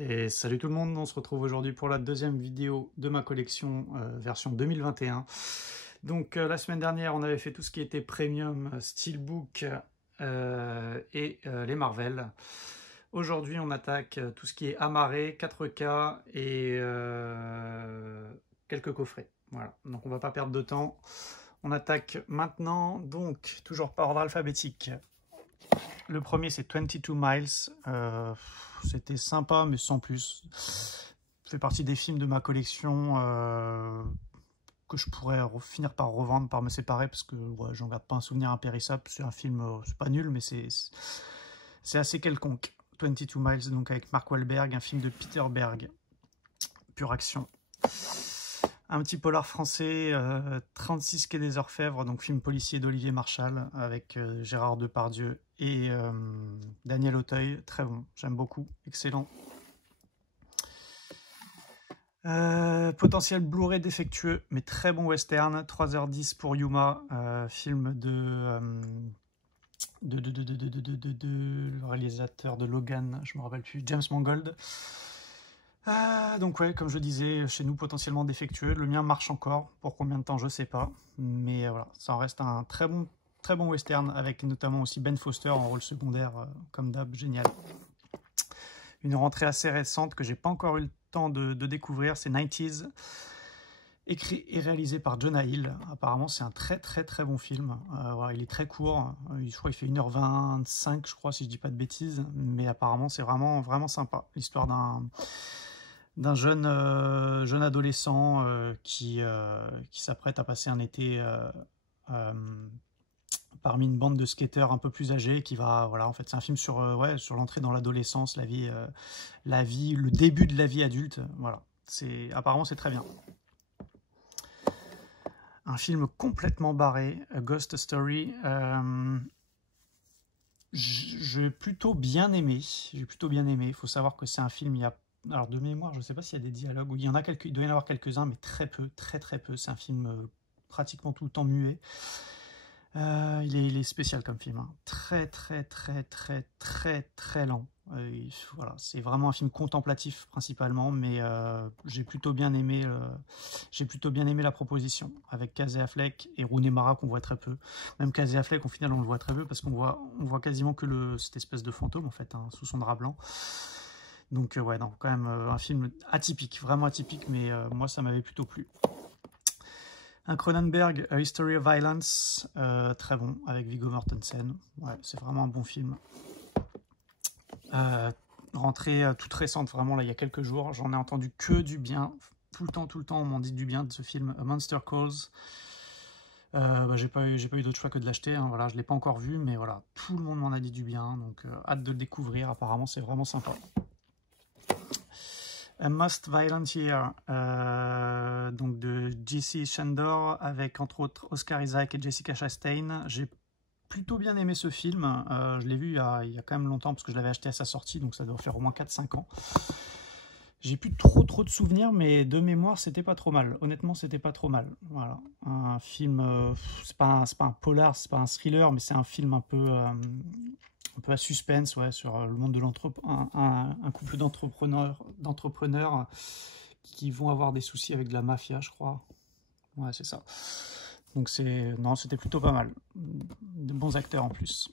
Et salut tout le monde, on se retrouve aujourd'hui pour la deuxième vidéo de ma collection version 2021. Donc la semaine dernière on avait fait tout ce qui était premium, steelbook et les Marvel. Aujourd'hui on attaque tout ce qui est amarré, 4K et quelques coffrets. Voilà, donc on va pas perdre de temps. On attaque maintenant, donc toujours par ordre alphabétique. Le premier c'est 22 Miles, c'était sympa mais sans plus. Ça fait partie des films de ma collection que je pourrais finir par revendre, par me séparer, parce que ouais, j'en garde pas un souvenir impérissable. C'est un film, c'est pas nul mais c'est assez quelconque. 22 Miles, donc avec Mark Wahlberg, un film de Peter Berg, pure action. Un petit polar français, 36 quai des Orfèvres, donc film policier d'Olivier Marchal, avec Gérard Depardieu et Daniel Auteuil. Très bon, j'aime beaucoup, excellent. Potentiel Blu-ray défectueux, mais très bon western, 3h10 pour Yuma, film le réalisateur de Logan, je me rappelle plus, James Mangold. Donc ouais, comme je disais, chez nous potentiellement défectueux. Le mien marche encore, pour combien de temps je sais pas, mais voilà, ça en reste un très bon western, avec notamment aussi Ben Foster en rôle secondaire, comme d'hab, génial. Une rentrée assez récente que j'ai pas encore eu le temps de découvrir, c'est 90s, écrit et réalisé par Jonah Hill. Apparemment c'est un très bon film. Voilà, il est très court, je crois qu'il fait 1h25 je crois, si je dis pas de bêtises, mais apparemment c'est vraiment sympa. L'histoire d'un jeune adolescent qui s'apprête à passer un été parmi une bande de skateurs un peu plus âgés, qui va, voilà, en fait c'est un film sur l'entrée dans l'adolescence, la vie, le début de la vie adulte. Voilà, apparemment c'est très bien. Un film complètement barré, A Ghost Story. J'ai plutôt bien aimé. Il faut savoir que c'est un film, alors de mémoire, je ne sais pas s'il y a des dialogues, il doit y en avoir quelques-uns, mais très peu. C'est un film pratiquement tout le temps muet. Il est spécial comme film, hein. Très lent. Voilà, c'est vraiment un film contemplatif principalement, mais j'ai plutôt bien aimé la proposition, avec Casey Affleck et Rooney Mara qu'on voit très peu. Même Casey Affleck, au final, on le voit très peu, parce qu'on voit quasiment que cette espèce de fantôme, en fait, hein, sous son drap blanc. Donc ouais, non, quand même un film atypique, vraiment atypique, mais moi ça m'avait plutôt plu. Un Cronenberg, A History of Violence, très bon, avec Viggo Mortensen. Ouais, c'est vraiment un bon film. Rentrée toute récente, vraiment, là, il y a quelques jours. J'en ai entendu que du bien. Tout le temps, on m'en dit du bien de ce film, A Monster Calls. J'ai pas eu d'autre choix que de l'acheter, hein, voilà, je l'ai pas encore vu, mais voilà, tout le monde m'en a dit du bien, donc hâte de le découvrir. Apparemment, c'est vraiment sympa. A Most Violent Year, donc de J.C. Chandor, avec entre autres Oscar Isaac et Jessica Chastain. J'ai plutôt bien aimé ce film. Je l'ai vu il y a quand même longtemps, parce que je l'avais acheté à sa sortie, donc ça doit faire au moins 4-5 ans. J'ai plus trop de souvenirs, mais de mémoire, c'était pas trop mal. Honnêtement, c'était pas trop mal. Voilà, un film, c'est pas un polar, c'est pas un thriller, mais c'est un film un peu à suspense, ouais, sur le monde de l'entrepreneur, un couple d'entrepreneurs qui vont avoir des soucis avec de la mafia, je crois. Ouais, c'est ça. Donc c'était plutôt pas mal. De bons acteurs en plus.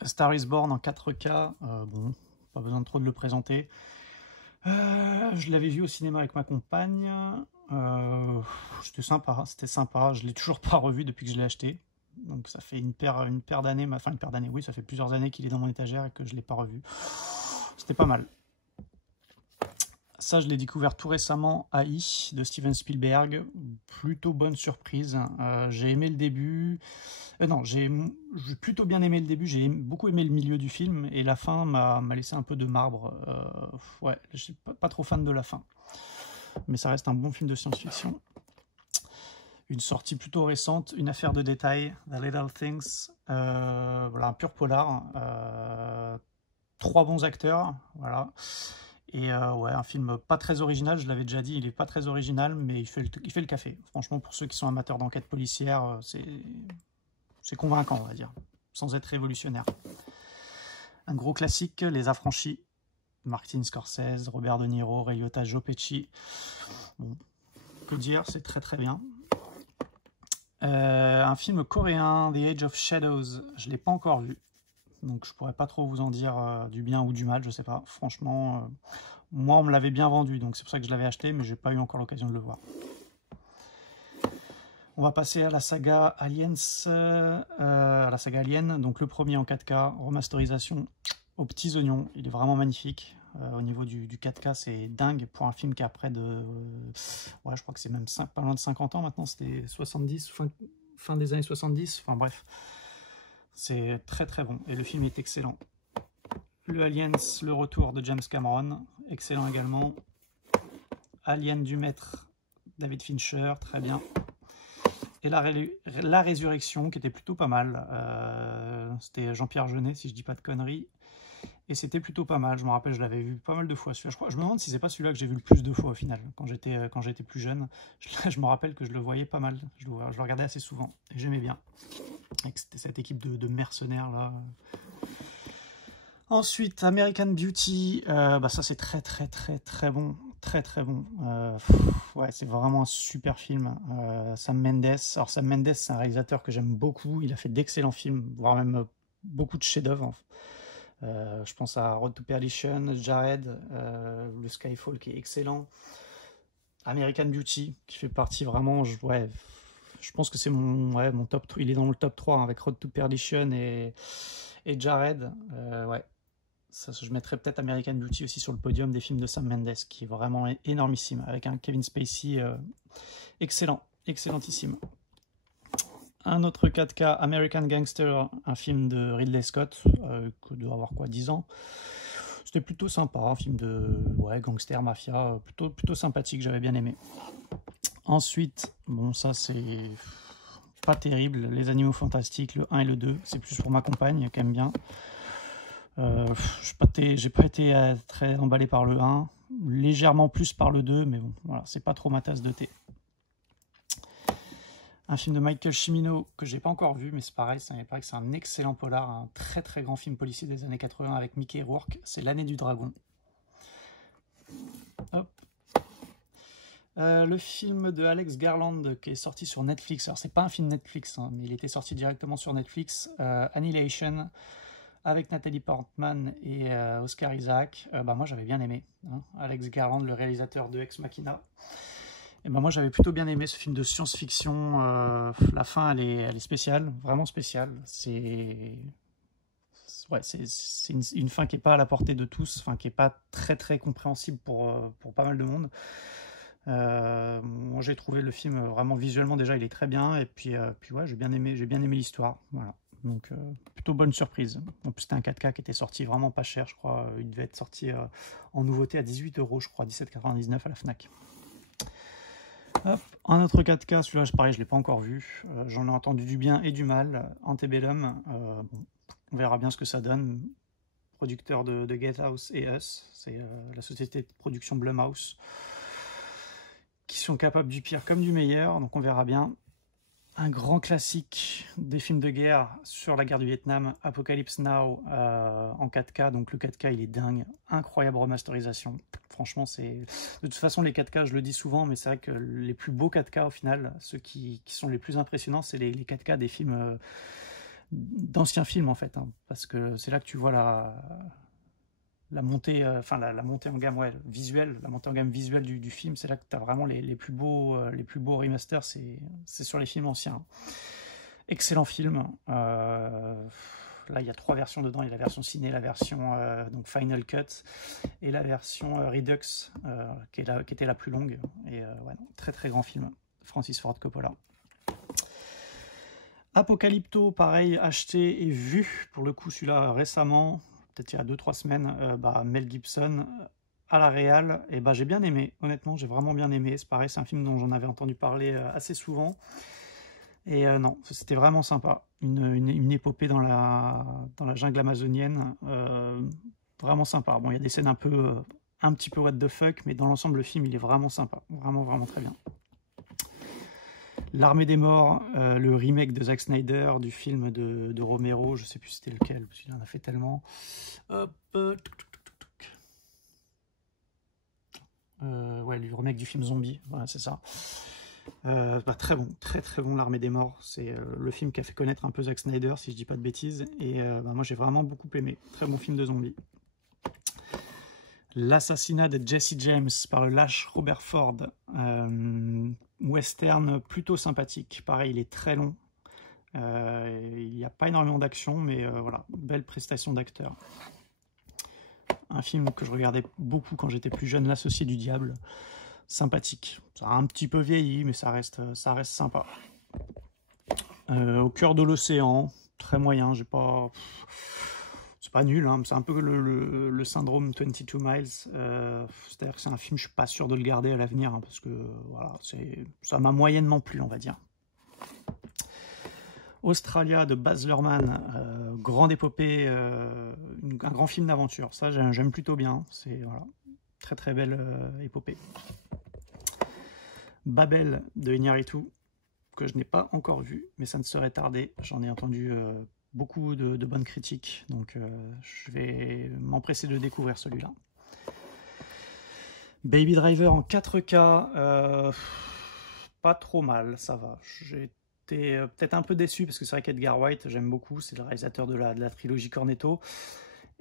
A Star is Born en 4K, bon, pas besoin de trop de le présenter. Je l'avais vu au cinéma avec ma compagne. C'était sympa. Je l'ai toujours pas revu depuis que je l'ai acheté. Donc ça fait une paire d'années, oui, ça fait plusieurs années qu'il est dans mon étagère et que je l'ai pas revu. C'était pas mal. Ça, je l'ai découvert tout récemment, AI de Steven Spielberg. Plutôt bonne surprise. J'ai aimé le début. Non, j'ai plutôt bien aimé le début. J'ai beaucoup aimé le milieu du film, et la fin m'a laissé un peu de marbre. Ouais, je suis pas trop fan de la fin. Mais ça reste un bon film de science-fiction. Une sortie plutôt récente, Une affaire de détail, The Little Things. Voilà, un pur polar. 3 bons acteurs, voilà. Et ouais, un film pas très original, je l'avais déjà dit, il est pas très original, mais il fait le café. Franchement, pour ceux qui sont amateurs d'enquête policière, c'est convaincant, on va dire, sans être révolutionnaire. Un gros classique, Les Affranchis, Martin Scorsese, Robert De Niro, Ray Liotta, Joe Pesci. Bon, que dire, c'est très très bien. Un film coréen, The Age of Shadows, je ne l'ai pas encore vu. Donc je pourrais pas trop vous en dire du bien ou du mal, je sais pas. Franchement, moi on me l'avait bien vendu, donc c'est pour ça que je l'avais acheté, mais j'ai pas eu encore l'occasion de le voir. On va passer à la saga Aliens, Alien, donc le premier en 4K, remasterisation aux petits oignons, il est vraiment magnifique. Au niveau du 4K, c'est dingue pour un film qui a près de... ouais, je crois que c'est même pas loin de 50 ans maintenant, c'était 70, fin des années 70, enfin bref. C'est très très bon, et le film est excellent. Le Aliens, le retour de James Cameron, excellent également. Alien du maître, David Fincher, très bien. Et la Résurrection, qui était plutôt pas mal. C'était Jean-Pierre Jeunet, si je dis pas de conneries. Et c'était plutôt pas mal, je me rappelle, je l'avais vu pas mal de fois. Je me demande si c'est pas celui-là que j'ai vu le plus de fois au final, quand j'étais plus jeune. Je me rappelle que je le voyais pas mal, je le regardais assez souvent, et j'aimais bien. C'était cette équipe de mercenaires là. Ensuite, American Beauty, ça c'est très bon, très bon. Ouais, c'est vraiment un super film. Sam Mendes, alors Sam Mendes c'est un réalisateur que j'aime beaucoup, il a fait d'excellents films, voire même beaucoup de chefs-d'œuvre. Je pense à Road to Perdition, Jared, le Skyfall qui est excellent, American Beauty qui fait partie vraiment, je pense que c'est mon top 3, il est dans le top 3 hein, avec Road to Perdition et Jared, ouais. Ça, je mettrais peut-être American Beauty aussi sur le podium des films de Sam Mendes, qui est vraiment énormissime, avec un Kevin Spacey excellent, excellentissime. Un autre 4K, American Gangster, un film de Ridley Scott, qui doit avoir quoi, 10 ans. C'était plutôt sympa, un film de gangster, mafia, plutôt sympathique, j'avais bien aimé. Ensuite, bon ça c'est pas terrible, Les Animaux Fantastiques, le 1 et le 2, c'est plus pour ma compagne qui aime bien. J'ai pas été très emballé par le 1, légèrement plus par le 2, mais bon, voilà, c'est pas trop ma tasse de thé. Un film de Michael Cimino que j'ai pas encore vu, mais c'est pareil, ça paraît que c'est un excellent polar, un très grand film policier des années 80 avec Mickey Rourke, c'est L'Année du Dragon. Hop. Le film de Alex Garland qui est sorti sur Netflix, alors c'est pas un film Netflix, hein, mais il était sorti directement sur Netflix, Annihilation, avec Nathalie Portman et Oscar Isaac. Moi j'avais bien aimé, hein. Alex Garland, le réalisateur de Ex Machina. Et moi j'avais plutôt bien aimé ce film de science-fiction. La fin elle est spéciale, vraiment spéciale. C'est une fin qui n'est pas à la portée de tous, enfin, qui n'est pas très compréhensible pour pas mal de monde. Moi j'ai trouvé le film vraiment visuellement déjà il est très bien, et puis ouais, j'ai bien aimé l'histoire, voilà. Donc plutôt bonne surprise. En plus c'était un 4K qui était sorti vraiment pas cher, je crois. Il devait être sorti en nouveauté à 18 €, je crois, 17,99 à la Fnac. Hop, un autre 4K, celui-là pareil je l'ai pas encore vu, j'en ai entendu du bien et du mal. Antebellum, bon, on verra bien ce que ça donne. Producteur de Get House et Us, c'est la société de production Blumhouse, qui sont capables du pire comme du meilleur, donc on verra bien. Un grand classique des films de guerre sur la guerre du Vietnam, Apocalypse Now, en 4K, donc le 4K il est dingue, incroyable remasterisation. Franchement, c'est de toute façon les 4K, je le dis souvent, mais c'est vrai que les plus beaux 4K au final, ceux qui sont les plus impressionnants, c'est les 4K des films, d'anciens films en fait, hein, parce que c'est là que tu vois la montée, la montée en gamme visuelle, la montée en gamme visuelle du film, c'est là que tu as vraiment les plus beaux remasters, c'est sur les films anciens. Excellent film. Là, il y a 3 versions dedans. Il y a la version ciné, la version donc Final Cut et la version Redux, qui était la plus longue. Et très grand film. Francis Ford Coppola. Apocalypto, pareil, acheté et vu, pour le coup, celui-là récemment, peut-être il y a 2-3 semaines, Mel Gibson à la réal, et j'ai bien aimé, honnêtement, j'ai vraiment bien aimé. C'est pareil, c'est un film dont j'en avais entendu parler assez souvent. Et non, c'était vraiment sympa. Une épopée dans la jungle amazonienne, vraiment sympa. Bon, il y a des scènes un petit peu what the fuck, mais dans l'ensemble, le film, il est vraiment sympa. Vraiment très bien. L'Armée des Morts, le remake de Zack Snyder du film de Romero, je sais plus c'était lequel, parce qu'il en a fait tellement. Hop, remake du film Zombie, voilà, c'est ça. Très bon, très très bon, L'Armée des Morts. C'est le film qui a fait connaître un peu Zack Snyder, si je dis pas de bêtises. Et moi j'ai vraiment beaucoup aimé. Très bon film de zombie. L'assassinat de Jesse James par le lâche Robert Ford. Western plutôt sympathique. Pareil, il est très long. Il n'y a pas énormément d'action, mais voilà, belle prestation d'acteur. Un film que je regardais beaucoup quand j'étais plus jeune, L'Associé du Diable. Sympathique. Ça a un petit peu vieilli, mais ça reste sympa. Au cœur de l'océan, très moyen, j'ai pas... C'est pas nul, hein, c'est un peu le syndrome 22 Miles. C'est-à-dire que c'est un film, je suis pas sûr de le garder à l'avenir, hein, parce que voilà, ça m'a moyennement plu, on va dire. Australia de Baz Luhrmann, grande épopée, un grand film d'aventure. Ça, j'aime plutôt bien. C'est voilà, très très belle épopée. Babel de Iñárritu, que je n'ai pas encore vu, mais ça ne serait tardé. J'en ai entendu beaucoup de bonnes critiques, donc je vais m'empresser de découvrir celui-là. Baby Driver en 4K, pas trop mal, ça va. J'ai été peut-être un peu déçu, parce que c'est vrai qu'Edgar Wright, j'aime beaucoup, c'est le réalisateur de la trilogie Cornetto,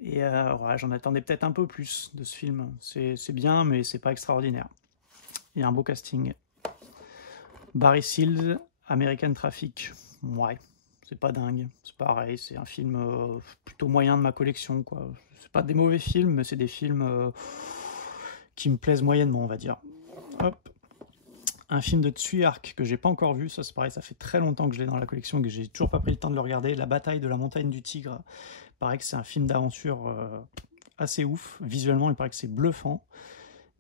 et ouais, j'en attendais peut-être un peu plus de ce film. C'est bien, mais c'est pas extraordinaire. Il y a un beau casting. Barry Seals, American Traffic, ouais, c'est pas dingue, c'est pareil, c'est un film plutôt moyen de ma collection, quoi. C'est pas des mauvais films, mais c'est des films qui me plaisent moyennement, on va dire. Hop. Un film de Tsui Hark que j'ai pas encore vu, ça c'est pareil, ça fait très longtemps que je l'ai dans la collection et que j'ai toujours pas pris le temps de le regarder. La bataille de la montagne du Tigre, pareil que c'est un film d'aventure assez ouf, visuellement il paraît que c'est bluffant.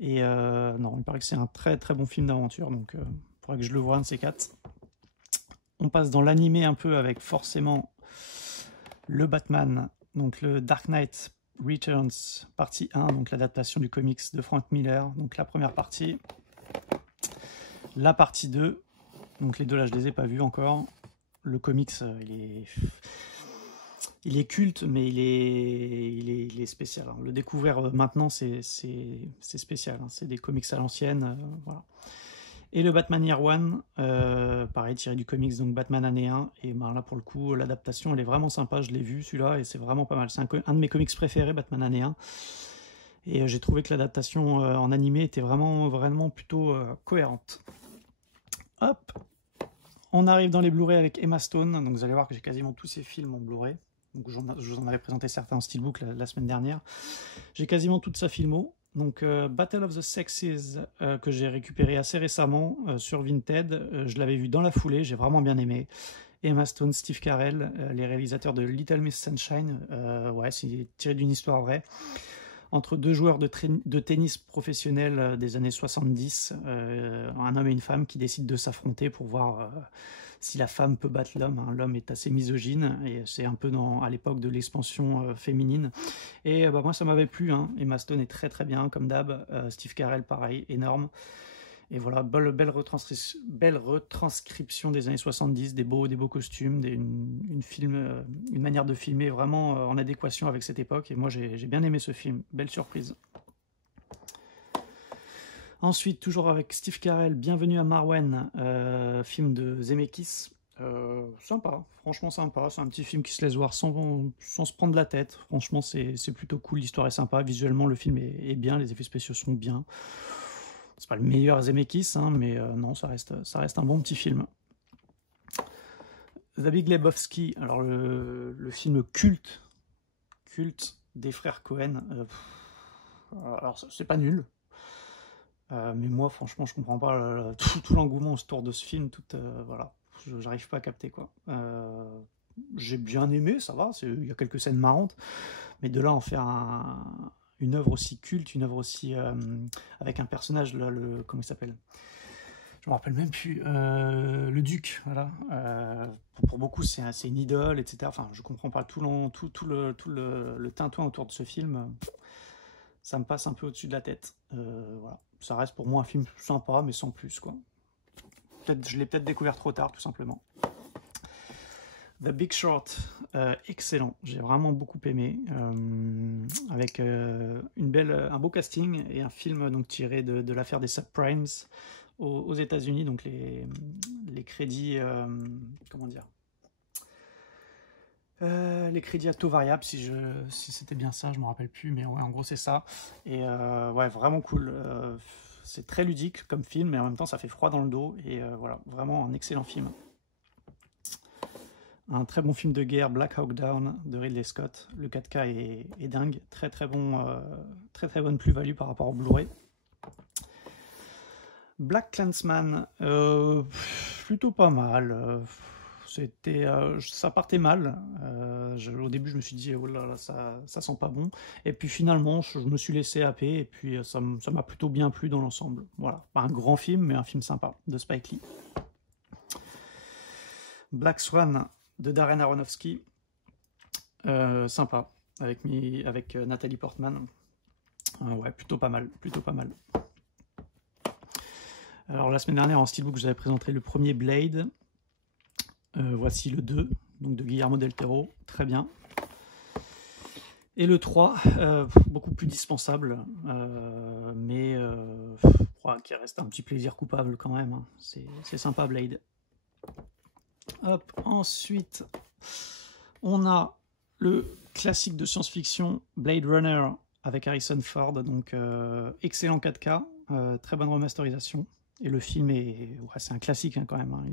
Et non, il paraît que c'est un très très bon film d'aventure, donc il faudrait que je le voie un de ces quatre. On passe dans l'animé un peu avec forcément le Batman, donc le Dark Knight Returns, partie 1, donc l'adaptation du comics de Frank Miller, donc la première partie. La partie 2, donc les deux là je les ai pas vus encore. Le comics, il est culte, mais il est spécial. Le découvrir maintenant, c'est spécial. C'est des comics à l'ancienne, voilà. Et le Batman Year One, pareil, tiré du comics, donc Batman année 1. Et ben là, pour le coup, l'adaptation, elle est vraiment sympa. Je l'ai vu, celui-là, et c'est vraiment pas mal. C'est un de mes comics préférés, Batman année 1. Et j'ai trouvé que l'adaptation en animé était vraiment plutôt cohérente. Hop, on arrive dans les Blu-ray avec Emma Stone. Donc vous allez voir que j'ai quasiment tous ces films en Blu-ray. Donc je vous en avais présenté certains en steelbook la semaine dernière. J'ai quasiment toute sa filmo. Donc Battle of the Sexes que j'ai récupéré assez récemment sur Vinted. Je l'avais vu dans la foulée, j'ai vraiment bien aimé. Emma Stone, Steve Carell, les réalisateurs de Little Miss Sunshine. Ouais, c'est tiré d'une histoire vraie. Entre deux joueurs de tennis professionnels des années 70, un homme et une femme qui décident de s'affronter pour voir si la femme peut battre l'homme. Hein. L'homme est assez misogyne et c'est un peu à l'époque de l'expansion féminine. Et moi ça m'avait plu, hein. Emma Stone est très très bien comme d'hab, Steve Carell pareil, énorme. Et voilà, belle retranscription des années 70, des beaux costumes, une manière de filmer vraiment en adéquation avec cette époque. Et moi, j'ai bien aimé ce film. Belle surprise. Ensuite, toujours avec Steve Carell, Bienvenue à Marwen, film de Zemeckis. Sympa, franchement sympa. C'est un petit film qui se laisse voir sans se prendre la tête. Franchement, c'est plutôt cool. L'histoire est sympa. Visuellement, le film est bien. Les effets spéciaux sont bien. C'est pas le meilleur Zemeckis, hein, mais non, ça reste un bon petit film. The Big Lebowski, alors le film culte des frères Cohen. Alors c'est pas nul, mais moi franchement je comprends pas tout l'engouement autour de ce film. Voilà, j'arrive pas à capter quoi. J'ai bien aimé, ça va, il y a quelques scènes marrantes, mais de là en faire une œuvre aussi culte, une œuvre aussi avec un personnage là, comment il s'appelle, je me rappelle même plus, le duc, voilà. Pour beaucoup c'est une idole, etc. Enfin je comprends pas tout le tintouin autour de ce film, ça me passe un peu au-dessus de la tête. Voilà, ça reste pour moi un film sympa mais sans plus quoi. Je l'ai peut-être découvert trop tard tout simplement. The Big Short, excellent, j'ai vraiment beaucoup aimé, avec un beau casting et un film donc tiré de l'affaire des subprimes aux États-Unis, donc les crédits, comment dire, les crédits à taux variable, si c'était bien ça, je me rappelle plus, mais ouais, en gros c'est ça. Et ouais, vraiment cool. C'est très ludique comme film, mais en même temps ça fait froid dans le dos. Et voilà, vraiment un excellent film. Un très bon film de guerre, Black Hawk Down de Ridley Scott. Le 4K est dingue, très très bon, très bonne plus-value par rapport au Blu-ray. Black Clansman, plutôt pas mal. Ça partait mal. Au début, je me suis dit, oh là là, ça sent pas bon. Et puis finalement, je me suis laissé happer. Et puis ça m'a plutôt bien plu dans l'ensemble. Voilà, pas un grand film, mais un film sympa de Spike Lee. Black Swan de Darren Aronofsky, sympa, avec Nathalie Portman. Ouais, plutôt pas mal, plutôt pas mal. Alors la semaine dernière en Steelbook, j'avais présenté le premier Blade. Voici le 2, donc de Guillermo del Toro, très bien. Et le 3, beaucoup plus dispensable, mais qui reste un petit plaisir coupable quand même. Hein. C'est sympa Blade. Hop, ensuite, on a le classique de science-fiction Blade Runner avec Harrison Ford, donc excellent 4K, très bonne remasterisation. Et le film c'est un classique hein, quand même. Hein.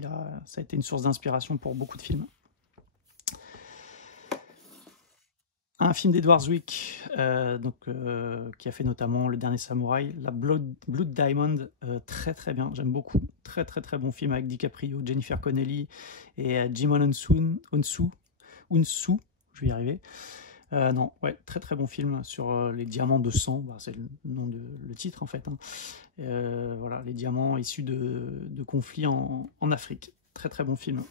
Ça a été une source d'inspiration pour beaucoup de films. Un film d'Edward Zwick, qui a fait notamment Le Dernier Samouraï, la Blood Diamond, très très bien, j'aime beaucoup. Très bon film avec DiCaprio, Jennifer Connelly et Jimon Onsu, je vais y arriver. Non, ouais, très bon film sur les diamants de sang, c'est le titre en fait. Hein. Voilà, les diamants issus de conflits en Afrique. Très bon film.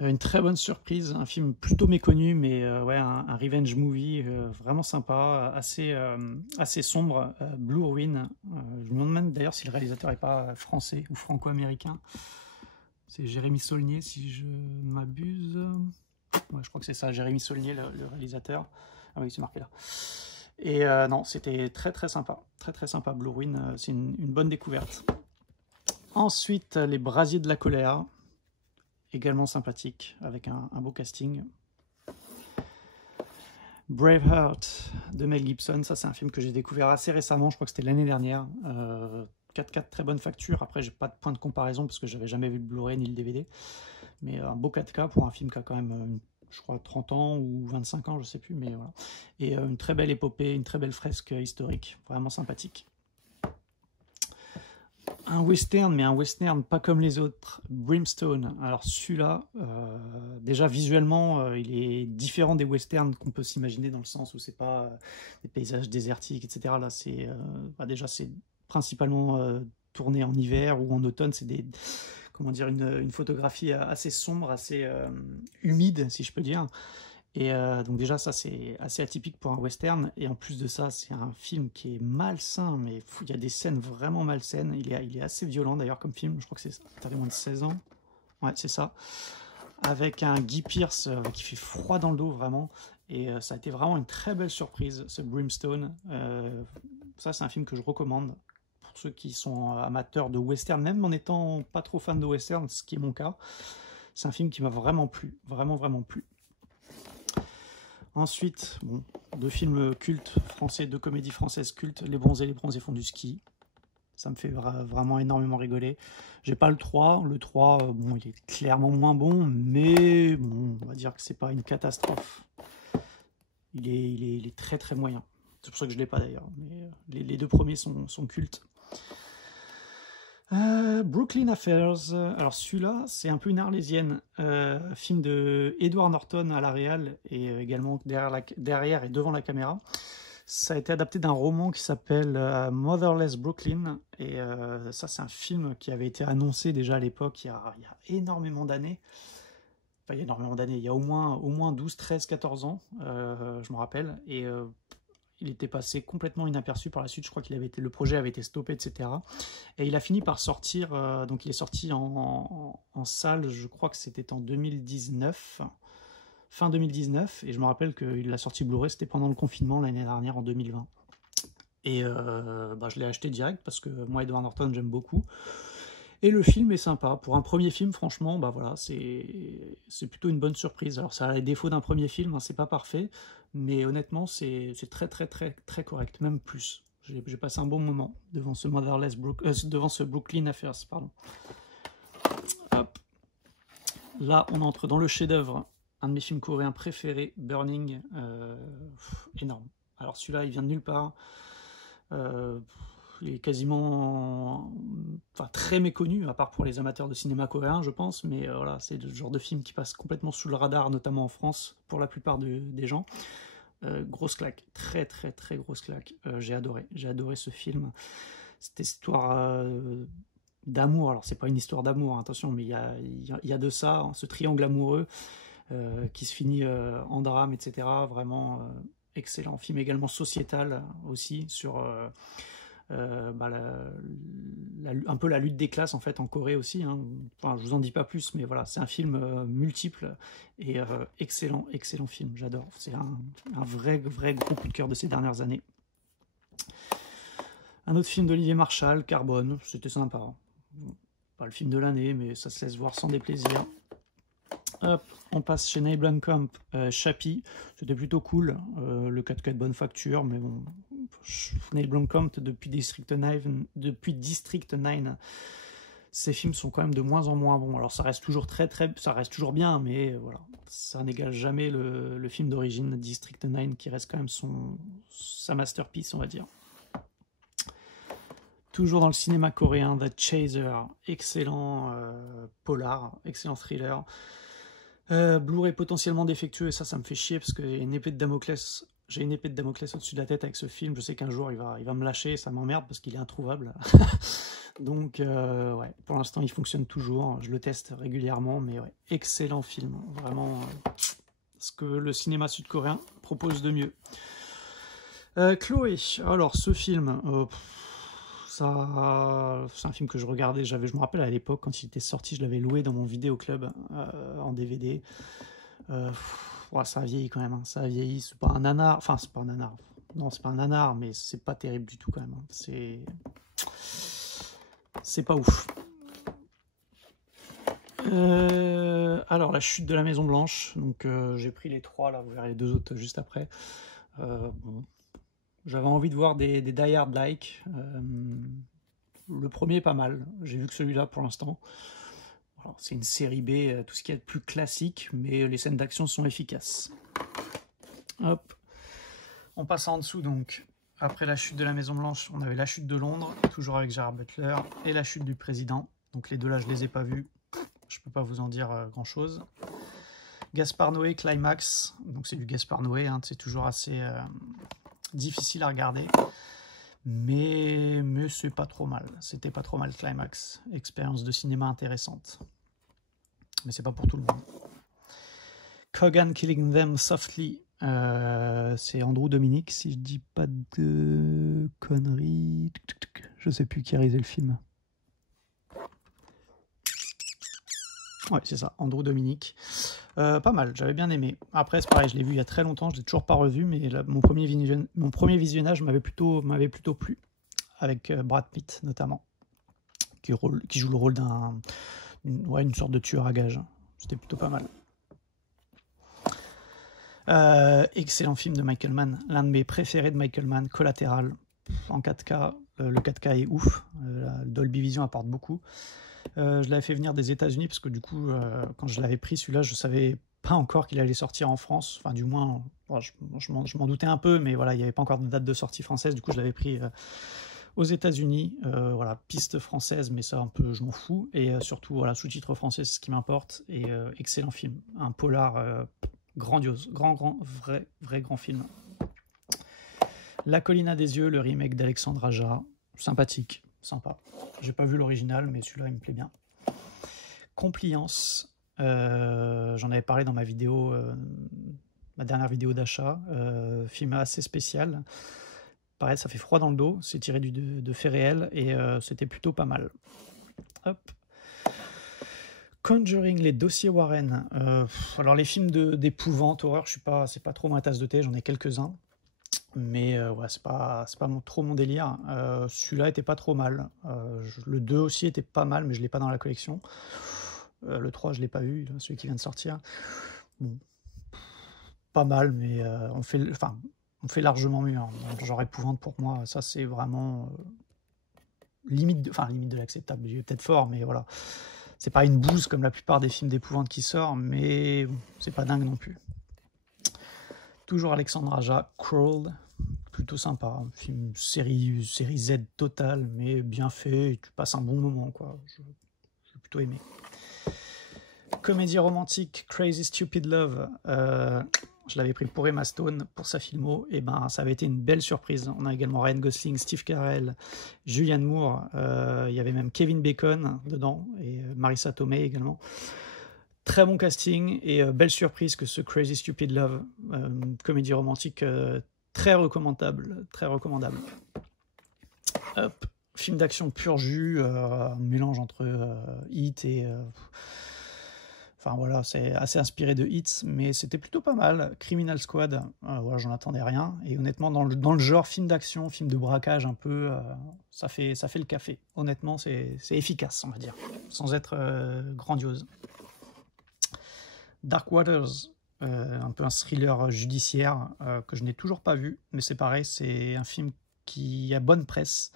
Une très bonne surprise, un film plutôt méconnu, mais ouais, un revenge movie vraiment sympa, assez sombre, Blue Ruin. Je me demande d'ailleurs si le réalisateur n'est pas français ou franco-américain. C'est Jérémy Saulnier, si je m'abuse. Ouais, je crois que c'est ça, Jérémy Saulnier, le réalisateur. Ah oui, c'est marqué là. Et non, c'était très sympa. Très sympa, Blue Ruin, c'est une bonne découverte. Ensuite, Les Brasiers de la colère. Également sympathique, avec un beau casting. Braveheart de Mel Gibson, ça c'est un film que j'ai découvert assez récemment, je crois que c'était l'année dernière. 4K très bonne facture, après j'ai pas de point de comparaison parce que j'avais jamais vu le Blu-ray ni le DVD. Mais un beau 4K pour un film qui a quand même, je crois, 30 ans ou 25 ans, je sais plus, mais voilà. Et une très belle épopée, une très belle fresque historique, vraiment sympathique. Un western, mais un western pas comme les autres, Brimstone. Alors celui-là, déjà visuellement, il est différent des westerns qu'on peut s'imaginer dans le sens où c'est pas des paysages désertiques, etc. Là, déjà c'est principalement tourné en hiver ou en automne. C'est une photographie assez sombre, assez humide, si je peux dire. Et donc déjà ça c'est assez atypique pour un western, et en plus de ça c'est un film qui est malsain, mais il y a des scènes vraiment malsaines, il est assez violent d'ailleurs comme film, je crois que c'est interdit moins de 16 ans, ouais c'est ça, avec un Guy Pearce qui fait froid dans le dos vraiment, et ça a été vraiment une très belle surprise ce Brimstone. Ça c'est un film que je recommande pour ceux qui sont amateurs de western, même en étant pas trop fan de western, ce qui est mon cas. C'est un film qui m'a vraiment plu, vraiment plu. Ensuite, bon, 2 films cultes français, 2 comédies françaises cultes, Les Bronzés font du ski. Ça me fait vraiment énormément rigoler. J'ai pas le 3. Le 3, bon, il est clairement moins bon, mais bon, on va dire que c'est pas une catastrophe. Il est très moyen. C'est pour ça que je l'ai pas d'ailleurs. Mais les 2 premiers sont cultes. Brooklyn Affairs, alors celui-là c'est un peu une arlésienne, film de Edward Norton à la réal et également derrière et devant la caméra. Ça a été adapté d'un roman qui s'appelle Motherless Brooklyn, et ça c'est un film qui avait été annoncé déjà à l'époque, il y a énormément d'années. Enfin, il y a énormément d'années, il y a au moins 12, 13, 14 ans, je me rappelle, et il était passé complètement inaperçu par la suite. Je crois le projet avait été stoppé, etc. Et il a fini par sortir, donc il est sorti en salle, je crois que c'était en 2019, fin 2019, et je me rappelle qu'il l'a sorti Blu-ray, c'était pendant le confinement l'année dernière, en 2020. Et je l'ai acheté direct parce que moi, Edward Norton, j'aime beaucoup. Et le film est sympa. Pour un premier film, franchement, voilà, c'est plutôt une bonne surprise. Alors ça a les défauts d'un premier film, hein, c'est pas parfait, mais honnêtement, c'est très très très très correct, même plus. J'ai passé un bon moment devant ce devant ce Brooklyn Affairs, pardon. Hop. Là, on entre dans le chef-d'œuvre, un de mes films coréens préférés, Burning, énorme. Alors celui-là, il vient de nulle part. Il est quasiment très méconnu, à part pour les amateurs de cinéma coréen, je pense, mais voilà, c'est le genre de film qui passe complètement sous le radar, notamment en France, pour la plupart des gens. Grosse claque, très très très grosse claque. J'ai adoré ce film. Cette histoire d'amour, alors c'est pas une histoire d'amour, attention, mais il y a de ça, hein, ce triangle amoureux qui se finit en drame, etc. Vraiment excellent film, également sociétal aussi, sur un peu la lutte des classes en fait en Corée aussi, hein. Enfin, je vous en dis pas plus, mais voilà, c'est un film multiple et excellent film, j'adore. C'est un vrai gros coup de cœur de ces dernières années. Un autre film d'Olivier Marchal, Carbone, c'était sympa. Pas le film de l'année, mais ça se laisse voir sans déplaisir. Hop, on passe chez Neil Blomkamp, Chappie, c'était plutôt cool, le 4K de bonne facture, mais bon, Neil Blomkamp depuis District 9, ces films sont quand même de moins en moins bons. Alors ça reste toujours ça reste toujours bien, mais voilà, ça n'égale jamais le film d'origine District 9 qui reste quand même sa masterpiece, on va dire. Toujours dans le cinéma coréen, The Chaser, excellent polar, excellent thriller. Blu-ray potentiellement défectueux, et ça me fait chier parce que j'ai une épée de Damoclès au-dessus de la tête avec ce film. Je sais qu'un jour il va me lâcher et ça m'emmerde parce qu'il est introuvable. Donc ouais, pour l'instant il fonctionne toujours, je le teste régulièrement, mais ouais, excellent film, vraiment ce que le cinéma sud-coréen propose de mieux. Chloé, alors ce film, c'est un film que je regardais, je me rappelle à l'époque quand il était sorti, je l'avais loué dans mon vidéoclub en DVD. Ouais, ça a vieilli quand même, hein. Ça a vieilli, c'est pas un nanar, enfin c'est pas un nanar, non c'est pas un nanar, mais c'est pas terrible du tout quand même, hein. C'est pas ouf. Alors la chute de la Maison Blanche, donc j'ai pris les 3 là, vous verrez les 2 autres juste après. Bon. J'avais envie de voir des Die Hard-like. Le premier est pas mal. J'ai vu que celui-là pour l'instant. C'est une série B, tout ce qu'il y a de plus classique, mais les scènes d'action sont efficaces. Hop. On passe en dessous donc. Après la chute de la Maison Blanche, on avait la chute de Londres, toujours avec Gerard Butler, et la chute du président. Donc les deux là, je les ai pas vus. Je peux pas vous en dire grand-chose. Gaspard Noé, Climax. Donc c'est du Gaspard Noé, hein, c'est toujours assez difficile à regarder, mais c'est pas trop mal. C'était pas trop mal Climax, expérience de cinéma intéressante, mais c'est pas pour tout le monde. Kogan Killing Them Softly, c'est Andrew Dominic, si je dis pas de conneries, je sais plus qui a réalisé le film. Ouais, c'est ça, Andrew Dominic. Pas mal, j'avais bien aimé. Après, c'est pareil, je l'ai vu il y a très longtemps, je l'ai toujours pas revu, mais là, mon premier visionnage m'avait plutôt plu, avec Brad Pitt notamment, qui joue le rôle une sorte de tueur à gages. C'était plutôt pas mal. Excellent film de Michael Mann, l'un de mes préférés de Michael Mann, Collateral, en 4K, le 4K est ouf, le Dolby Vision apporte beaucoup. Je l'avais fait venir des États-Unis parce que du coup, quand je l'avais pris, celui-là, je savais pas encore qu'il allait sortir en France. Enfin, du moins, je m'en doutais un peu, mais voilà, il n'y avait pas encore de date de sortie française. Du coup, je l'avais pris aux États-Unis. Voilà, piste française, mais ça, un peu, je m'en fous. Et surtout, voilà, sous-titre français, c'est ce qui m'importe. Et excellent film, un polar grandiose, vrai grand film. La colline à des yeux, le remake d'Alexandre Aja, sympathique, sympa. J'ai pas vu l'original, mais celui-là, il me plaît bien. Compliance, j'en avais parlé dans ma vidéo ma dernière vidéo d'achat. Film assez spécial. Pareil, ça fait froid dans le dos. C'est tiré de faits réels et c'était plutôt pas mal. Hop. Conjuring, les dossiers Warren. Alors les films d'épouvante, horreur, c'est pas trop ma tasse de thé, j'en ai quelques-uns. Mais ouais, c'est pas trop mon délire. Celui-là était pas trop mal. Le 2 aussi était pas mal, mais je l'ai pas dans la collection. Le 3, je l'ai pas vu, celui qui vient de sortir. Bon, pas mal, mais on fait largement mieux. Hein. Genre épouvante pour moi, ça c'est vraiment limite de l'acceptable. J'ai peut-être fort, mais voilà. C'est pas une bouse comme la plupart des films d'épouvante qui sortent, mais bon, c'est pas dingue non plus. Toujours Alexandre Aja, Crawl, plutôt sympa, film série Z totale, mais bien fait, tu passes un bon moment, quoi. J'ai plutôt aimé. Comédie romantique, Crazy Stupid Love, je l'avais pris pour Emma Stone, pour sa filmo, et ben ça avait été une belle surprise. On a également Ryan Gosling, Steve Carell, Julianne Moore, il y avait même Kevin Bacon dedans, et Marissa Tomei également. Très bon casting, et belle surprise que ce Crazy Stupid Love, comédie romantique très recommandable, très recommandable. Hop, film d'action pur jus, un mélange entre Hit et... Enfin voilà, c'est assez inspiré de Hits, mais c'était plutôt pas mal. Criminal Squad, voilà, j'en attendais rien. Et honnêtement, dans le genre film d'action, film de braquage un peu, ça fait le café. Honnêtement, c'est efficace, on va dire, sans être grandiose. Dark Waters, un peu un thriller judiciaire que je n'ai toujours pas vu, mais c'est pareil, c'est un film qui a bonne presse,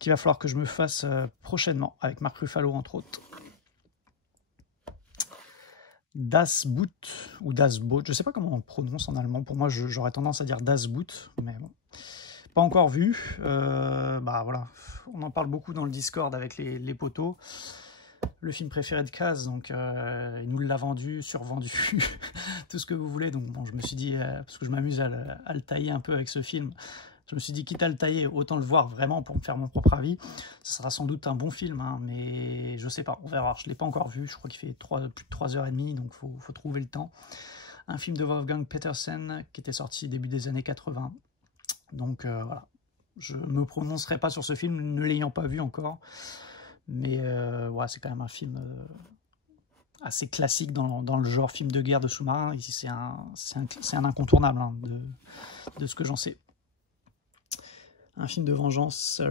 qu'il va falloir que je me fasse prochainement, avec Mark Ruffalo entre autres. Das Boot ou Das Boot, je ne sais pas comment on prononce en allemand. Pour moi, j'aurais tendance à dire Das Boot, mais bon. Pas encore vu. Bah voilà, on en parle beaucoup dans le Discord avec les potos. Le film préféré de Kaz, donc il nous l'a vendu, survendu, tout ce que vous voulez. Donc bon, je me suis dit, parce que je m'amuse à le tailler un peu avec ce film, je me suis dit, quitte à le tailler, autant le voir vraiment pour me faire mon propre avis. Ce sera sans doute un bon film, hein, mais je sais pas, on verra. Je ne l'ai pas encore vu, je crois qu'il fait plus de 3h30, donc il faut trouver le temps. Un film de Wolfgang Petersen qui était sorti début des années 80. Donc voilà, je ne me prononcerai pas sur ce film, ne l'ayant pas vu encore. Mais ouais, c'est quand même un film assez classique dans le genre film de guerre de sous-marin. Ici, c'est un incontournable hein, de ce que j'en sais. Un film de vengeance,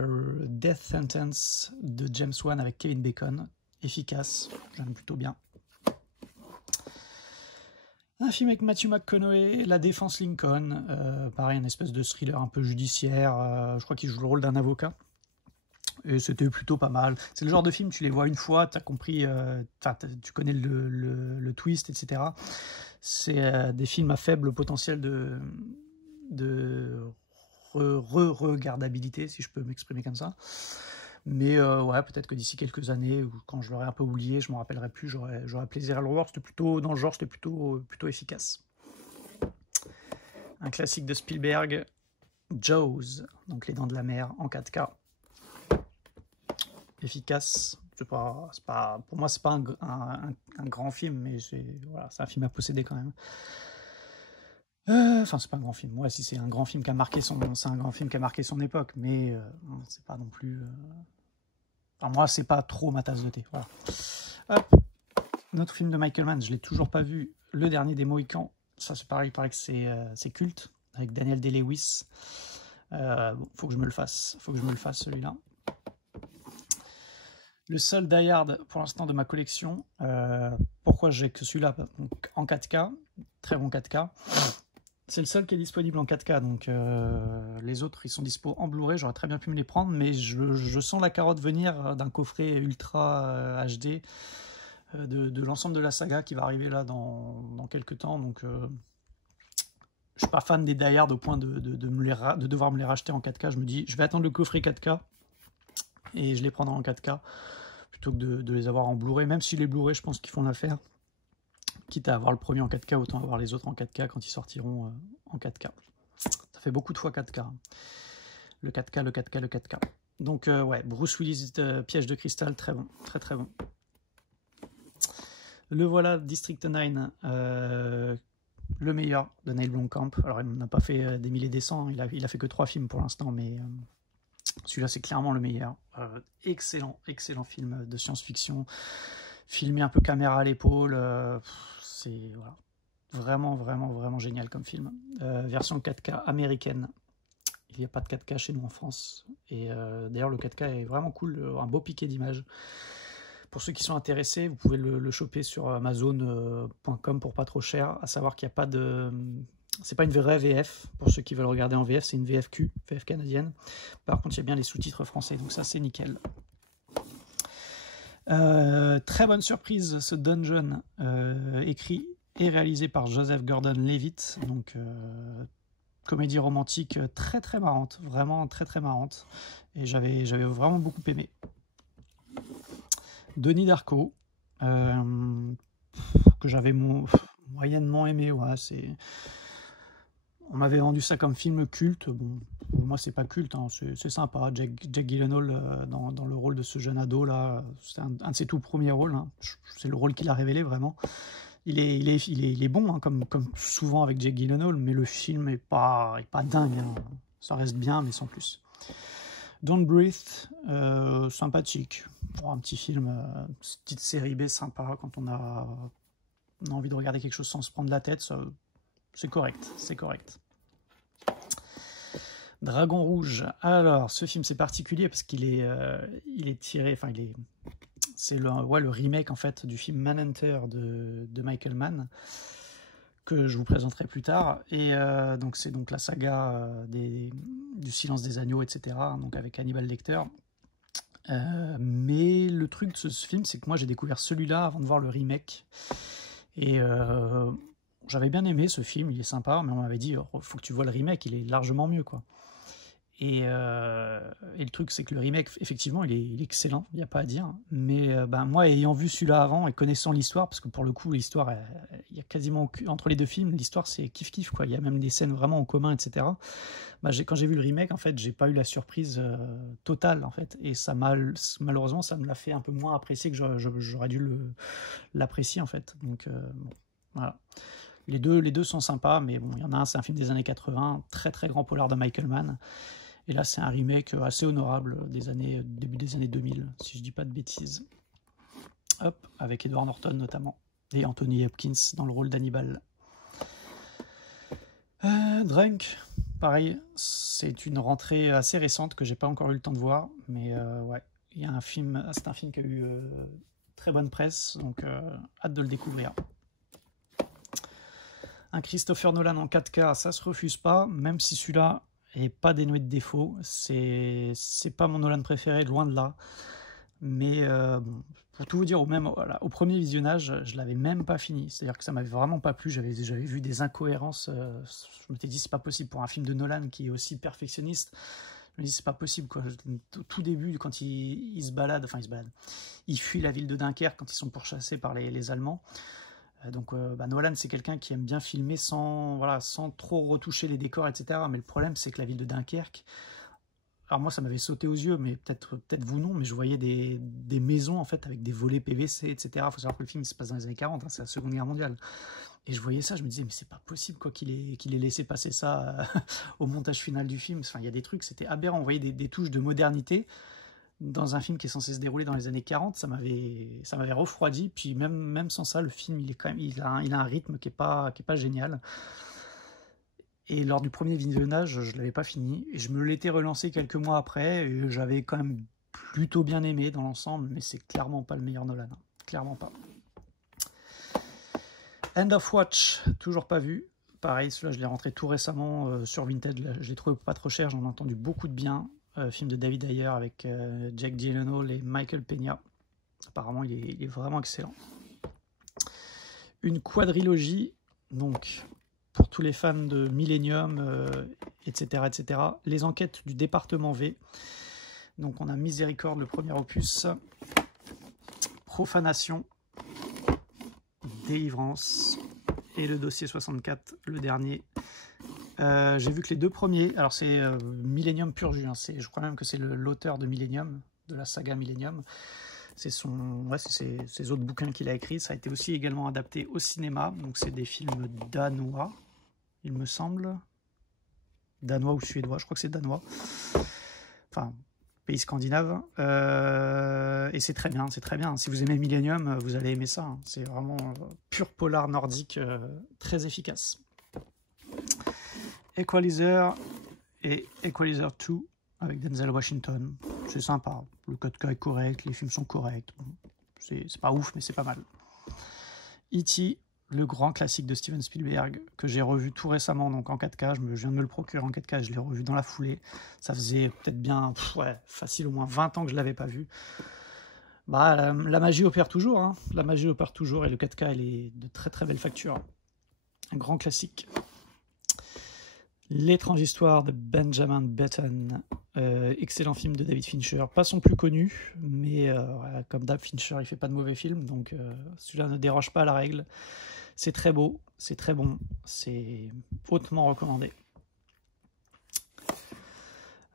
Death Sentence de James Wan avec Kevin Bacon. Efficace, j'aime plutôt bien. Un film avec Matthew McConaughey, La Défense Lincoln. Pareil, une espèce de thriller un peu judiciaire. Je crois qu'il joue le rôle d'un avocat. Et c'était plutôt pas mal. C'est le genre de film, tu les vois une fois, tu as compris, tu connais le twist, etc. C'est des films à faible potentiel de regardabilité, si je peux m'exprimer comme ça. Mais ouais, peut-être que d'ici quelques années, ou quand je l'aurai un peu oublié, je ne me rappellerai plus, j'aurai plaisir à le revoir. C'était plutôt, dans le genre, c'était plutôt efficace. Un classique de Spielberg, Jaws, donc Les Dents de la Mer en 4K. Efficace. Pour moi, c'est pas un grand film, mais voilà, c'est un film à posséder quand même. Enfin, c'est pas un grand film. Ouais, si c'est un grand film qui a marqué son époque, mais c'est pas non plus. Enfin, moi, c'est pas trop ma tasse de thé. Voilà. Hop. Notre film de Michael Mann, je l'ai toujours pas vu. Le Dernier des Mohicans. Ça, c'est pareil, il paraît que c'est culte avec Daniel Day-Lewis. Bon, faut que je me le fasse. Faut que je me le fasse celui-là. Le seul Die Hard pour l'instant de ma collection. Pourquoi j'ai que celui-là en 4K, très bon 4K. C'est le seul qui est disponible en 4K, donc les autres ils sont dispo en Blu-ray. J'aurais très bien pu me les prendre, mais je sens la carotte venir d'un coffret ultra HD de l'ensemble de la saga qui va arriver là dans quelques temps. Donc je suis pas fan des Die Hard au point de devoir me les racheter en 4K. Je me dis, je vais attendre le coffret 4K et je les prendrai en 4K plutôt que de les avoir en Blu-ray, même si les Blu-ray, je pense qu'ils font l'affaire. Quitte à avoir le premier en 4K, autant avoir les autres en 4K quand ils sortiront en 4K. Ça fait beaucoup de fois 4K. Le 4K, le 4K, le 4K. Donc ouais, Bruce Willis, Piège de cristal, très bon, très très bon. Le voilà, District 9, le meilleur de Neil Blomkamp. Alors, il n'a pas fait des milliers et des cents, il a fait que 3 films pour l'instant, mais celui-là, c'est clairement le meilleur. Excellent, excellent film de science-fiction, filmé un peu caméra à l'épaule. C'est voilà, vraiment, vraiment, vraiment génial comme film. Version 4K américaine. Il n'y a pas de 4K chez nous en France. Et d'ailleurs, le 4K est vraiment cool, un beau piqué d'image. Pour ceux qui sont intéressés, vous pouvez le choper sur Amazon.com pour pas trop cher. À savoir qu'il n'y a pas de... C'est pas une vraie VF. Pour ceux qui veulent regarder en VF, c'est une VFQ, VF canadienne. Par contre, il y a bien les sous-titres français, donc ça, c'est nickel. Très bonne surprise, ce Dungeon, écrit et réalisé par Joseph Gordon-Levitt. Donc, comédie romantique très très marrante, vraiment très très marrante. Et j'avais vraiment beaucoup aimé. Denis Darko, que j'avais moyennement aimé. Ouais, on m'avait vendu ça comme film culte. Bon, pour moi, c'est pas culte, hein, c'est sympa. Jake Gyllenhaal dans le rôle de ce jeune ado là, c'est un de ses tout premiers rôles. Hein. C'est le rôle qu'il a révélé vraiment. Il est bon, hein, comme souvent avec Jake Gyllenhaal, mais le film est pas dingue. Hein. Ça reste bien, mais sans plus. Don't Breathe, sympathique. Pour un petit film, petite série B sympa quand on a envie de regarder quelque chose sans se prendre la tête, c'est correct, c'est correct. Dragon Rouge. Alors, ce film c'est particulier parce qu'il est tiré, enfin c'est le remake en fait du film Manhunter de Michael Mann que je vous présenterai plus tard. Et donc c'est donc la saga du Silence des agneaux, etc. Donc avec Hannibal Lecter. Mais le truc de ce film, c'est que moi j'ai découvert celui-là avant de voir le remake. Et j'avais bien aimé ce film, il est sympa, mais on m'avait dit oh, faut que tu vois le remake, il est largement mieux quoi. Et le truc, c'est que le remake, effectivement, il est excellent, il n'y a pas à dire. Mais moi, ayant vu celui-là avant et connaissant l'histoire, parce que pour le coup, l'histoire, il y a quasiment entre les deux films, l'histoire, c'est kiff-kiff, quoi. Il y a même des scènes vraiment en commun, etc. Quand j'ai vu le remake, en fait, j'ai pas eu la surprise totale, en fait. Et malheureusement, ça me l'a fait un peu moins apprécier que j'aurais dû l'apprécier, en fait. Donc, bon, voilà. Les deux sont sympas, mais bon, il y en a un, c'est un film des années 80, très très grand polar de Michael Mann. Et là, c'est un remake assez honorable début des années 2000, si je dis pas de bêtises. Hop, avec Edward Norton notamment, et Anthony Hopkins dans le rôle d'Hannibal. Drunk, pareil, c'est une rentrée assez récente que j'ai pas encore eu le temps de voir, mais ouais, c'est un film qui a eu très bonne presse, donc hâte de le découvrir. Un Christopher Nolan en 4K, ça se refuse pas, même si celui-là et pas dénué de défauts. C'est pas mon Nolan préféré, loin de là. Mais bon, pour tout vous dire, au premier visionnage, je l'avais même pas fini. C'est-à-dire que ça m'avait vraiment pas plu. J'avais vu des incohérences. Je m'étais dit, c'est pas possible pour un film de Nolan qui est aussi perfectionniste. Je me dis, c'est pas possible, quoi. Au tout début, quand il se balade, il fuit la ville de Dunkerque quand ils sont pourchassés par les Allemands. Donc Nolan, c'est quelqu'un qui aime bien filmer sans trop retoucher les décors, etc. Mais le problème, c'est que la ville de Dunkerque, alors moi, ça m'avait sauté aux yeux, mais peut-être vous non, mais je voyais des maisons, en fait, avec des volets PVC, etc. Il faut savoir que le film se passe dans les années 40, hein, c'est la Seconde Guerre mondiale. Et je voyais ça, je me disais, mais c'est pas possible quoi qu'il ait laissé passer ça au montage final du film. Enfin, il y a des trucs, c'était aberrant. On voyait des touches de modernité dans un film qui est censé se dérouler dans les années 40, ça m'avait refroidi. Puis même sans ça, le film, il a un rythme qui est pas génial. Et lors du premier visionnage, je l'avais pas fini. Et je me l'étais relancé quelques mois après. Et j'avais quand même plutôt bien aimé dans l'ensemble, mais c'est clairement pas le meilleur Nolan. Hein. Clairement pas. End of Watch, toujours pas vu. Pareil, celui-là, je l'ai rentré tout récemment sur Vinted. Je l'ai trouvé pas trop cher, j'en ai entendu beaucoup de bien. Film de David Ayer avec Jake Gyllenhaal et Michael Peña. Apparemment, il est vraiment excellent. Une quadrilogie, donc, pour tous les fans de Millennium, etc., etc. Les enquêtes du département V. Donc, on a Miséricorde, le premier opus. Profanation. Délivrance. Et le dossier 64, le dernier. J'ai vu que les deux premiers, alors c'est Millennium pur jus, hein, je crois même que c'est l'auteur de Millennium, de la saga Millennium. C'est ses autres bouquins qu'il a écrits. Ça a été aussi également adapté au cinéma. Donc c'est des films danois, il me semble. Danois ou suédois, je crois que c'est danois. Enfin, pays scandinave. Et c'est très bien, c'est très bien. Si vous aimez Millennium, vous allez aimer ça. C'est vraiment pur polar nordique, très efficace. Equalizer et Equalizer 2 avec Denzel Washington. C'est sympa. Le code est correct, les films sont corrects. Bon, c'est pas ouf, mais c'est pas mal. E.T., le grand classique de Steven Spielberg, que j'ai revu tout récemment, donc en 4K. Je viens de me le procurer en 4K, je l'ai revu dans la foulée. Ça faisait peut-être bien, facile au moins 20 ans que je l'avais pas vu. Bah, la magie opère toujours, hein. La magie opère toujours, et le 4K, il est de très très belle facture. Un grand classique. L'étrange histoire de Benjamin Button, excellent film de David Fincher, pas son plus connu, mais comme d'hab Fincher il fait pas de mauvais films, donc celui-là ne déroge pas à la règle. C'est très beau, c'est très bon, c'est hautement recommandé.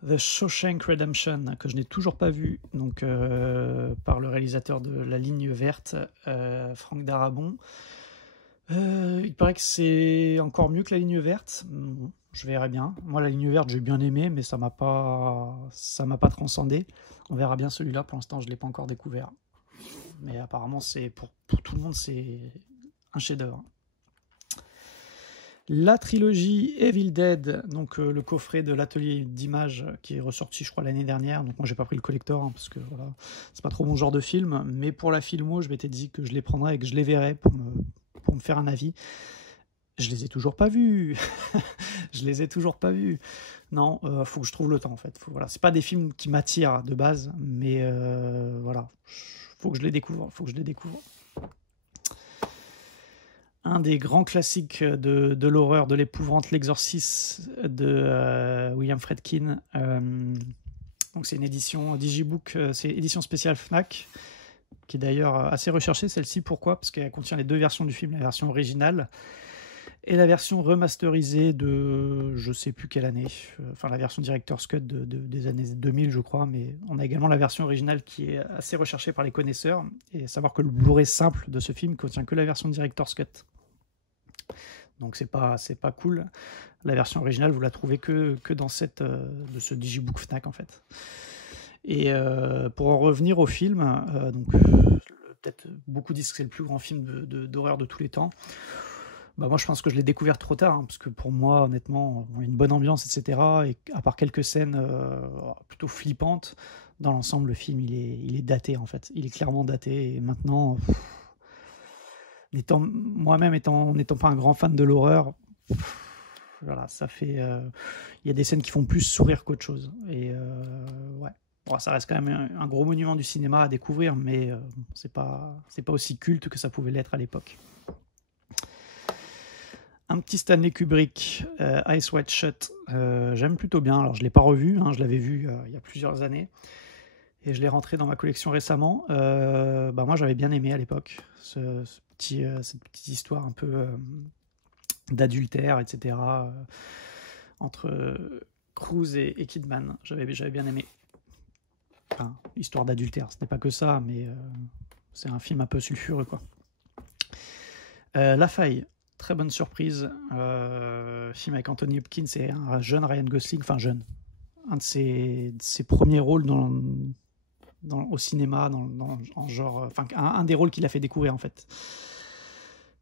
The Shawshank Redemption, que je n'ai toujours pas vu, donc par le réalisateur de La Ligne Verte, Franck Darabont. Il paraît que c'est encore mieux que La Ligne Verte. Bon, je verrai bien. Moi, La Ligne Verte, j'ai bien aimé, mais ça m'a pas transcendé. On verra bien celui-là. Pour l'instant, je l'ai pas encore découvert. Mais apparemment, c'est pour tout le monde, c'est un chef-d'œuvre. La trilogie Evil Dead, donc le coffret de l'atelier d'images qui est ressorti, je crois, l'année dernière. Donc moi, j'ai pas pris le collector hein, parce que voilà, c'est pas trop mon genre de film. Mais pour la filmo, je m'étais dit que je les prendrais et que je les verrais pour me faire un avis. Je les ai toujours pas vus. Je les ai toujours pas vus. Non, faut que je trouve le temps en fait. Voilà, c'est pas des films qui m'attirent de base, mais voilà, faut que je les découvre. Un des grands classiques de l'horreur, de l'épouvante, L'Exorciste de William Friedkin. Donc c'est une édition Digibook, c'est édition spéciale Fnac, qui est d'ailleurs assez recherchée celle-ci. Pourquoi? Parce qu'elle contient les deux versions du film, la version originale et la version remasterisée de je sais plus quelle année, enfin la version Director's Cut des années 2000 je crois, mais on a également la version originale qui est assez recherchée par les connaisseurs, et savoir que le Blu-ray simple de ce film contient que la version Director's Cut. Donc c'est pas cool. La version originale vous la trouvez que dans de ce Digibook Fnac en fait. Et pour en revenir au film, donc peut-être beaucoup disent que c'est le plus grand film d'horreur de tous les temps. Bah moi je pense que je l'ai découvert trop tard, hein, parce que pour moi honnêtement il y a une bonne ambiance etc, et à part quelques scènes plutôt flippantes, dans l'ensemble le film il est daté en fait, il est clairement daté, et maintenant moi-même n'étant pas un grand fan de l'horreur, voilà, ça fait il y a des scènes qui font plus sourire qu'autre chose, et ouais, bon, ça reste quand même un gros monument du cinéma à découvrir, mais c'est pas aussi culte que ça pouvait l'être à l'époque. Un petit Stanley Kubrick, Eyes Wide Shut, j'aime plutôt bien. Alors je ne l'ai pas revu, hein, je l'avais vu il y a plusieurs années, et je l'ai rentré dans ma collection récemment. Moi j'avais bien aimé à l'époque cette petite histoire un peu d'adultère, etc. Entre Cruise et Kidman. J'avais bien aimé. Enfin, histoire d'adultère, ce n'est pas que ça, mais c'est un film un peu sulfureux, quoi. La Faille. Très bonne surprise, film avec Anthony Hopkins et un jeune Ryan Gosling, enfin jeune, un de ses premiers rôles au cinéma, en genre, enfin un des rôles qu'il a fait découvrir en fait.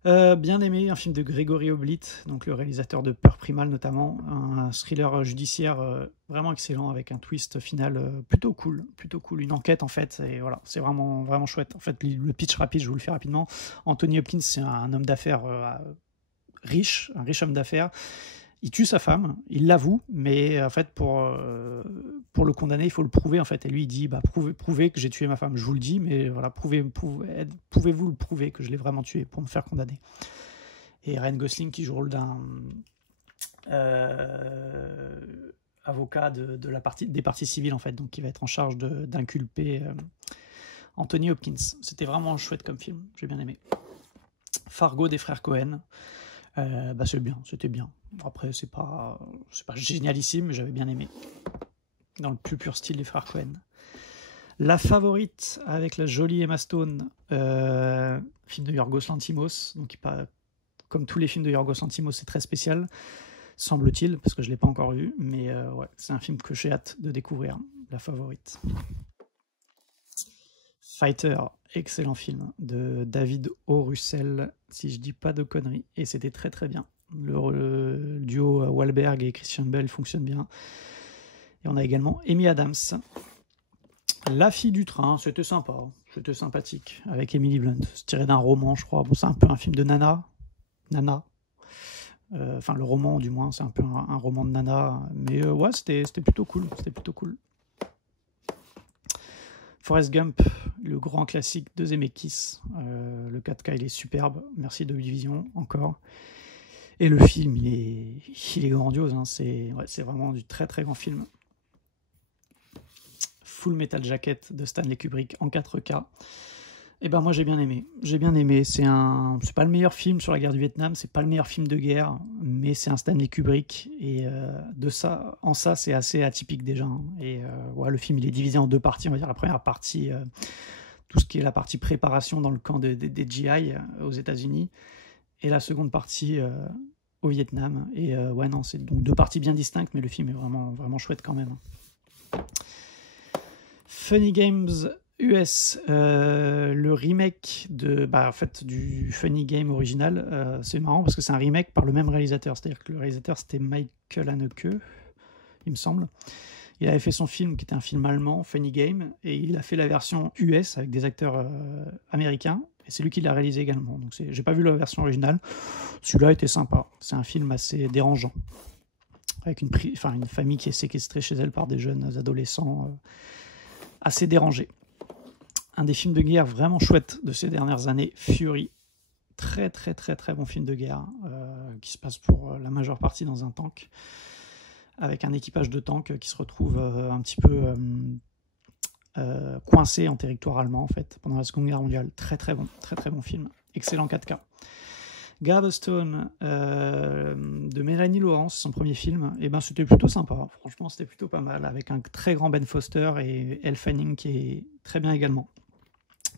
Bien aimé, un film de Grégory Oblit, donc le réalisateur de Peur Primal notamment, un thriller judiciaire vraiment excellent avec un twist final plutôt cool, une enquête en fait, et voilà, c'est vraiment chouette. En fait, le pitch rapide, je vous le fais rapidement. Anthony Hopkins, c'est un homme d'affaires riche, un riche homme d'affaires. Il tue sa femme, il l'avoue, mais en fait pour le condamner, il faut le prouver en fait. Et lui il dit prouvez que j'ai tué ma femme. Je vous le dis, mais voilà, pouvez-vous le prouver que je l'ai vraiment tué pour me faire condamner. Et Ryan Gosling qui joue le rôle d'un avocat des parties civiles en fait, donc qui va être en charge d'inculper Anthony Hopkins. C'était vraiment chouette comme film, j'ai bien aimé. Fargo des frères Cohen. C'était bien. Après, c'est pas génialissime, mais j'avais bien aimé. Dans le plus pur style des frères Cohen. La Favorite avec la jolie Emma Stone, film de Yorgos Lanthimos, donc comme tous les films de Yorgos Lanthimos, c'est très spécial, semble-t-il, parce que je ne l'ai pas encore vu, mais ouais, c'est un film que j'ai hâte de découvrir, La Favorite. Fighter, excellent film de David O. Russell, si je dis pas de conneries, et c'était très très bien. Le duo Wahlberg et Christian Bale fonctionne bien. Et on a également Amy Adams. La fille du train, c'était sympa, c'était sympathique, avec Emily Blunt. C'est tiré d'un roman, je crois. Bon, c'est un peu un film de Nana. Enfin, le roman, du moins, c'est un peu un roman de Nana. Mais ouais, c'était plutôt cool. C'était plutôt cool. Forrest Gump, le grand classique de Zemeckis. Le 4K, il est superbe. Merci de Vision, encore. Et le film, il est grandiose. Hein. C'est vraiment du très très grand film. Full Metal Jacket de Stanley Kubrick en 4K. Et ben moi j'ai bien aimé. C'est pas le meilleur film sur la guerre du Vietnam, c'est pas le meilleur film de guerre, mais c'est un Stanley Kubrick et en ça c'est assez atypique déjà. Hein. Et ouais, le film il est divisé en deux parties. On va dire la première partie, tout ce qui est la partie préparation dans le camp des GI aux États-Unis, et la seconde partie au Vietnam. Et ouais non, c'est donc deux parties bien distinctes, mais le film est vraiment vraiment chouette quand même. Funny Games US, le remake du Funny Game original, c'est marrant parce que c'est un remake par le même réalisateur, c'est-à-dire que le réalisateur c'était Michael Haneke, il me semble. Il avait fait son film qui était un film allemand, Funny Game, et il a fait la version US avec des acteurs américains, et c'est lui qui l'a réalisé également. Donc j'ai pas vu la version originale, celui-là était sympa, c'est un film assez dérangeant, avec une famille qui est séquestrée chez elle par des jeunes adolescents assez dérangés. Un des films de guerre vraiment chouettes de ces dernières années, Fury. Très très très très bon film de guerre qui se passe pour la majeure partie dans un tank, avec un équipage de tanks qui se retrouve un petit peu coincé en territoire allemand en fait pendant la Seconde Guerre mondiale. Très très bon film. Excellent 4K. Galveston de Mélanie Laurence, son premier film, et ben c'était plutôt sympa, franchement c'était plutôt pas mal, avec un très grand Ben Foster et Elle Fanning qui est très bien également.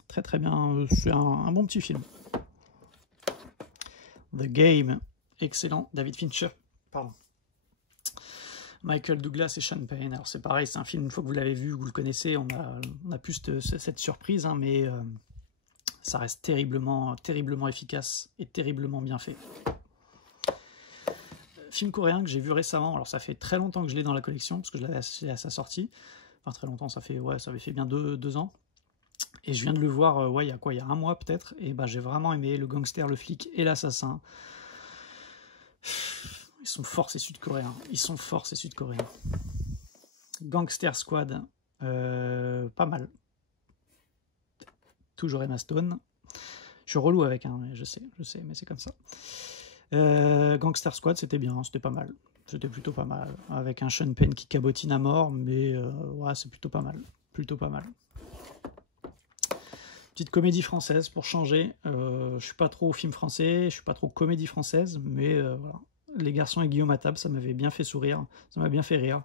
Très très bien, c'est un bon petit film. The Game, excellent, David Fincher, pardon. Michael Douglas et Sean Penn, alors c'est pareil, c'est un film, une fois que vous l'avez vu, vous le connaissez, on a plus cette surprise, hein, mais ça reste terriblement efficace et terriblement bien fait. Film coréen que j'ai vu récemment, alors ça fait très longtemps que je l'ai dans la collection, parce que je l'avais acheté à sa sortie, enfin très longtemps, ça avait fait bien deux ans, et je viens de le voir, il y a un mois peut-être, et ben j'ai vraiment aimé le gangster, le flic et l'assassin. Ils sont forts ces Sud-Coréens, Gangster Squad, pas mal. Toujours Emma Stone. Je suis relou avec, hein, je sais, mais c'est comme ça. Gangster Squad, c'était bien, c'était pas mal. C'était plutôt pas mal. Avec un Sean Penn qui cabotine à mort, mais ouais, c'est plutôt pas mal. Petite comédie française pour changer. Je suis pas trop film français, je suis pas trop comédie française, mais voilà. Les Garçons et Guillaume à table, ça m'avait bien fait sourire, ça m'a bien fait rire.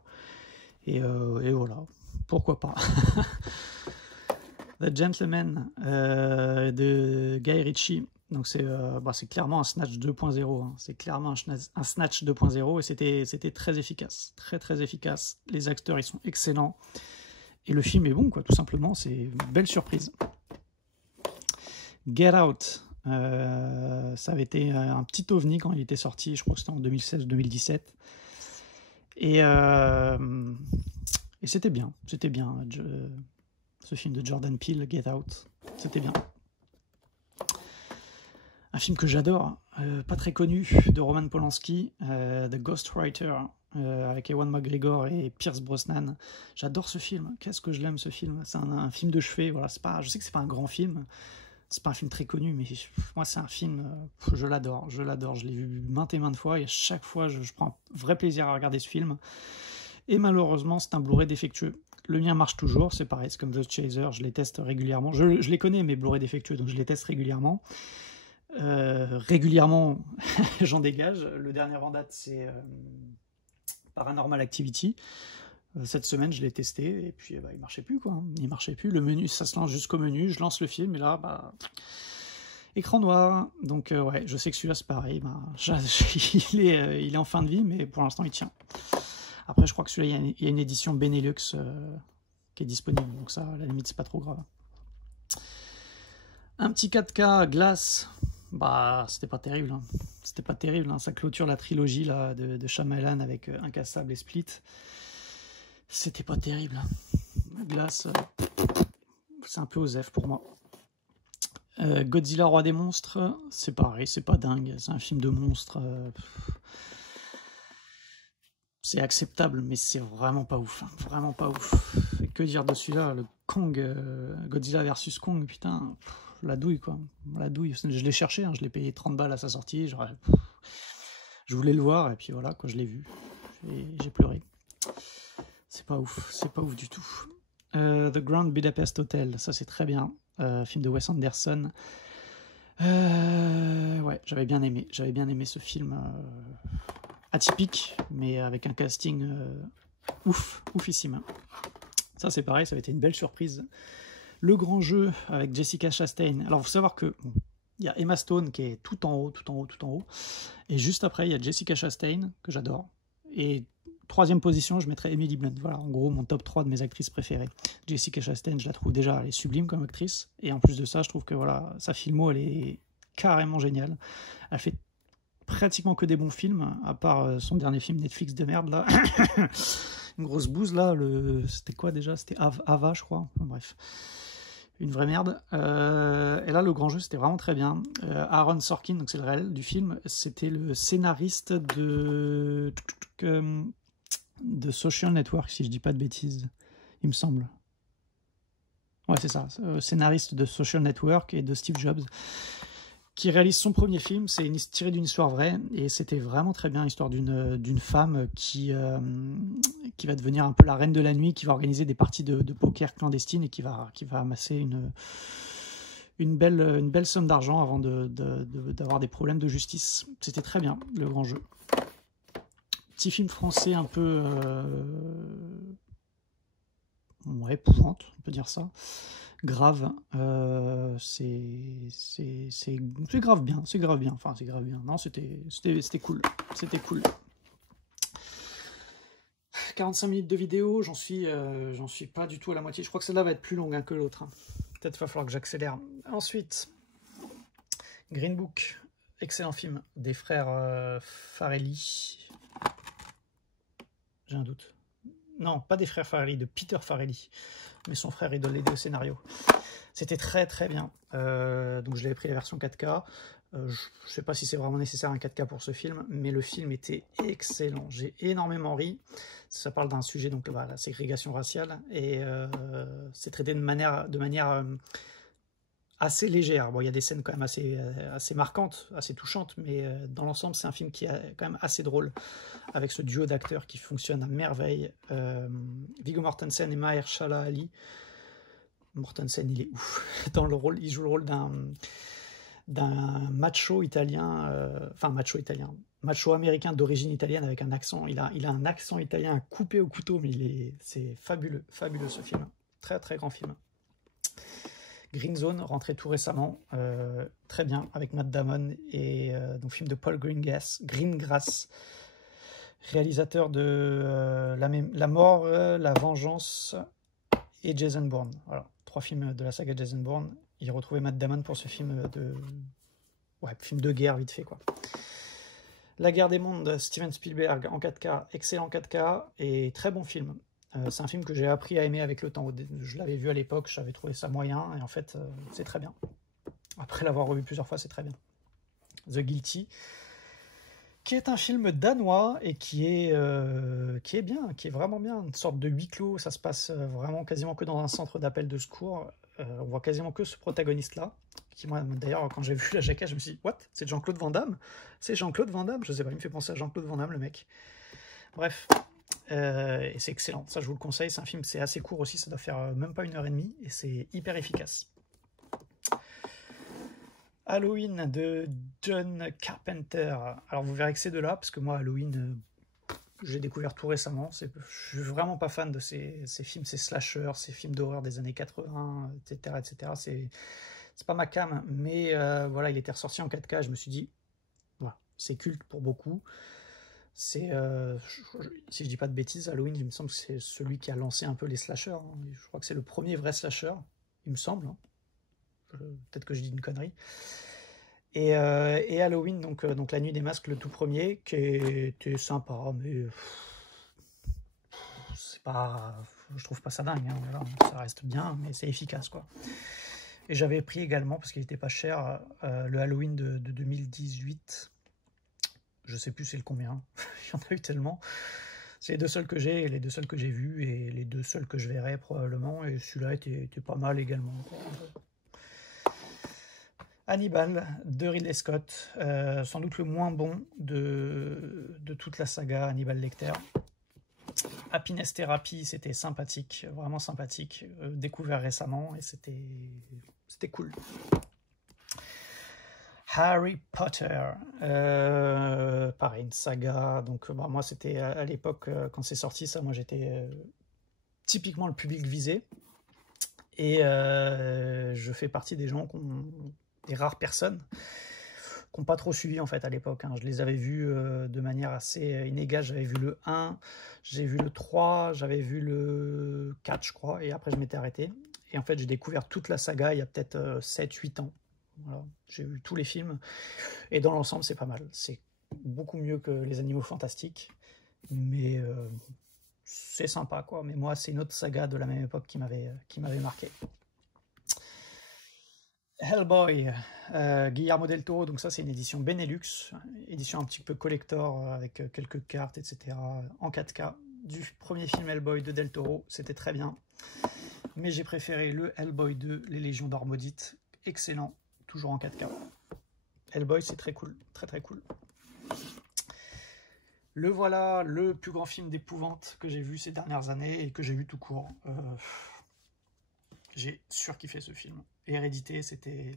Et voilà, pourquoi pas. The Gentleman de Guy Ritchie. Donc c'est clairement un Snatch 2.0. Hein. C'est clairement un Snatch 2.0 et c'était très efficace. Très très efficace. Les acteurs ils sont excellents. Et le film est bon, quoi, tout simplement. C'est une belle surprise. Get Out. Ça avait été un petit ovni quand il était sorti. Je crois que c'était en 2016-2017. Et c'était bien. Ce film de Jordan Peele, Get Out, c'était bien. Un film que j'adore, pas très connu, de Roman Polanski, The Ghostwriter, avec Ewan McGregor et Pierce Brosnan. J'adore ce film, qu'est-ce que je l'aime ce film. C'est un film de chevet, voilà, je sais que c'est pas un grand film, c'est pas un film très connu, mais moi c'est un film, je l'adore, je l'ai vu maintes et maintes fois, et à chaque fois je prends un vrai plaisir à regarder ce film. Et malheureusement, c'est un Blu-ray défectueux. Le mien marche toujours, c'est pareil, c'est comme The Chaser, je les teste régulièrement. Je les connais, mes Blu-ray défectueux, donc je les teste régulièrement. Régulièrement, j'en dégage. Le dernier en date, c'est Paranormal Activity. Cette semaine, je l'ai testé, et puis il marchait plus, quoi. Il marchait plus. Le menu, ça se lance jusqu'au menu, je lance le film, et là, écran noir. Donc, ouais, je sais que celui-là, c'est pareil. Il est en fin de vie, mais pour l'instant, il tient. Après, je crois que celui-là, il y a une édition Benelux qui est disponible, donc ça, à la limite, c'est pas trop grave. Un petit 4K Glace, c'était pas terrible. Hein. C'était pas terrible. Hein. Ça clôture la trilogie là, de Shyamalan avec Incassable et Split. C'était pas terrible. Glace, c'est un peu osef pour moi. Godzilla Roi des monstres, c'est pareil, c'est pas dingue. C'est un film de monstres. C'est acceptable, mais c'est vraiment pas ouf. Hein. Vraiment pas ouf. Et que dire de celui-là, le Kong, Godzilla versus Kong, putain, la douille quoi. La douille. Je l'ai cherché, hein, je l'ai payé 30 balles à sa sortie. Je voulais le voir, et puis voilà, quand je l'ai vu, j'ai pleuré. C'est pas ouf du tout. The Grand Budapest Hotel, ça c'est très bien. Film de Wes Anderson. Ouais, j'avais bien aimé ce film. Atypique, mais avec un casting oufissime. Ça c'est pareil, ça avait été une belle surprise. Le Grand Jeu avec Jessica Chastain. Alors il faut savoir que il y a Emma Stone qui est tout en haut. Et juste après, il y a Jessica Chastain, que j'adore. Et troisième position, je mettrais Emily Blunt. Voilà, en gros, mon top 3 de mes actrices préférées. Jessica Chastain, je la trouve déjà, elle est sublime comme actrice. Et en plus de ça, je trouve que voilà, sa filmo, elle est carrément géniale. Elle fait pratiquement que des bons films, à part son dernier film Netflix de merde, là. Une grosse bouse, là. C'était quoi déjà? C'était Ava, je crois. Enfin, bref. Une vraie merde. Et là, Le Grand Jeu, c'était vraiment très bien. Aaron Sorkin, donc c'est le réel du film, c'était le scénariste de Social Network, si je dis pas de bêtises, il me semble. Ouais, c'est ça. Scénariste de Social Network et de Steve Jobs, qui réalise son premier film. C'est tiré d'une histoire vraie, et c'était vraiment très bien, l'histoire d'une femme qui va devenir un peu la reine de la nuit, qui va organiser des parties de poker clandestines, et qui va amasser une belle somme d'argent avant d'avoir des problèmes de justice. C'était très bien, Le Grand Jeu. Petit film français un peu ouais, épouvante, on peut dire ça. Grave, c'est grave bien, enfin c'est grave bien. Non, c'était cool, 45 minutes de vidéo, j'en suis pas du tout à la moitié. Je crois que celle-là va être plus longue hein, que l'autre. Hein. Peut-être va falloir que j'accélère. Ensuite, Green Book, excellent film des frères Farrelly. J'ai un doute. Non, pas des frères Farrelly, de Peter Farrelly. Mais son frère, il doit l'aider au scénario. C'était très très bien. Donc je l'avais pris la version 4K. Je ne sais pas si c'est vraiment nécessaire un 4K pour ce film, mais le film était excellent. J'ai énormément ri. Ça parle d'un sujet, donc la ségrégation raciale, et c'est traité de manière assez légère. Bon, il y a des scènes quand même assez marquantes, assez touchantes, mais dans l'ensemble, c'est un film qui est quand même assez drôle, avec ce duo d'acteurs qui fonctionne à merveille. Viggo Mortensen et Mahershala Ali. Mortensen, il est ouf dans le rôle. Il joue le rôle d'un macho italien, macho américain d'origine italienne avec un accent. Il a un accent italien coupé au couteau, mais c'est fabuleux ce film. Très très grand film. Green Zone, rentré tout récemment, très bien, avec Matt Damon, et donc film de Paul Greengrass, réalisateur de La Mort, La Vengeance et Jason Bourne. Voilà, 3 films de la saga Jason Bourne. Il retrouvait Matt Damon pour ce film film de guerre vite fait quoi. La Guerre des Mondes, Steven Spielberg en 4K, excellent 4K et très bon film. C'est un film que j'ai appris à aimer avec le temps. Je l'avais vu à l'époque, j'avais trouvé ça moyen, et en fait, c'est très bien. Après l'avoir revu plusieurs fois, c'est très bien. The Guilty, qui est un film danois et qui est bien, qui est vraiment bien. Une sorte de huis clos, ça se passe vraiment quasiment que dans un centre d'appel de secours. On voit quasiment que ce protagoniste-là. Qui, moi, d'ailleurs, quand j'ai vu la jaquette, je me suis dit, what? C'est Jean-Claude Van Damme? C'est Jean-Claude Van Damme? Je sais pas, il me fait penser à Jean-Claude Van Damme, le mec. Bref. Et c'est excellent, ça je vous le conseille, c'est un film, c'est assez court aussi, ça doit faire même pas 1h30 et c'est hyper efficace. Halloween de John Carpenter, alors vous verrez que c'est de là, parce que moi Halloween, j'ai découvert tout récemment. Je suis vraiment pas fan de ces films, ces slashers, ces films d'horreur des années 80, etc. etc. C'est pas ma came, mais voilà, il était ressorti en 4K. Je me suis dit, voilà, c'est culte pour beaucoup. Si je dis pas de bêtises, Halloween, il me semble que c'est celui qui a lancé un peu les slashers. Hein. Je crois que c'est le premier vrai slasher, il me semble. Hein. Peut-être que je dis une connerie. Et Halloween, donc la nuit des masques, le tout premier, qui était sympa, mais c'est pas, je trouve pas ça dingue. Hein, voilà, ça reste bien, mais c'est efficace, quoi. Et j'avais pris également, parce qu'il était pas cher, le Halloween de 2018. Je sais plus c'est le combien. Il y en a eu tellement. C'est les deux seuls que j'ai, les deux seuls que j'ai vus, et les deux seuls que je verrai probablement. Et celui-là était pas mal également, quoi. Hannibal de Ridley Scott, sans doute le moins bon de toute la saga Hannibal Lecter. Happiness Therapy, c'était sympathique, vraiment sympathique, découvert récemment et c'était cool. Harry Potter, pareil, une saga. Donc bah, moi c'était à l'époque quand c'est sorti ça, moi j'étais typiquement le public visé et je fais partie des gens des rares personnes qui n'ont pas trop suivi en fait à l'époque. Hein. Je les avais vus de manière assez inégale. J'avais vu le 1, j'ai vu le 3, j'avais vu le 4 je crois, et après je m'étais arrêté. Et en fait j'ai découvert toute la saga il y a peut-être 7-8 ans. Voilà. J'ai vu tous les films, et dans l'ensemble c'est pas mal. C'est beaucoup mieux que Les Animaux Fantastiques, mais c'est sympa quoi. Mais moi c'est une autre saga de la même époque qui m'avait marqué. Hellboy, Guillermo del Toro, donc ça c'est une édition Benelux, édition un petit peu collector avec quelques cartes, etc. en 4K du premier film Hellboy de del Toro, c'était très bien. Mais j'ai préféré le Hellboy 2, Les Légions d'Or Maudite, excellent, toujours en 4K. Hellboy c'est très cool, très très cool. Le voilà, le plus grand film d'épouvante que j'ai vu ces dernières années et que j'ai vu tout court. J'ai surkiffé ce film. Hérédité, c'était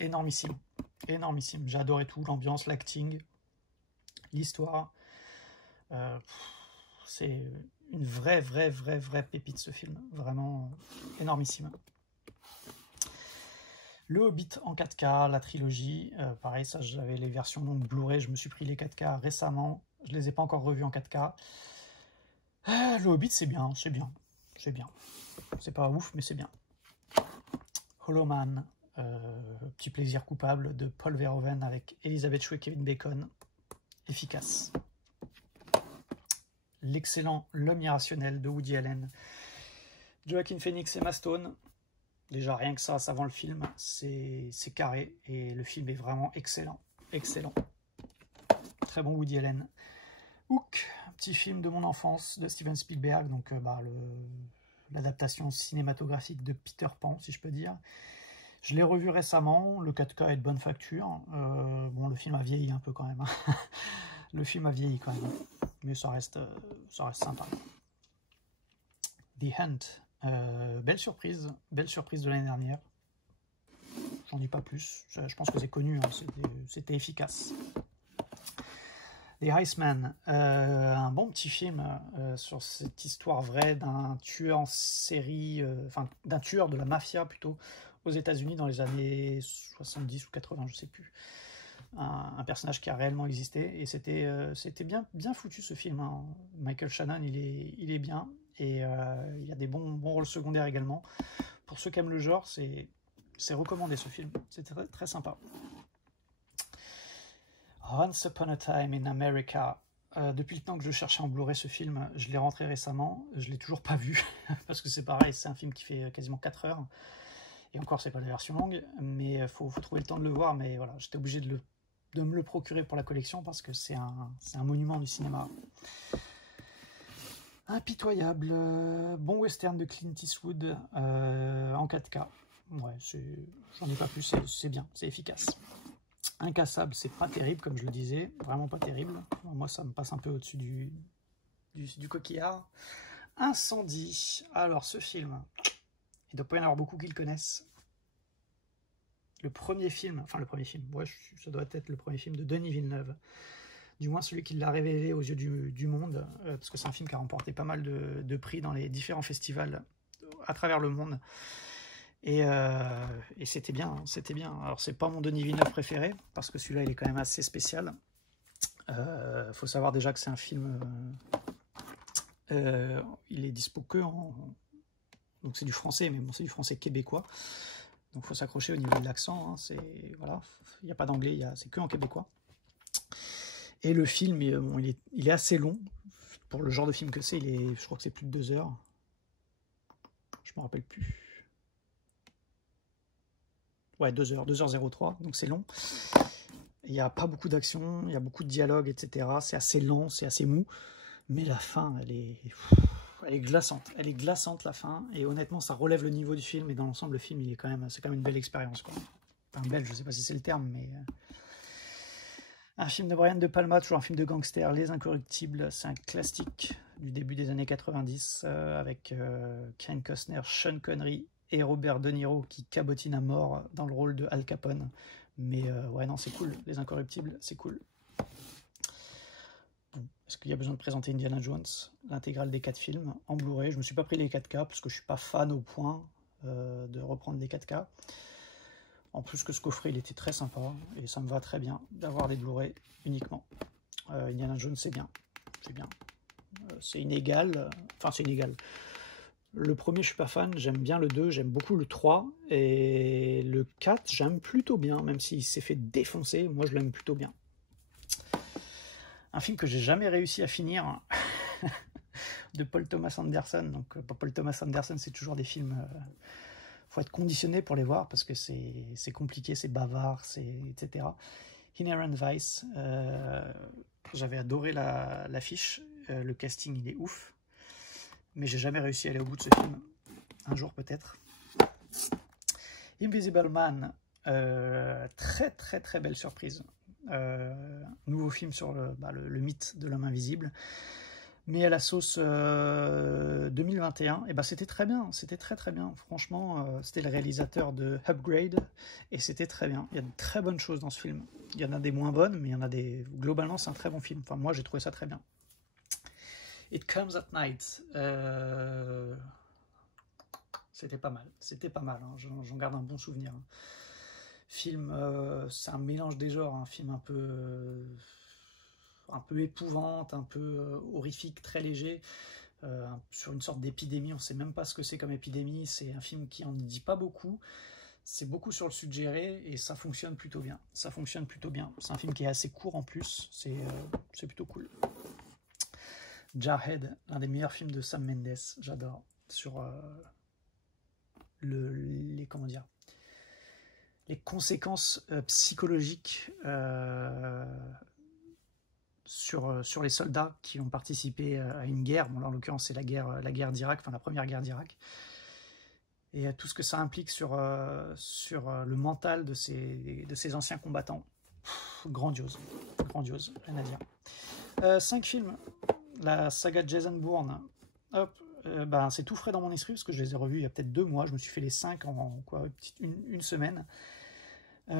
énormissime. Énormissime. J'ai adoré tout, l'ambiance, l'acting, l'histoire. C'est une vraie pépite ce film. Vraiment énormissime. Le Hobbit en 4K, la trilogie. Pareil, ça j'avais les versions donc Blu-ray. Je me suis pris les 4K récemment. Je les ai pas encore revus en 4K. Le Hobbit, c'est bien, c'est bien. C'est bien. C'est pas ouf, mais c'est bien. Hollow Man, petit plaisir coupable de Paul Verhoeven avec Elisabeth Shue et Kevin Bacon, efficace. L'excellent L'Homme irrationnel de Woody Allen, Joaquin Phoenix et Emma Stone. Déjà rien que ça avant le film, c'est carré et le film est vraiment excellent, excellent. Très bon Woody Allen. Hook, petit film de mon enfance de Steven Spielberg, donc l'adaptation cinématographique de Peter Pan, si je peux dire. Je l'ai revu récemment, le 4K est de bonne facture. Bon, le film a vieilli un peu quand même. Le film a vieilli quand même, mais ça reste sympa. The Hunt, belle surprise de l'année dernière. J'en dis pas plus, je pense que c'est connu, hein, c'était efficace. The Iceman, un bon petit film sur cette histoire vraie d'un tueur en série, enfin d'un tueur de la mafia plutôt, aux États-Unis dans les années 70 ou 80, je sais plus. Un personnage qui a réellement existé et c'était bien foutu ce film. Hein. Michael Shannon, il est bien et il y a des bons rôles secondaires également. Pour ceux qui aiment le genre, c'est recommandé ce film. C'est très, très sympa. Once Upon a Time in America. Depuis le temps que je cherchais en Blu-ray ce film, je l'ai rentré récemment. Je l'ai toujours pas vu parce que c'est pareil, c'est un film qui fait quasiment 4 heures. Et encore, c'est pas la version longue, mais il faut trouver le temps de le voir. Mais voilà, j'étais obligé de me le procurer pour la collection parce que c'est un monument du cinéma. Impitoyable, bon western de Clint Eastwood en 4K. Ouais, j'en ai pas plus, c'est bien, c'est efficace. Incassable, c'est pas terrible, comme je le disais, vraiment pas terrible. Moi, ça me passe un peu au-dessus du coquillard. Incendie. Alors, ce film, il doit pas y en avoir beaucoup qui le connaissent. Le premier film, ouais, ça doit être le premier film de Denis Villeneuve. du moins celui qui l'a révélé aux yeux du monde, parce que c'est un film qui a remporté pas mal de prix dans les différents festivals à travers le monde. Et c'était bien, hein, c'était bien. Alors c'est pas mon Denis Villeneuve préféré, parce que celui-là il est quand même assez spécial. Faut savoir déjà que c'est un film, il est dispo que en... Donc c'est du français, mais bon c'est du français québécois. Donc faut s'accrocher au niveau de l'accent, hein, voilà, il n'y a pas d'anglais, c'est que en québécois. Et le film, bon, il est assez long, pour le genre de film que c'est, je crois que c'est plus de 2 heures. Je me rappelle plus. Ouais, 2 heures, 2h03, donc c'est long. Il n'y a pas beaucoup d'action, il y a beaucoup de dialogue, etc. C'est assez lent, c'est assez mou. Mais la fin, elle est glaçante. Elle est glaçante, la fin. Et honnêtement, ça relève le niveau du film. Et dans l'ensemble, le film, c'est quand même une belle expérience, quoi. Enfin, belle, je ne sais pas si c'est le terme, mais... Un film de Brian De Palma, toujours un film de gangster, Les Incorruptibles. C'est un classique du début des années 90, avec Kevin Costner, Sean Connery et Robert De Niro qui cabotine à mort dans le rôle de Al Capone. Mais ouais, non, c'est cool. Les Incorruptibles, c'est cool. Bon, est-ce qu'il y a besoin de présenter Indiana Jones, l'intégrale des 4 films, en Blu-ray? Je ne me suis pas pris les 4K parce que je ne suis pas fan au point de reprendre les 4K. En plus que ce coffret, il était très sympa et ça me va très bien d'avoir les Blu-ray uniquement. Indiana Jones, c'est bien. C'est bien. C'est inégal. Enfin, c'est inégal. Le premier, je suis pas fan. J'aime bien le 2, j'aime beaucoup le 3. Et le 4, j'aime plutôt bien, même s'il s'est fait défoncer. Moi, je l'aime plutôt bien. Un film que j'ai jamais réussi à finir, de Paul Thomas Anderson. Donc, Paul Thomas Anderson, c'est toujours des films... faut être conditionné pour les voir parce que c'est compliqué, c'est bavard, etc. Inherent Vice, j'avais adoré l'affiche, le casting il est ouf, mais j'ai jamais réussi à aller au bout de ce film. Un jour peut-être. Invisible Man, très très très belle surprise. Nouveau film sur le mythe de l'homme invisible. Mais à la sauce 2021, et ben c'était très bien, c'était très très bien. Franchement, c'était le réalisateur de Upgrade et c'était très bien. Il y a de très bonnes choses dans ce film. Il y en a des moins bonnes, mais il y en a des. Globalement, c'est un très bon film. Enfin, moi, j'ai trouvé ça très bien. It Comes at Night. C'était pas mal. C'était pas mal. Hein. J'en garde un bon souvenir. Hein. Film, c'est un mélange des genres. Un film un peu épouvante, un peu horrifique, très léger, sur une sorte d'épidémie. On ne sait même pas ce que c'est comme épidémie. C'est un film qui en dit pas beaucoup. C'est beaucoup sur le suggéré et ça fonctionne plutôt bien. Ça fonctionne plutôt bien. C'est un film qui est assez court en plus. C'est plutôt cool. Jarhead, l'un des meilleurs films de Sam Mendes. J'adore. Sur les conséquences psychologiques sur les soldats qui ont participé à une guerre. Bon, là, en l'occurrence, c'est la guerre d'Irak, enfin la première guerre d'Irak. Et tout ce que ça implique sur le mental de ces anciens combattants. Grandiose, grandiose, rien à dire. 5 films. La saga Jason Bourne. Hop, c'est tout frais dans mon esprit parce que je les ai revus il y a peut-être 2 mois. Je me suis fait les 5 en une semaine.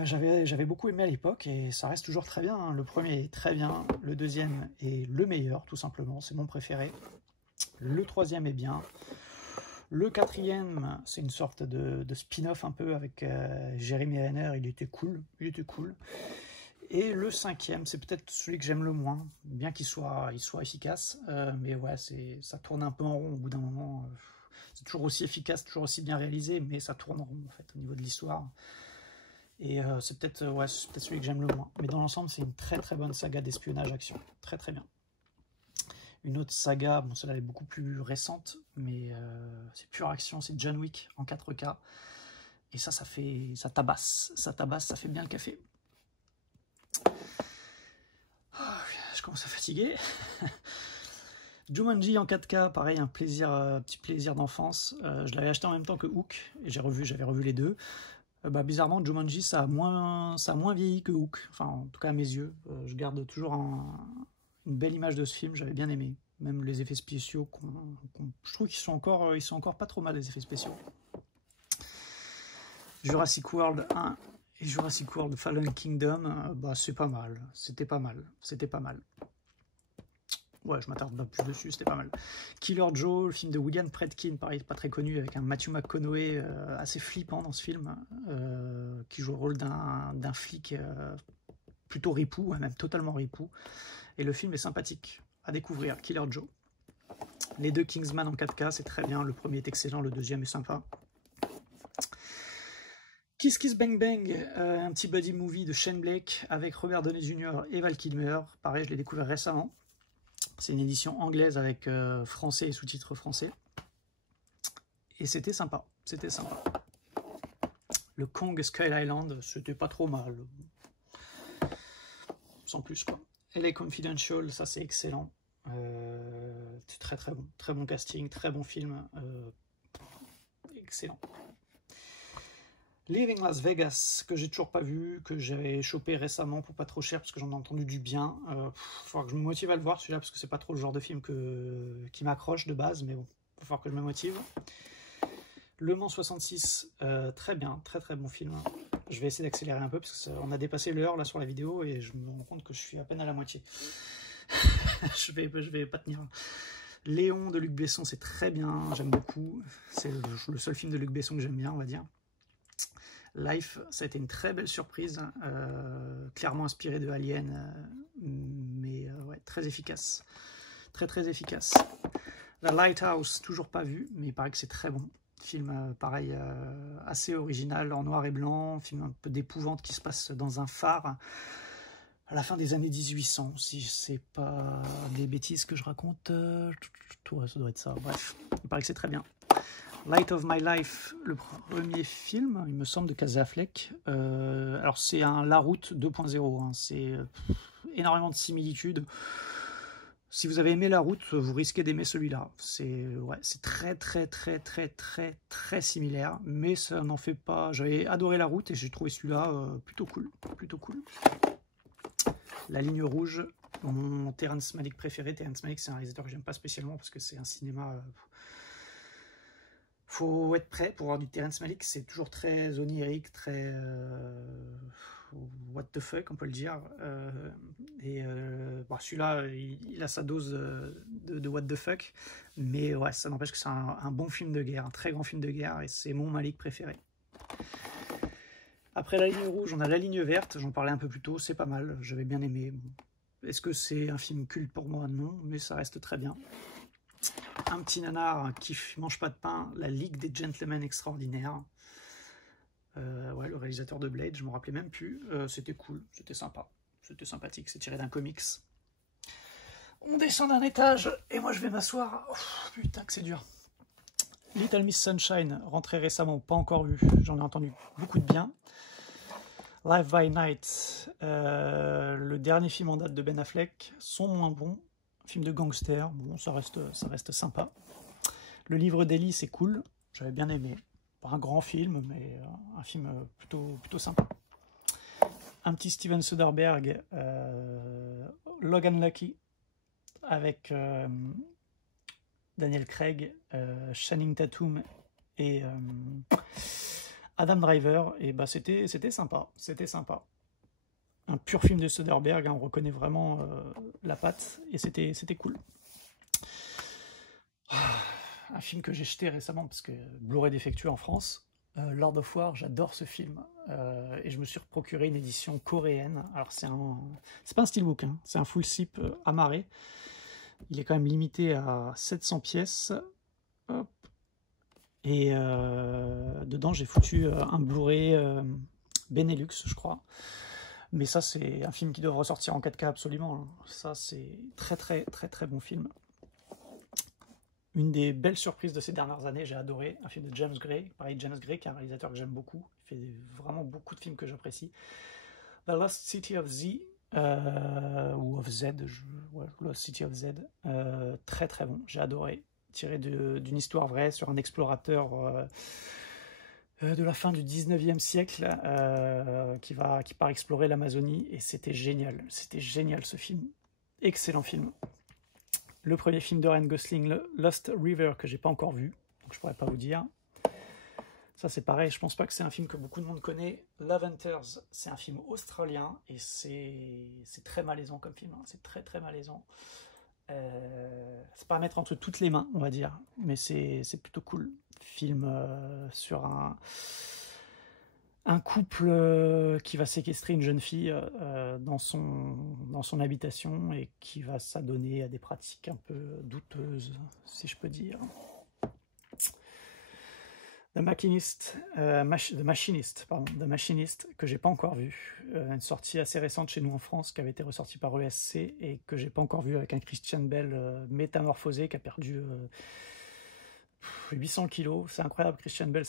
J'avais beaucoup aimé à l'époque et ça reste toujours très bien. Hein. Le premier est très bien, le deuxième est le meilleur, tout simplement, c'est mon préféré. Le troisième est bien. Le quatrième, c'est une sorte de spin-off un peu avec Jeremy Renner, il était cool. Et le cinquième, c'est peut-être celui que j'aime le moins, bien qu'il soit efficace, mais ouais, ça tourne un peu en rond au bout d'un moment. C'est toujours aussi efficace, toujours aussi bien réalisé, mais ça tourne en rond en fait au niveau de l'histoire. Et c'est peut-être celui que j'aime le moins. Mais dans l'ensemble, c'est une très très bonne saga d'espionnage action. Très très bien. Une autre saga, bon celle-là est beaucoup plus récente, mais c'est pure action, c'est John Wick en 4K. Et ça tabasse, ça fait bien le café. Oh, je commence à fatiguer. Jumanji en 4K, pareil, un petit plaisir d'enfance. Je l'avais acheté en même temps que Hook, et j'avais revu les deux. Bizarrement, Jumanji, ça a moins vieilli que Hook, enfin en tout cas à mes yeux. Je garde toujours une belle image de ce film, j'avais bien aimé. Même les effets spéciaux, je trouve qu'ils sont encore pas trop mal, les effets spéciaux. Jurassic World 1 Et Jurassic World Fallen Kingdom, bah c'est pas mal, c'était pas mal, c'était pas mal. Ouais, je m'attarde pas plus dessus, c'était pas mal. Killer Joe, le film de William Friedkin, pareil, pas très connu, avec un Matthew McConaughey assez flippant dans ce film, qui joue le rôle d'un flic plutôt ripou, même totalement ripou. Et le film est sympathique, à découvrir, Killer Joe. Les deux Kingsman en 4K, c'est très bien, le premier est excellent, le deuxième est sympa. Kiss Kiss Bang Bang, un petit buddy movie de Shane Blake avec Robert Downey Jr. et Val Kilmer. Pareil, je l'ai découvert récemment. C'est une édition anglaise avec français et sous-titres français. Et c'était sympa, c'était sympa. Le Kong Skull Island, c'était pas trop mal. Sans plus, quoi. LA Confidential, ça c'est excellent. C'est très bon casting, très bon film. Excellent. Leaving Las Vegas, que j'ai toujours pas vu, que j'avais chopé récemment pour pas trop cher, parce que j'en ai entendu du bien. Il va falloir que je me motive à le voir, celui-là, parce que c'est pas trop le genre de film qui m'accroche de base, mais bon, il va falloir que je me motive. Le Mans 66, très bien, très bon film. Je vais essayer d'accélérer un peu, parce qu'on a dépassé l'heure là sur la vidéo, et je me rends compte que je suis à peine à la moitié. je vais pas tenir. Léon de Luc Besson, c'est très bien, j'aime beaucoup. C'est le seul film de Luc Besson que j'aime bien, on va dire. Life, ça a été une très belle surprise, clairement inspiré de Alien, mais ouais, très efficace. Très efficace. La Lighthouse, toujours pas vu, mais il paraît que c'est très bon. Film, pareil, assez original, en noir et blanc, film un peu d'épouvante qui se passe dans un phare à la fin des années 1800, si c'est pas des bêtises que je raconte. Ça doit être ça, bref, il paraît que c'est très bien. Light of My Life, le premier film, il me semble, de Casey Affleck. Alors c'est un La Route 2.0, hein, c'est énormément de similitudes. Si vous avez aimé La Route, vous risquez d'aimer celui-là. C'est très similaire, mais ça n'en fait pas. J'avais adoré La Route et j'ai trouvé celui-là plutôt cool. La Ligne Rouge, mon Terrence Malick préféré. Terrence Malick, c'est un réalisateur que j'aime pas spécialement parce que c'est un cinéma... faut être prêt pour voir du Terrence Malick, c'est toujours très onirique, très what the fuck, on peut le dire. Bon, celui-là, il a sa dose de what the fuck, mais ouais, ça n'empêche que c'est un bon film de guerre, un très grand film de guerre, et c'est mon Malick préféré. Après La Ligne Rouge, on a La Ligne Verte, j'en parlais un peu plus tôt, c'est pas mal, j'avais bien aimé. Est-ce que c'est un film culte pour moi? Non, mais ça reste très bien. Un petit nanar qui mange pas de pain, La Ligue des Gentlemen Extraordinaires. Ouais, le réalisateur de Blade, je me rappelais même plus. C'était cool, c'était sympa, c'était sympathique, c'est tiré d'un comics. On descend d'un étage et moi je vais m'asseoir. Putain que c'est dur. Little Miss Sunshine, rentré récemment, pas encore vu, j'en ai entendu beaucoup de bien. Live by Night, le dernier film en date de Ben Affleck, sont moins bons. Film de gangster, bon, ça reste sympa. Le Livre d'Eli, c'est cool, j'avais bien aimé. Pas un grand film, mais un film plutôt sympa. Un petit Steven Soderbergh, Logan Lucky, avec Daniel Craig, Channing Tatum et Adam Driver, et bah c'était sympa, un pur film de Soderbergh, hein, on reconnaît vraiment la patte, et c'était cool. Un film que j'ai jeté récemment parce que Blu-ray défectueux en France, Lord of War, j'adore ce film, et je me suis procuré une édition coréenne. Alors c'est pas un steelbook, hein, c'est un full zip amarré. Il est quand même limité à 700 pièces. Hop. Et dedans, j'ai foutu un Blu-ray Benelux, je crois. Mais ça, c'est un film qui doit ressortir en 4K absolument. Hein. Ça, c'est très bon film. Une des belles surprises de ces dernières années, j'ai adoré un film de James Gray. Pareil, James Gray, qui est un réalisateur que j'aime beaucoup. Il fait vraiment beaucoup de films que j'apprécie. The Lost City of Z, ou of Z, ouais, Lost City of Z, très bon, j'ai adoré, tiré d'une histoire vraie sur un explorateur de la fin du 19e siècle qui part explorer l'Amazonie, et c'était génial ce film, excellent film. Le premier film de Ryan Gosling, Lost River, que j'ai pas encore vu, donc je pourrais pas vous dire. Ça, c'est pareil, je pense pas que c'est un film que beaucoup de monde connaît. Love Hunters, c'est un film australien et c'est très malaisant comme film. Hein. C'est très très malaisant. C'est pas à mettre entre toutes les mains, on va dire, mais c'est plutôt cool. Film sur un couple qui va séquestrer une jeune fille dans son habitation et qui va s'adonner à des pratiques un peu douteuses, si je peux dire. The Machinist, The Machinist, que j'ai pas encore vu, une sortie assez récente chez nous en France, qui avait été ressortie par ESC et que j'ai pas encore vu, avec un Christian Bale métamorphosé qui a perdu 800 kilos. C'est incroyable, Christian Bale,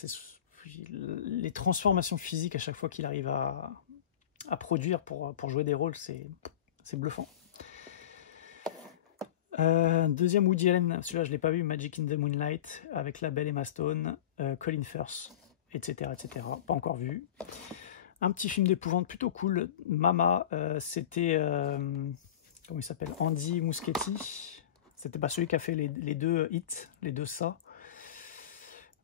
les transformations physiques à chaque fois qu'il arrive à produire pour jouer des rôles, c'est bluffant. Deuxième Woody Allen, celui-là je l'ai pas vu, Magic in the Moonlight, avec La Belle Emma Stone, Colin Firth, etc., etc. Pas encore vu. Un petit film d'épouvante plutôt cool, Mama, c'était, comment il s'appelle, Andy Muschietti. C'était pas celui qui a fait les deux hits, les deux ça.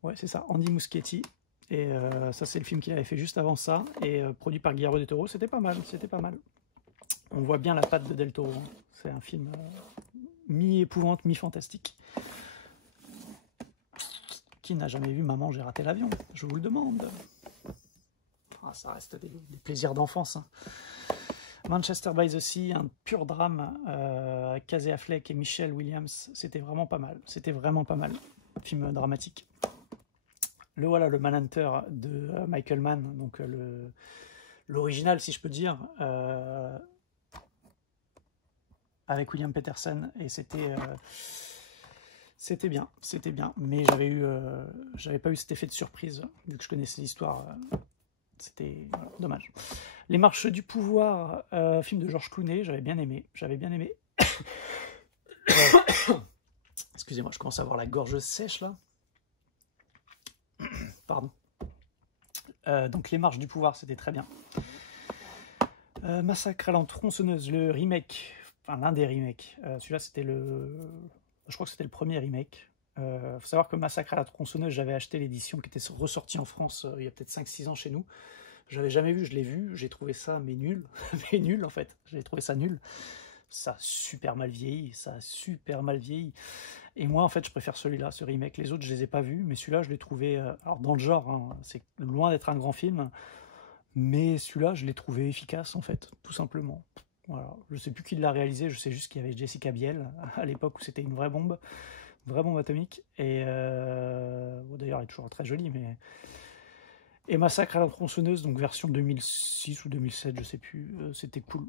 Ouais, c'est ça, Andy Muschietti. Et ça, c'est le film qu'il avait fait juste avant ça, et produit par Guillermo del Toro. C'était pas mal, c'était pas mal. On voit bien la patte de Del Toro. Hein. C'est un film mi-épouvante, mi-fantastique. Qui n'a jamais vu Maman, j'ai raté l'avion? Je vous le demande. Ah, ça reste des plaisirs d'enfance. Hein. Manchester by the Sea, un pur drame avec Casey Affleck et Michelle Williams. C'était vraiment pas mal. C'était vraiment pas mal. Film dramatique. Voilà, le Manhunter de Michael Mann, donc l'original, si je peux dire, avec William Peterson, et c'était bien, mais j'avais pas eu cet effet de surprise, vu que je connaissais l'histoire, c'était voilà, dommage. Les Marches du Pouvoir, film de George Clooney, j'avais bien aimé. Excusez-moi, je commence à avoir la gorge sèche, là. Pardon. Donc Les Marches du Pouvoir, c'était très bien. Massacre à la tronçonneuse, le remake, enfin l'un des remakes. Celui-là, c'était je crois que c'était le premier remake. Faut savoir que Massacre à la tronçonneuse, j'avais acheté l'édition qui était ressortie en France il y a peut-être 5-6 ans chez nous. Je l'avais jamais vu, je l'ai vu, j'ai trouvé ça mais nul. Mais nul en fait, j'ai trouvé ça nul. Ça a super mal vieilli, Et moi, en fait, je préfère celui-là, ce remake. Les autres, je les ai pas vus, mais celui-là, je l'ai trouvé... alors, dans le genre, hein, c'est loin d'être un grand film, mais celui-là, je l'ai trouvé efficace, en fait, tout simplement. Voilà. Je sais plus qui l'a réalisé, je sais juste qu'il y avait Jessica Biel, à l'époque où c'était une vraie bombe atomique. Et bon, d'ailleurs, elle est toujours très jolie, mais... Et Massacre à la tronçonneuse, donc version 2006 ou 2007, je sais plus. C'était cool.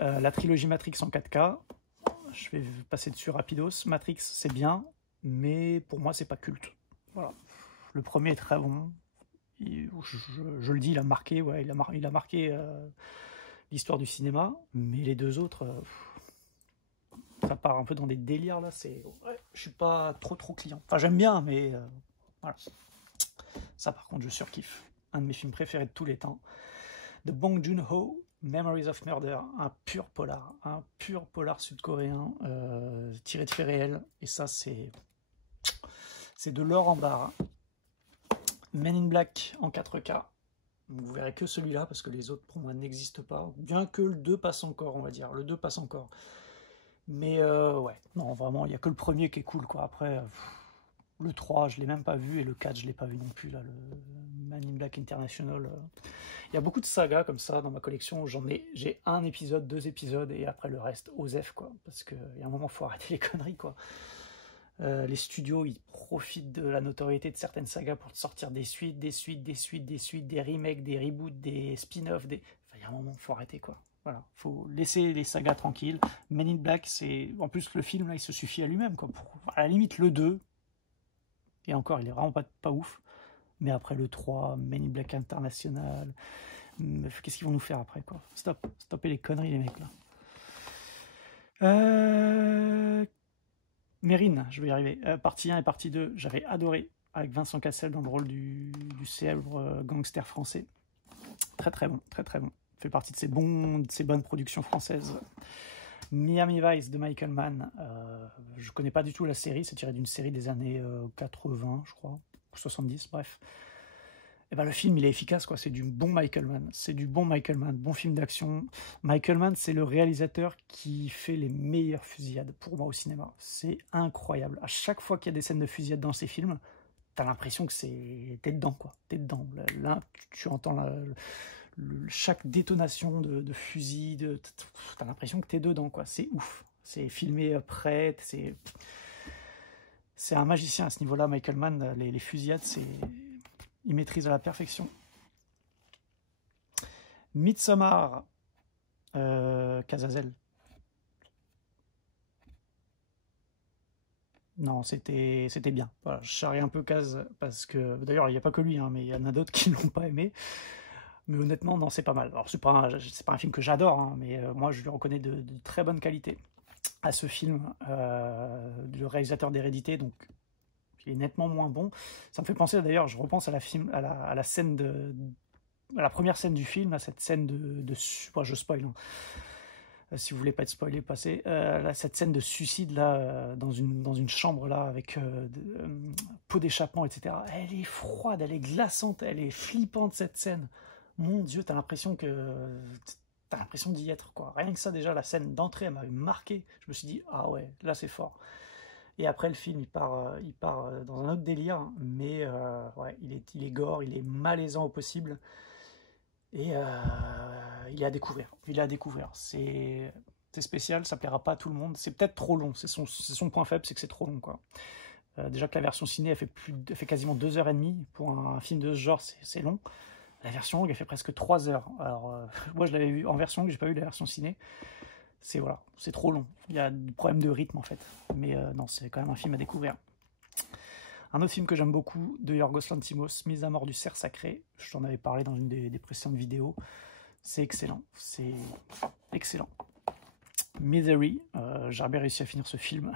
La trilogie Matrix en 4K, je vais passer dessus rapidos. Matrix, c'est bien, mais pour moi, c'est pas culte. Voilà. Le premier est très bon. Je le dis, il a marqué, ouais, il a marqué l'histoire du cinéma, mais les deux autres, ça part un peu dans des délires là. Ouais, je suis pas trop client. Enfin, j'aime bien, mais voilà. Ça, par contre, je surkiffe. Un de mes films préférés de tous les temps. De Bong Joon-ho, Memories of Murder, un pur polar sud-coréen tiré de faits réels. Et ça, c'est de l'or en barre. Men in Black en 4K. Vous verrez que celui-là, parce que les autres, pour moi, n'existent pas. Bien que le 2 passe encore, on va dire. Le 2 passe encore. Mais ouais, non, vraiment, il n'y a que le premier qui est cool, quoi. Après... le 3, je ne l'ai même pas vu, et le 4, je ne l'ai pas vu non plus, là, le Man in Black International. Il y a beaucoup de sagas comme ça dans ma collection, j'ai un épisode, 2 épisodes, et après le reste, OSEF, quoi, parce qu'il y a un moment, il faut arrêter les conneries, quoi. Les studios, ils profitent de la notoriété de certaines sagas pour sortir des suites, des remakes, des reboots, des spin-offs, Enfin, il y a un moment, il faut arrêter, quoi. Voilà, faut laisser les sagas tranquilles. Men in Black, en plus, le film, là, il se suffit à lui-même, quoi. À la limite, le 2... Et encore, il est vraiment pas ouf. Mais après le 3, Men in Black International, qu'est-ce qu'ils vont nous faire après, quoi? Stoppez les conneries, les mecs, là. Mérine, je vais y arriver. Partie 1 et partie 2, j'avais adoré, avec Vincent Cassel dans le rôle du célèbre gangster français. Très bon. Fait partie de ces bonnes productions françaises. Miami Vice de Michael Mann, je connais pas du tout la série, c'est tiré d'une série des années 80, je crois. 70, bref. Et ben, le film, il est efficace, quoi. C'est du bon Michael Mann. C'est du bon Michael Mann, bon film d'action. Michael Mann, c'est le réalisateur qui fait les meilleures fusillades pour moi au cinéma. C'est incroyable. À chaque fois qu'il y a des scènes de fusillade dans ses films, t'as l'impression que t'es dedans, quoi. T'es dedans. Là, tu entends chaque détonation de fusil, t'as l'impression que t'es dedans, quoi. C'est ouf. C'est filmé prêt, c'est un magicien à ce niveau-là, Michael Mann. Les fusillades, il maîtrise à la perfection. Midsommar, Cazazel. Non, c'était bien. Voilà, je charrie un peu Caz parce que d'ailleurs il n'y a pas que lui, hein, mais il y en a d'autres qui ne l'ont pas aimé. Mais honnêtement, non, c'est pas mal. Alors c'est pas un film que j'adore, hein, mais moi je lui reconnais de très bonnes qualités à ce film, du réalisateur d'Hérédité, donc il est nettement moins bon. Ça me fait penser d'ailleurs, je repense à la scène à la première scène du film, à cette scène je spoil, hein. Si vous voulez pas être spoilé, passez. Cette scène de suicide là, dans une chambre là, avec pot d'échappement, etc. Elle est froide, elle est glaçante, elle est flippante cette scène. Mon Dieu, t'as l'impression d'y être, quoi. Rien que ça, déjà, la scène d'entrée, elle m'avait marqué. Je me suis dit, ah ouais, là c'est fort. Et après le film, il part dans un autre délire, mais ouais, il est gore, il est malaisant au possible. Et il est à découvrir. C'est spécial, ça plaira pas à tout le monde. C'est peut-être trop long. C'est son point faible, c'est que c'est trop long, quoi. Déjà que la version ciné, elle fait quasiment 2h30. Pour un film de ce genre, c'est long. La version longue, elle fait presque 3 heures. Alors, moi, je l'avais vu en version longue, j'ai pas vu la version ciné. C'est trop long. Il y a des problèmes de rythme, en fait. Mais non, c'est quand même un film à découvrir. Un autre film que j'aime beaucoup, de Yorgos Lanthimos, Mise à mort du cerf sacré. Je t'en avais parlé dans une des précédentes vidéos. C'est excellent. C'est excellent. Misery, j'ai jamais réussi à finir ce film.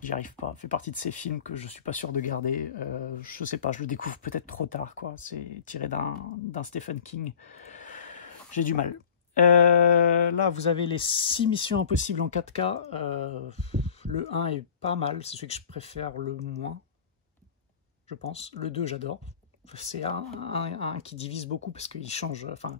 J'y arrive pas. Ça fait partie de ces films que je suis pas sûr de garder. Je sais pas, je le découvre peut-être trop tard, quoi. C'est tiré d'un Stephen King. J'ai du mal. Là, vous avez les 6 missions impossibles en 4K. Le 1 est pas mal, c'est celui que je préfère le moins, je pense. Le 2, j'adore. C'est un qui divise beaucoup parce qu'il change. Enfin,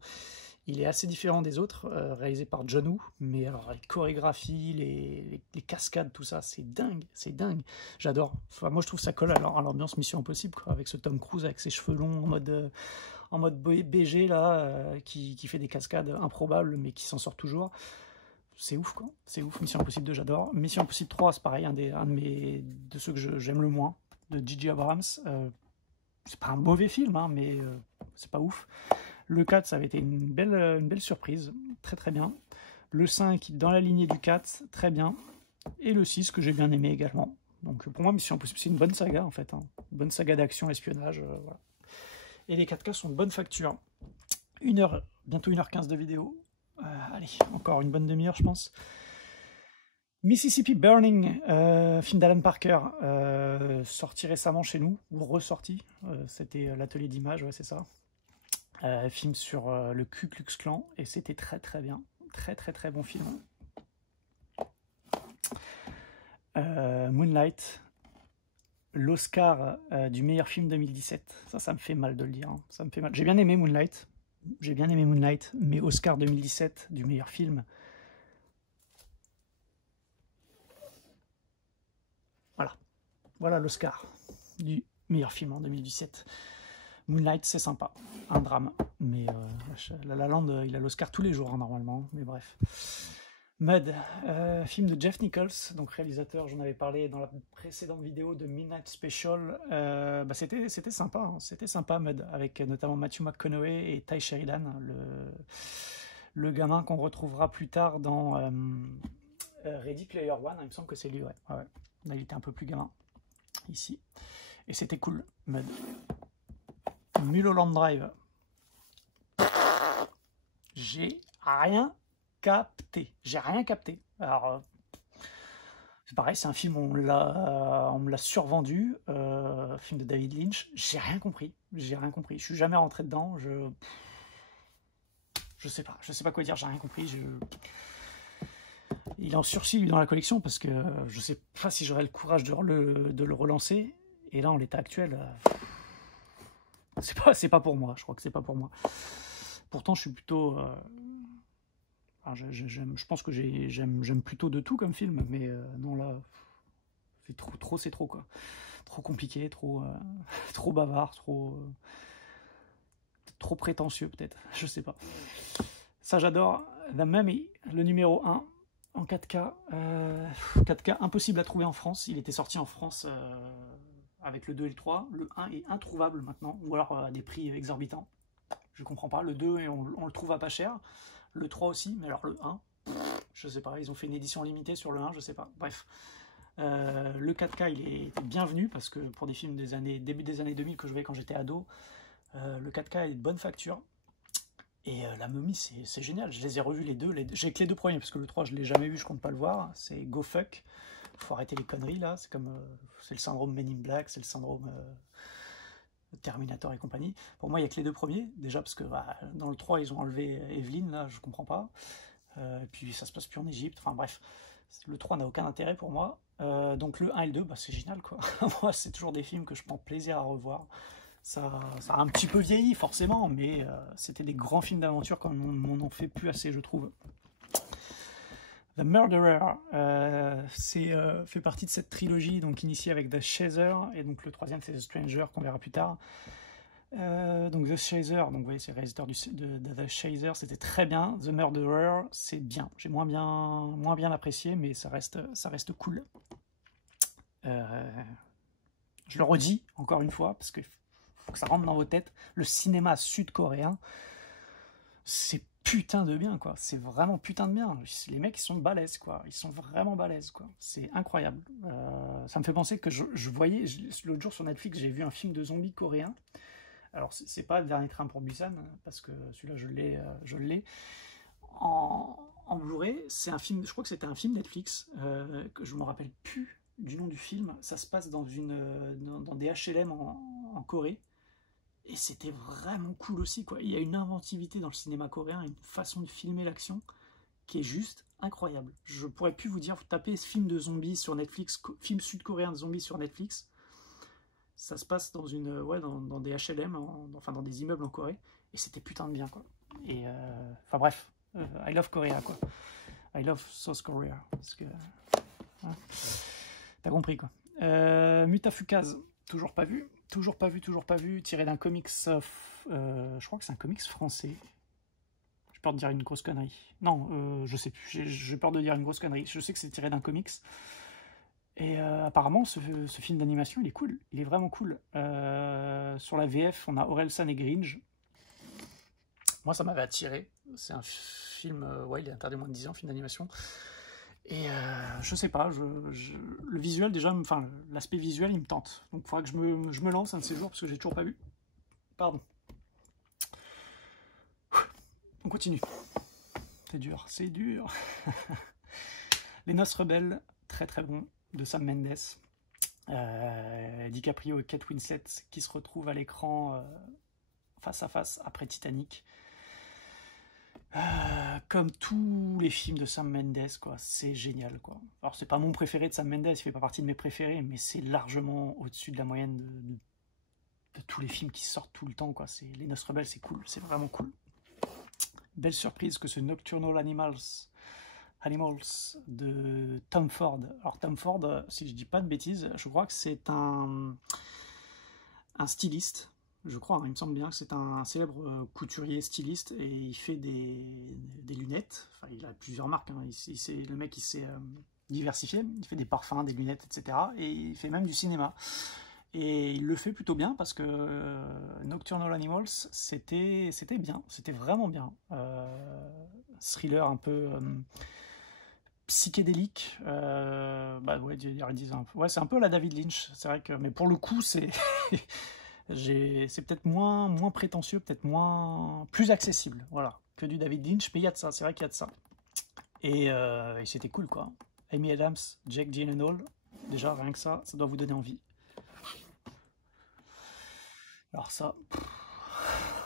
il est assez différent des autres, réalisé par John Woo. Mais alors, les chorégraphies, les cascades, tout ça, c'est dingue. C'est dingue. J'adore. Enfin, moi, je trouve ça colle à l'ambiance Mission Impossible, quoi, avec ce Tom Cruise avec ses cheveux longs en mode BG, là, qui fait des cascades improbables, mais qui s'en sort toujours. C'est ouf, quoi. C'est ouf. Mission Impossible 2, j'adore. Mission Impossible 3, c'est pareil, de ceux que j'aime le moins, de J.J. Abrams. C'est pas un mauvais film, hein, mais c'est pas ouf. Le 4, ça avait été une belle surprise. Très, très bien. Le 5, dans la lignée du 4, très bien. Et le 6, que j'ai bien aimé également. Donc, pour moi, Mission Impossible, c'est une bonne saga, en fait. Hein. Une bonne saga d'action, espionnage, voilà. Et les 4K sont de bonne facture. Bientôt 1h15 de vidéo. Allez, encore une bonne demi-heure, je pense. Mississippi Burning, film d'Alan Parker, sorti récemment chez nous, ou ressorti. C'était l'atelier d'image, ouais, c'est ça. Film sur le Ku Klux Klan, et c'était très très bien. Très très très bon film. Moonlight, l'Oscar du meilleur film 2017. Ça me fait mal de le dire. Hein. Ça me fait mal. J'ai bien aimé Moonlight, mais Oscar 2017 du meilleur film. Voilà l'Oscar du meilleur film en 2017. Moonlight, c'est sympa, un drame. Mais La La Land, il a l'Oscar tous les jours, hein, normalement. Mais bref. Mud, film de Jeff Nichols, donc réalisateur, j'en avais parlé dans la précédente vidéo de Midnight Special. C'était sympa, hein, c'était sympa Mud, avec notamment Matthew McConaughey et Ty Sheridan, le gamin qu'on retrouvera plus tard dans Ready Player One, il me semble que c'est lui, ouais. Là, il était un peu plus gamin, ici. Et c'était cool, Mud. Mulholland Drive. J'ai rien capté. Alors, c'est pareil, c'est un film, on me l'a survendu, film de David Lynch. J'ai rien compris. Je suis jamais rentré dedans. Je sais pas quoi dire. J'ai rien compris. Il est en sursis dans la collection parce que je sais pas si j'aurai le courage de le relancer. Et là, en l'état actuel, c'est pas pour moi. Je crois que c'est pas pour moi. Pourtant, je suis plutôt... enfin, je pense que j'aime plutôt de tout comme film, mais non, là, c'est trop, quoi. Trop compliqué, trop bavard, trop prétentieux, peut-être. Je sais pas. Ça, j'adore. The Mummy, le numéro 1, en 4K. 4K impossible à trouver en France. Il était sorti en France avec le 2 et le 3. Le 1 est introuvable maintenant, ou alors à des prix exorbitants. Je comprends pas. Le 2, on le trouve à pas cher. Le 3 aussi, mais alors le 1, je sais pas. Ils ont fait une édition limitée sur le 1, je sais pas. Bref. Le 4K, il est bienvenu, parce que pour des films début des années 2000 que je voyais quand j'étais ado, le 4K est de bonne facture. Et la momie, c'est génial. Je les ai revus les deux. J'ai que les deux premiers, parce que le 3, je l'ai jamais vu, je compte pas le voir. C'est Go Fuck. Faut arrêter les conneries, là. C'est comme... c'est le syndrome Men in Black, c'est le syndrome Terminator et compagnie. Pour moi, il y a que les deux premiers. Déjà, parce que dans le 3, ils ont enlevé Evelyn, là, je comprends pas. Et puis, ça se passe plus en Égypte. Enfin, bref. Le 3 n'a aucun intérêt pour moi. Donc, le 1 et le 2, c'est génial, quoi. Moi, c'est toujours des films que je prends plaisir à revoir. Ça a un petit peu vieilli, forcément, mais c'était des grands films d'aventure comme on n'en fait plus assez, je trouve. The Murderer fait partie de cette trilogie, donc initiée avec The Chaser, et donc le troisième, c'est The Stranger, qu'on verra plus tard. Donc The Chaser, donc vous voyez, c'est le réalisateur de The Chaser, c'était très bien. The Murderer, c'est bien. J'ai moins bien apprécié, mais ça reste cool. Je le redis encore une fois, parce que faut que ça rentre dans vos têtes. Le cinéma sud-coréen, c'est putain de bien, quoi. C'est vraiment putain de bien. Les mecs, ils sont balèzes, quoi. Ils sont vraiment balèzes, quoi. C'est incroyable. Ça me fait penser que je voyais... L'autre jour sur Netflix, j'ai vu un film de zombies coréen. Alors, c'est pas Le Dernier Train pour Busan, parce que celui-là, je l'ai. En Blu-ray, c'est un film... Je crois que c'était un film Netflix, que je me rappelle plus du nom du film. Ça se passe dans des HLM en Corée. Et c'était vraiment cool aussi, quoi. Il y a une inventivité dans le cinéma coréen, une façon de filmer l'action qui est juste incroyable. Je pourrais plus vous dire, vous tapez ce film de zombies sur Netflix, film sud-coréen de zombies sur Netflix, ça se passe dans dans des HLM, enfin dans des immeubles en Corée, et c'était putain de bien, quoi. Et enfin bref, I love Korea, quoi. I love South Korea, parce que hein, t'as compris, quoi. Mutafukaz, toujours pas vu, tiré d'un comics, je crois que c'est un comics français. J'ai peur de dire une grosse connerie. Non, je sais plus, j'ai peur de dire une grosse connerie. Je sais que c'est tiré d'un comics. Et apparemment, ce film d'animation, il est cool. Il est vraiment cool. Sur la VF, on a Orelsan et Gringe. Moi, ça m'avait attiré. C'est un film, ouais, il est interdit moins de 10 ans, film d'animation. Et je sais pas, le visuel déjà, enfin l'aspect visuel il me tente. Donc il faudra que je me lance un de ces jours parce que j'ai toujours pas vu. Pardon. On continue. C'est dur, c'est dur. Les Noces Rebelles, très très bon, de Sam Mendes. DiCaprio et Kate Winslet qui se retrouvent à l'écran face à face après Titanic. Comme tous les films de Sam Mendes, quoi, c'est génial, quoi. Alors c'est pas mon préféré de Sam Mendes, il fait pas partie de mes préférés, mais c'est largement au-dessus de la moyenne de tous les films qui sortent tout le temps, quoi. Les Noces Rebelles, c'est cool, c'est vraiment cool. Belle surprise que ce Nocturnal Animals de Tom Ford. Alors Tom Ford, si je dis pas de bêtises, je crois que c'est un styliste. Je crois, hein, il me semble bien que c'est un célèbre couturier styliste et il fait des lunettes. Enfin, il a plusieurs marques. Hein. Le mec, il s'est diversifié. Il fait des parfums, des lunettes, etc. Et il fait même du cinéma. Et il le fait plutôt bien parce que Nocturnal Animals, c'était bien. C'était vraiment bien. Thriller un peu psychédélique. Ouais, c'est un peu la David Lynch. C'est vrai que, mais pour le coup, c'est c'est peut-être moins prétentieux, peut-être plus accessible, voilà, que du David Lynch, mais il y a de ça, c'est vrai qu'il y a de ça. Et c'était cool, quoi. Amy Adams, Jake Gyllenhaal, déjà rien que ça doit vous donner envie. Alors ça,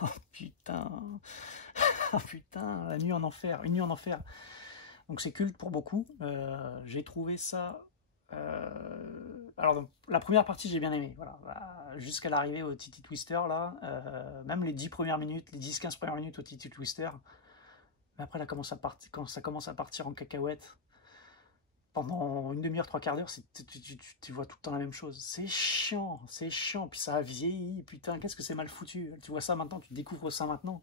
oh putain, oh putain, La Nuit en Enfer, Une Nuit en Enfer. Donc c'est culte pour beaucoup. J'ai trouvé ça Alors, donc, la première partie, j'ai bien aimé. Voilà. Jusqu'à l'arrivée au Titi Twister, là, même les 10 premières minutes, les 10-15 premières minutes au Titi Twister. Mais après, là, quand ça commence à partir en cacahuète, pendant une demi-heure, trois quarts d'heure, tu vois tout le temps la même chose. C'est chiant, c'est chiant. Puis ça a vieilli, putain, qu'est-ce que c'est mal foutu. Tu vois ça maintenant, tu découvres ça maintenant.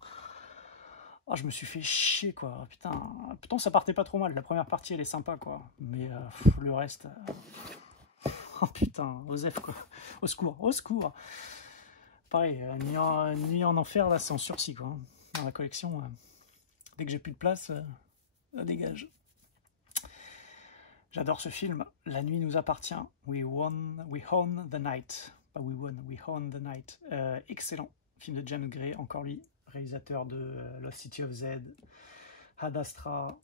Ah, je me suis fait chier, quoi. Putain, pourtant, ça partait pas trop mal. La première partie, elle est sympa, quoi. Mais le reste... Oh putain, Osef, quoi. Au secours, au secours. Pareil, Nuit en enfer, là, c'est en sursis, quoi. Dans la collection, dès que j'ai plus de place, ça dégage. J'adore ce film. La nuit nous appartient. We own the night. Pas we won, we own the night. Excellent. Film de James Gray, encore lui, réalisateur de Lost City of Z, Ad Astra,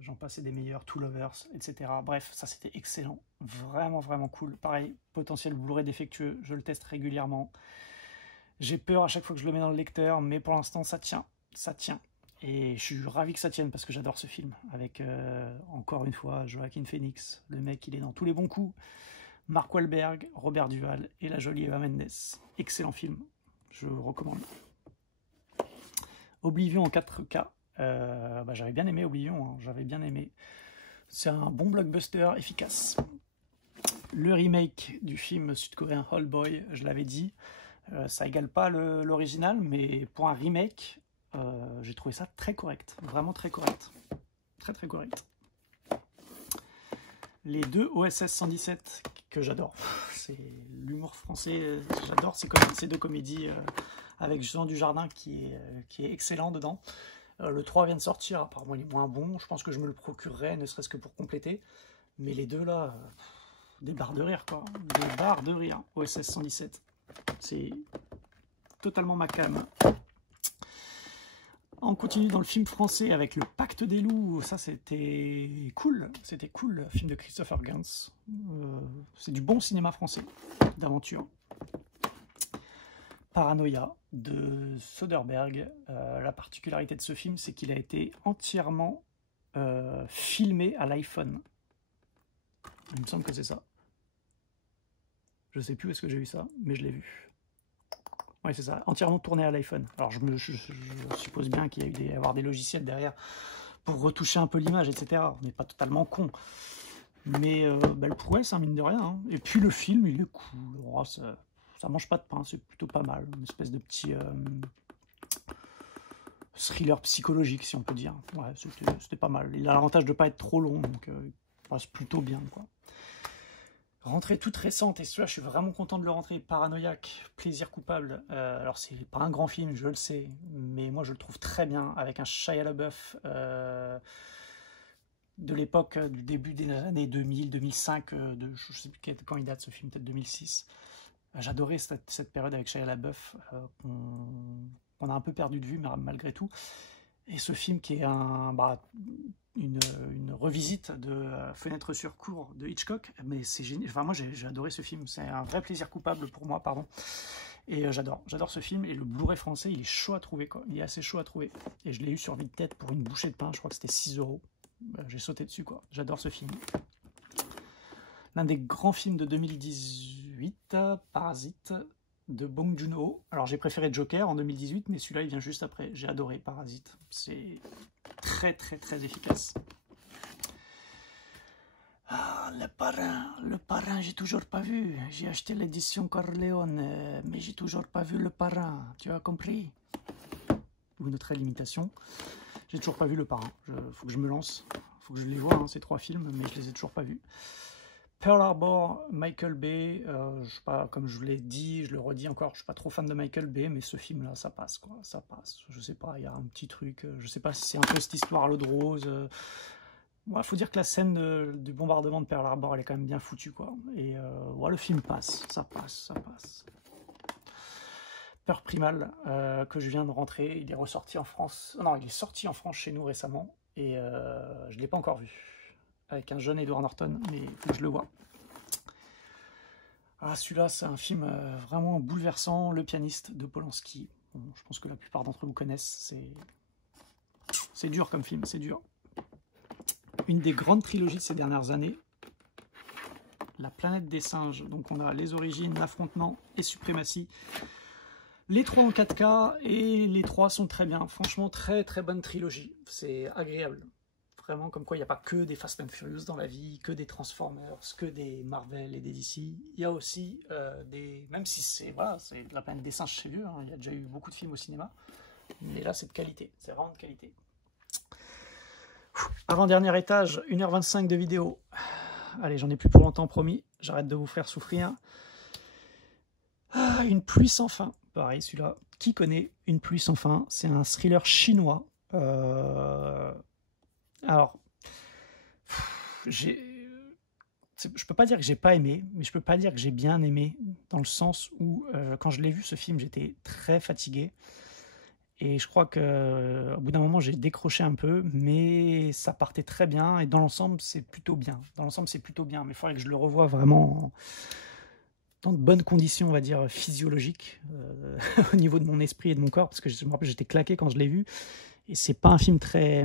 j'en passais des meilleurs, Two Lovers, etc. Bref, ça c'était excellent. Vraiment, vraiment cool. Pareil, potentiel Blu-ray défectueux, je le teste régulièrement. J'ai peur à chaque fois que je le mets dans le lecteur, mais pour l'instant ça tient. Ça tient. Et je suis ravi que ça tienne parce que j'adore ce film. Avec, encore une fois, Joaquin Phoenix. Le mec, il est dans tous les bons coups. Mark Wahlberg, Robert Duvall et la jolie Eva Mendes. Excellent film. Je recommande. Oblivion en 4K. J'avais bien aimé Oblivion. Hein. J'avais bien aimé. C'est un bon blockbuster efficace. Le remake du film sud-coréen Old Boy, je l'avais dit. Ça égale pas l'original, mais pour un remake... j'ai trouvé ça très correct, vraiment très correct, très correct. Les deux OSS 117 que j'adore, c'est l'humour français, j'adore ces deux comédies avec Jean Dujardin qui est excellent dedans. Le 3 vient de sortir, apparemment il est moins bon, je pense que je me le procurerai, ne serait-ce que pour compléter, mais les deux là, des barres de rire quoi, des barres de rire, OSS 117, c'est totalement ma came. On continue dans le film français avec Le Pacte des loups. Ça, c'était cool. C'était cool, film de Christopher Gans. C'est du bon cinéma français, d'aventure. Paranoia de Soderbergh. La particularité de ce film, c'est qu'il a été entièrement filmé à l'iPhone. Il me semble que c'est ça. Je sais plus où est-ce que j'ai vu ça, mais je l'ai vu. Oui, c'est ça, entièrement tourné à l'iPhone. Alors, je suppose bien qu'il y a eu avoir des logiciels derrière pour retoucher un peu l'image, etc. On n'est pas totalement con. Mais le prouesse, hein, mine de rien. Hein. Et puis, le film, il est cool. Oh, ça mange pas de pain, c'est plutôt pas mal. Une espèce de petit thriller psychologique, si on peut dire. Ouais, c'était pas mal. Il a l'avantage de ne pas être trop long, donc il passe plutôt bien, quoi. Rentrée toute récente, et celui-là, je suis vraiment content de le rentrer. Paranoïaque, plaisir coupable. Alors, c'est pas un grand film, je le sais, mais moi, je le trouve très bien, avec un Shia LaBeouf de l'époque, du début des années 2000, 2005, je sais plus quand il date ce film, peut-être 2006. J'adorais cette période avec Shia LaBeouf, qu'on a un peu perdu de vue, mais malgré tout. Et ce film qui est une revisite de Fenêtre sur cour de Hitchcock, mais c'est génial. Enfin, moi j'ai adoré ce film, c'est un vrai plaisir coupable pour moi, pardon. Et j'adore ce film, et le Blu-ray français il est chaud à trouver, quoi. Il est assez chaud à trouver. Et je l'ai eu sur vide tête pour une bouchée de pain, je crois que c'était 6 €. J'ai sauté dessus, quoi. J'adore ce film. L'un des grands films de 2018, Parasite, de Bong Joon-ho. Alors j'ai préféré Joker en 2018, mais celui-là il vient juste après. J'ai adoré Parasite. C'est très efficace. Ah, le parrain, j'ai toujours pas vu. J'ai acheté l'édition Corleone, mais j'ai toujours pas vu Le Parrain. Tu as compris? Ou une autre limitation. J'ai toujours pas vu Le Parrain. Faut que je me lance. Faut que je les vois, hein, ces 3 films, mais je les ai toujours pas vus. Pearl Harbor, Michael Bay, je sais pas, comme je vous l'ai dit, je le redis encore, je suis pas trop fan de Michael Bay, mais ce film-là, ça passe, quoi, ça passe. Je sais pas, il y a un petit truc, je sais pas si c'est un peu cette histoire à l'eau de rose. Ouais, faut dire que la scène du bombardement de Pearl Harbor, elle est quand même bien foutue, quoi. Et ouais, le film passe, ça passe, ça passe. Peur Primal, que je viens de rentrer, il est ressorti en France, non, il est sorti en France chez nous récemment, et je l'ai pas encore vu. Avec un jeune Edward Norton, mais il faut que je le vois. Ah, celui-là, c'est un film vraiment bouleversant, Le Pianiste de Polanski. Bon, je pense que la plupart d'entre vous connaissent. C'est dur comme film, c'est dur. Une des grandes trilogies de ces dernières années. La planète des singes. Donc on a les origines, l'affrontement et suprématie. Les trois en 4K et les trois sont très bien. Franchement, très très bonne trilogie. C'est agréable. Vraiment, comme quoi il n'y a pas que des Fast and Furious dans la vie, que des Transformers, que des Marvel et des DC. Il y a aussi des... Même si c'est voilà, c'est la planète des singes, c'est vieux, hein, il y a déjà eu beaucoup de films au cinéma. Mais là, c'est de qualité. C'est vraiment de qualité. Avant-dernier étage, 1h25 de vidéo. Allez, j'en ai plus pour longtemps, promis. J'arrête de vous faire souffrir. Ah, Une pluie sans fin. Pareil, celui-là. Qui connaît Une pluie sans fin? C'est un thriller chinois. Alors, je peux pas dire que j'ai pas aimé, mais je peux pas dire que j'ai bien aimé, dans le sens où, quand je l'ai vu, ce film, j'étais très fatigué. Et je crois qu'au bout d'un moment, j'ai décroché un peu, mais ça partait très bien. Et dans l'ensemble, c'est plutôt bien. Dans l'ensemble, c'est plutôt bien. Mais il faudrait que je le revoie vraiment dans de bonnes conditions, on va dire, physiologiques, au niveau de mon esprit et de mon corps. Parce que je me rappelle, j'étais claqué quand je l'ai vu. Et c'est pas un film très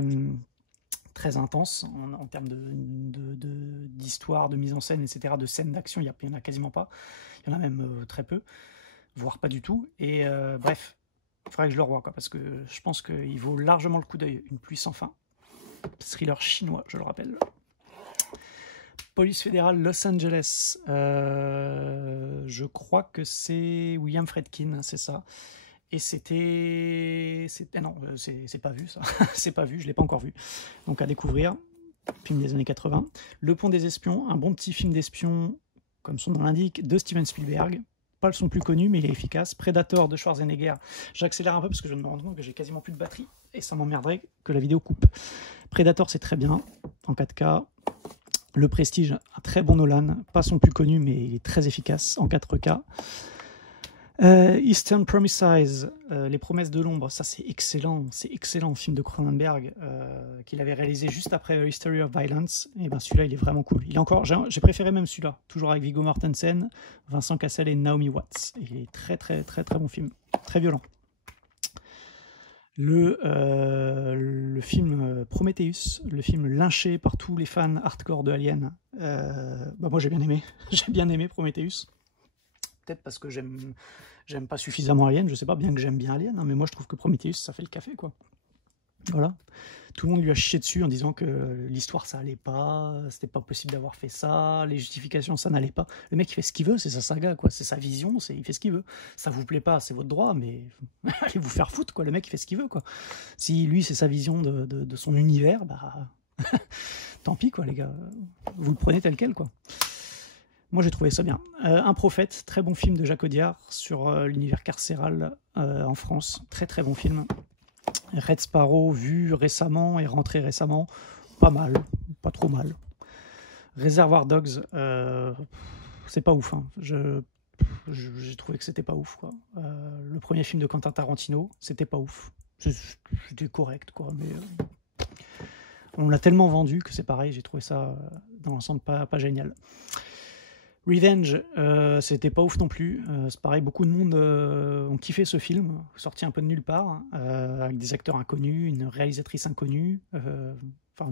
intense en termes d'histoire, de mise en scène, etc., de scènes d'action. Il n'y en a quasiment pas. Il y en a même très peu, voire pas du tout. Et bref. Il faudrait que je le revoie, quoi, parce que je pense qu'il vaut largement le coup d'œil. Une pluie sans fin. Thriller chinois, je le rappelle. Police fédérale Los Angeles. Je crois que c'est William Friedkin, c'est ça. Et c'était... Non, c'est pas vu, ça. C'est pas vu, je l'ai pas encore vu. Donc à découvrir. Film des années 80. Le Pont des Espions, un bon petit film d'espion, comme son nom l'indique, de Steven Spielberg. Pas le son plus connu, mais il est efficace. Predator de Schwarzenegger. J'accélère un peu parce que je me rends compte que j'ai quasiment plus de batterie et ça m'emmerderait que la vidéo coupe. Predator, c'est très bien en 4K. Le Prestige, un très bon Nolan. Pas son plus connu, mais il est très efficace en 4K. Eastern Promises, Les Promesses de l'ombre, ça c'est excellent, film de Cronenberg qu'il avait réalisé juste après History of Violence. Et ben celui-là il est vraiment cool. Il est encore, j'ai préféré même celui-là, toujours avec Viggo Mortensen, Vincent Cassel et Naomi Watts. Et il est très bon film, très violent. Le film Prometheus, le film lynché par tous les fans hardcore de Alien. Moi j'ai bien aimé, j'ai bien aimé Prometheus. Peut-être parce que j'aime pas suffisamment Alien, je sais pas, bien que j'aime bien Alien, hein, mais moi je trouve que Prometheus ça fait le café, quoi. Voilà. Tout le monde lui a chié dessus en disant que l'histoire ça allait pas, c'était pas possible d'avoir fait ça, les justifications ça n'allait pas. Le mec il fait ce qu'il veut, c'est sa saga, quoi, c'est sa vision, il fait ce qu'il veut. Ça vous plaît pas, c'est votre droit, mais allez vous faire foutre, quoi. Le mec il fait ce qu'il veut, quoi. Si lui c'est sa vision de son univers, bah tant pis, quoi, les gars, vous le prenez tel quel, quoi. Moi j'ai trouvé ça bien. Un prophète, très bon film de Jacques Audiard sur l'univers carcéral en France. Très bon film. Red Sparrow, vu récemment et rentré récemment. Pas mal, pas trop mal. Réservoir Dogs, c'est pas ouf. Hein. J'ai trouvé que c'était pas ouf, quoi. Le premier film de Quentin Tarantino, c'était pas ouf. C'était correct, quoi. Mais on l'a tellement vendu que c'est pareil, j'ai trouvé ça dans l'ensemble pas génial. Revenge, c'était pas ouf non plus. C'est pareil, beaucoup de monde ont kiffé ce film, sorti un peu de nulle part, avec des acteurs inconnus, une réalisatrice inconnue, enfin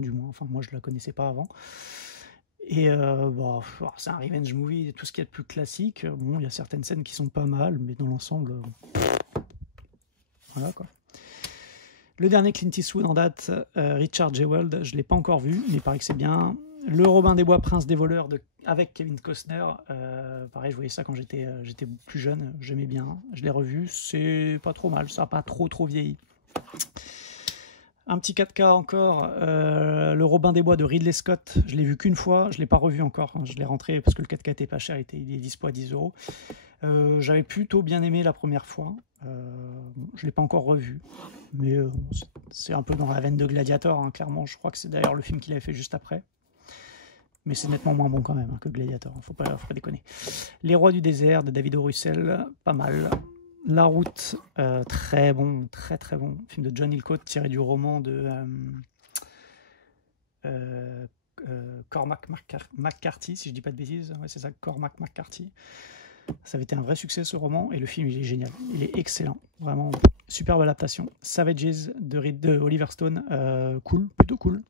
moi je la connaissais pas avant. Et c'est un revenge movie, tout ce qu'il y a de plus classique. Bon, il y a certaines scènes qui sont pas mal, mais dans l'ensemble, voilà, quoi. Le dernier Clint Eastwood en date, Richard Jewell, je l'ai pas encore vu, mais il paraît que c'est bien. Le Robin des Bois, Prince des voleurs, avec Kevin Costner. Pareil, je voyais ça quand j'étais plus jeune, j'aimais bien. Je l'ai revu, c'est pas trop mal, ça n'a pas trop vieilli. Un petit 4K encore, le Robin des Bois de Ridley Scott, je l'ai vu qu'une fois, je l'ai pas revu encore. Je l'ai rentré parce que le 4K était pas cher, il est dispo à 10 €. J'avais plutôt bien aimé la première fois. Je l'ai pas encore revu, mais c'est un peu dans la veine de Gladiator, hein, clairement. Je crois que c'est d'ailleurs le film qu'il avait fait juste après. Mais c'est nettement moins bon quand même, hein, que Gladiator, faut pas déconner. Les Rois du désert de David O. Russell, pas mal. La route, très bon, très bon. Film de John Hillcoat tiré du roman de Cormac McCarthy, si je dis pas de bêtises. Ouais, c'est ça, Cormac McCarthy. Ça avait été un vrai succès, ce roman, et le film il est génial, il est excellent, vraiment superbe adaptation. Savages de Oliver Stone, cool, plutôt cool.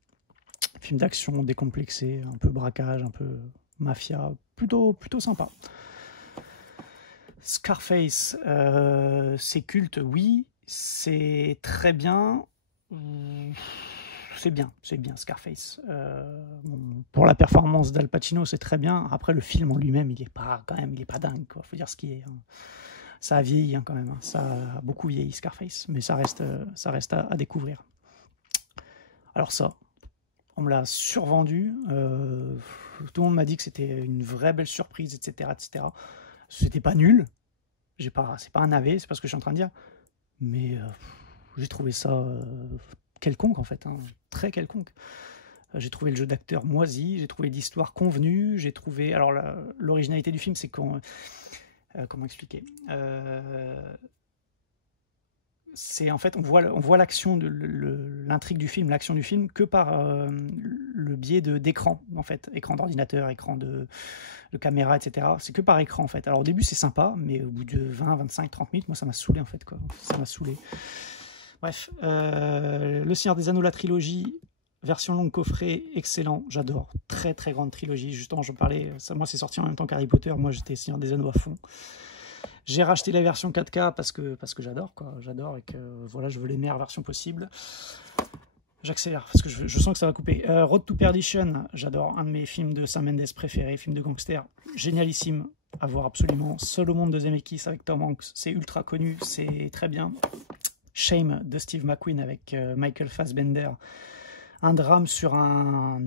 Film d'action décomplexé, un peu braquage, un peu mafia, plutôt sympa. Scarface, c'est culte, oui, c'est très bien. C'est bien Scarface. Bon, pour la performance d'Al Pacino, c'est très bien. Après, le film en lui-même, il est pas dingue, quoi. Faut dire ce qui est. Hein. Ça a vieilli hein, quand même. Hein. Ça a beaucoup vieilli Scarface, mais ça reste à découvrir. Alors ça, on me l'a survendu. Tout le monde m'a dit que c'était une vraie belle surprise, etc., etc. C'était pas nul. C'est pas un navet, c'est pas ce que je suis en train de dire. Mais j'ai trouvé ça quelconque en fait, hein, très quelconque. J'ai trouvé le jeu d'acteur moisi, j'ai trouvé l'histoire convenue, j'ai trouvé... Alors l'originalité du film, c'est qu'on... comment expliquer c'est en fait, on voit l'action, l'intrigue du film, l'action du film, que par le biais d'écran, en fait. Écran d'ordinateur, écran de caméra, etc. C'est que par écran, en fait. Alors au début, c'est sympa, mais au bout de 20, 25, 30 minutes, moi, ça m'a saoulé, en fait, quoi. Ça m'a saoulé. Bref, Le Seigneur des Anneaux, la trilogie, version longue coffret, excellent, j'adore. Très, très grande trilogie. Justement, je parlais, ça, moi, c'est sorti en même temps qu'Harry Potter. Moi, j'étais Seigneur des Anneaux à fond. J'ai racheté la version 4K parce que j'adore, quoi. J'adore et que voilà, je veux les meilleures versions possibles. J'accélère parce que je sens que ça va couper. Road to Perdition, j'adore. Un de mes films de Sam Mendes préférés, film de gangster. Génialissime à voir absolument. Seul au monde de Zemeckis avec Tom Hanks. C'est ultra connu, c'est très bien. Shame de Steve McQueen avec Michael Fassbender. Un drame sur un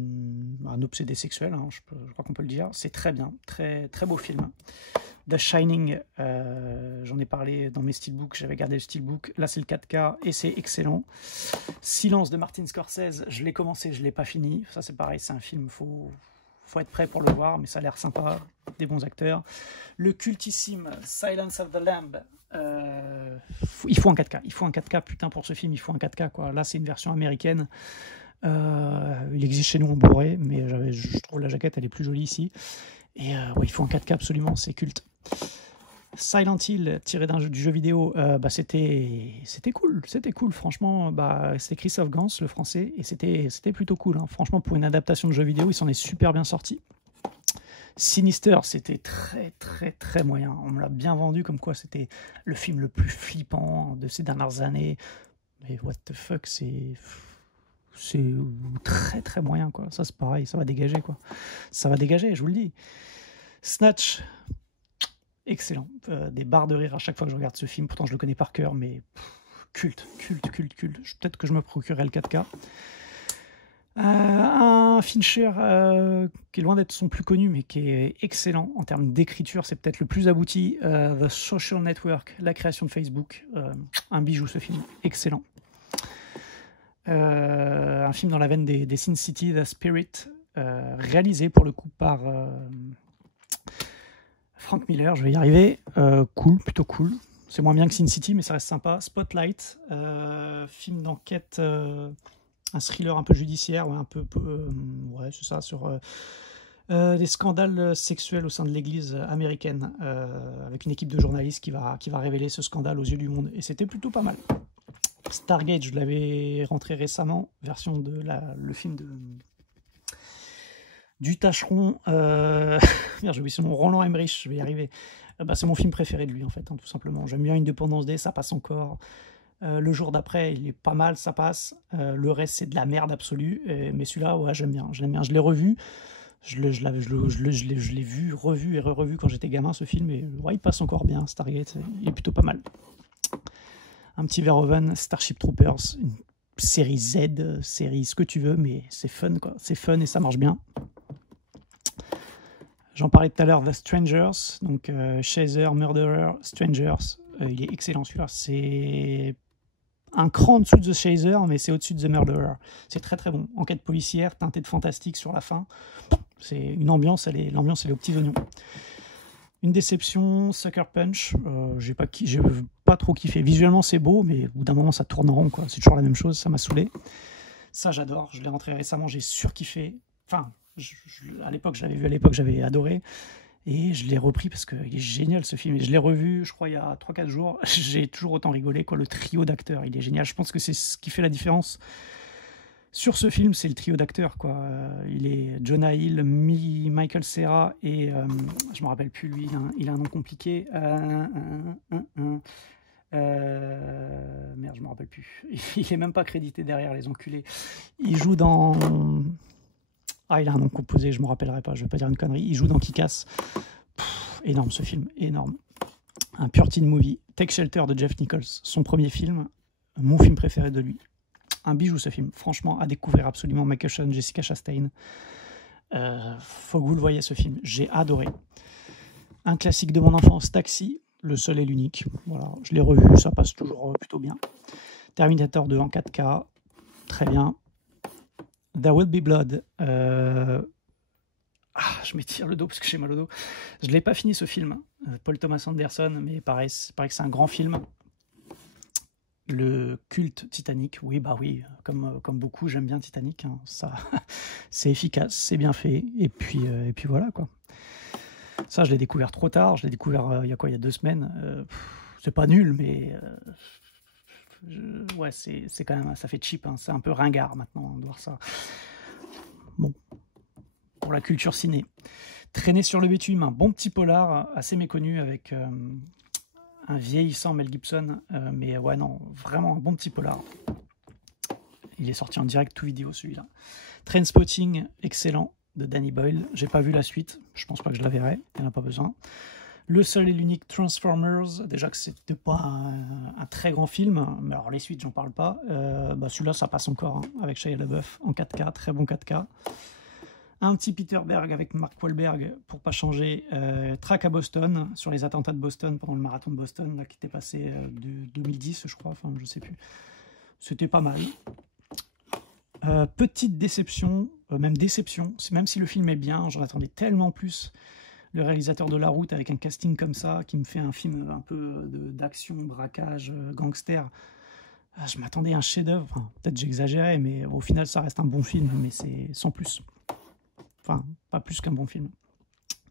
obsédé sexuel, hein, je crois qu'on peut le dire. C'est très bien, très, très beau film. The Shining, j'en ai parlé dans mes steelbooks, j'avais gardé le steelbook. Là, c'est le 4K et c'est excellent. Silence de Martin Scorsese, je l'ai commencé, je ne l'ai pas fini. Ça, c'est pareil, c'est un film, faut être prêt pour le voir, mais ça a l'air sympa, des bons acteurs. Le cultissime Silence of the Lamb, il faut un 4K. Il faut un 4K, putain, pour ce film, il faut un 4K, quoi. Là, c'est une version américaine. Il existe chez nous en Blu-ray, mais je trouve la jaquette, elle est plus jolie ici. Et ouais, il faut un 4K absolument, c'est culte. Silent Hill, tiré du jeu vidéo, c'était cool, franchement. C'était Christophe Gans, le français, et c'était plutôt cool. Hein. Franchement, pour une adaptation de jeu vidéo, il s'en est super bien sorti. Sinister, c'était très très très moyen. On me l'a bien vendu comme quoi c'était le film le plus flippant de ces dernières années. Mais what the fuck, c'est très très moyen, quoi. Ça, c'est pareil, ça va dégager, quoi. Ça va dégager, je vous le dis. Snatch, excellent. Des barres de rire à chaque fois que je regarde ce film. Pourtant, je le connais par cœur, mais culte. Peut-être que je me procurerai le 4K. Un Fincher qui est loin d'être son plus connu, mais qui est excellent en termes d'écriture. C'est peut-être le plus abouti. The Social Network, la création de Facebook. Un bijou, ce film. Excellent. Un film dans la veine des Sin City, The Spirit, réalisé pour le coup par Frank Miller, je vais y arriver. Cool, plutôt cool. C'est moins bien que Sin City, mais ça reste sympa. Spotlight, film d'enquête, un thriller un peu judiciaire, ouais, ouais, c'est ça, sur des scandales sexuels au sein de l'église américaine, avec une équipe de journalistes qui va révéler ce scandale aux yeux du monde. Et c'était plutôt pas mal. Stargate, je l'avais rentré récemment, version de le film du tâcheron, merde, j'ai oublié son nom, Roland Emmerich, je vais y arriver. C'est mon film préféré de lui, en fait, hein, tout simplement. J'aime bien Independence Day, ça passe encore. Le jour d'après, il est pas mal, ça passe. Le reste, c'est de la merde absolue. Mais celui-là, ouais, j'aime bien. Je l'ai revu. Je l'ai vu, revu et re-revu quand j'étais gamin, ce film. Et ouais, il passe encore bien, Stargate. Il est plutôt pas mal. Un petit Verhoeven, Starship Troopers, une série Z, série ce que tu veux, mais c'est fun, quoi. C'est fun et ça marche bien. J'en parlais tout à l'heure, The Strangers, donc Chaser, Murderer, Strangers. Il est excellent celui-là. C'est un cran en dessous de The Chaser, mais c'est au-dessus de The Murderer. C'est très très bon. Enquête policière, teintée de fantastique sur la fin. C'est une ambiance, l'ambiance elle est aux petits oignons. Une déception, Sucker Punch. J'ai pas trop kiffé. Visuellement, c'est beau, mais au bout d'un moment, ça tourne en rond, quoi. C'est toujours la même chose, ça m'a saoulé. Ça, j'adore. Je l'ai rentré récemment, j'ai surkiffé. Enfin, à l'époque, j'avais adoré. Et je l'ai repris parce qu'il est génial, ce film. Et je l'ai revu, je crois, il y a 3-4 jours. J'ai toujours autant rigolé, quoi. Le trio d'acteurs, il est génial. Je pense que c'est ce qui fait la différence Sur ce film, c'est le trio d'acteurs, quoi. Il est Jonah Hill, Michael Cera et je me rappelle plus lui. Il a un nom compliqué. Merde, je me rappelle plus. Il est même pas crédité derrière, les enculés. Il joue dans. Ah, il a un nom composé, je me rappellerai pas. Je vais pas dire une connerie. Il joue dans Kick-Ass. Énorme ce film, énorme. Un pure teen movie. Take Shelter de Jeff Nichols, son premier film, mon film préféré de lui. Un bijou ce film, franchement, à découvrir absolument. Michael Sheen, Jessica Chastain. Faut que vous le voyez ce film, j'ai adoré. Un classique de mon enfance, Taxi, le seul et l'unique. Voilà, je l'ai revu, ça passe toujours plutôt bien. Terminator 2 en 4K, très bien. There Will Be Blood. Je m'étire le dos parce que j'ai mal au dos. Je ne l'ai pas fini ce film, Paul Thomas Anderson, mais pareil que c'est un grand film. Le culte Titanic, oui, bah oui, comme beaucoup, j'aime bien Titanic. Hein, ça, c'est efficace, c'est bien fait, et puis voilà quoi. Ça, je l'ai découvert trop tard. Je l'ai découvert il y a 2 semaines. C'est pas nul, mais ouais, c'est quand même, ça fait cheap. Hein, c'est un peu ringard maintenant de voir ça. Bon, pour la culture ciné. Traîner sur le bitume, un bon petit polar assez méconnu avec un vieillissant Mel Gibson, mais ouais, non, vraiment un bon petit polar. Il est sorti en direct tout vidéo celui-là. Trainspotting, excellent, de Danny Boyle. J'ai pas vu la suite, je pense pas que je la verrai, il n'y en a pas besoin. Le seul et l'unique Transformers, déjà que c'était pas un très grand film, mais alors les suites, j'en parle pas. Celui-là, ça passe encore, hein, avec Shia LaBeouf en 4K, très bon 4K. Un petit Peter Berg avec Mark Wahlberg, pour pas changer. Track à Boston, sur les attentats de Boston, pendant le marathon de Boston, là, qui était passé de 2010, je crois, enfin, je sais plus. C'était pas mal. Petite déception, même si le film est bien, j'en attendais tellement plus. Le réalisateur de La Route, avec un casting comme ça, qui me fait un film un peu d'action, braquage, gangster. Je m'attendais à un chef-d'œuvre. Enfin, peut-être j'exagérais, mais au final, ça reste un bon film, mais c'est sans plus. Enfin, pas plus qu'un bon film.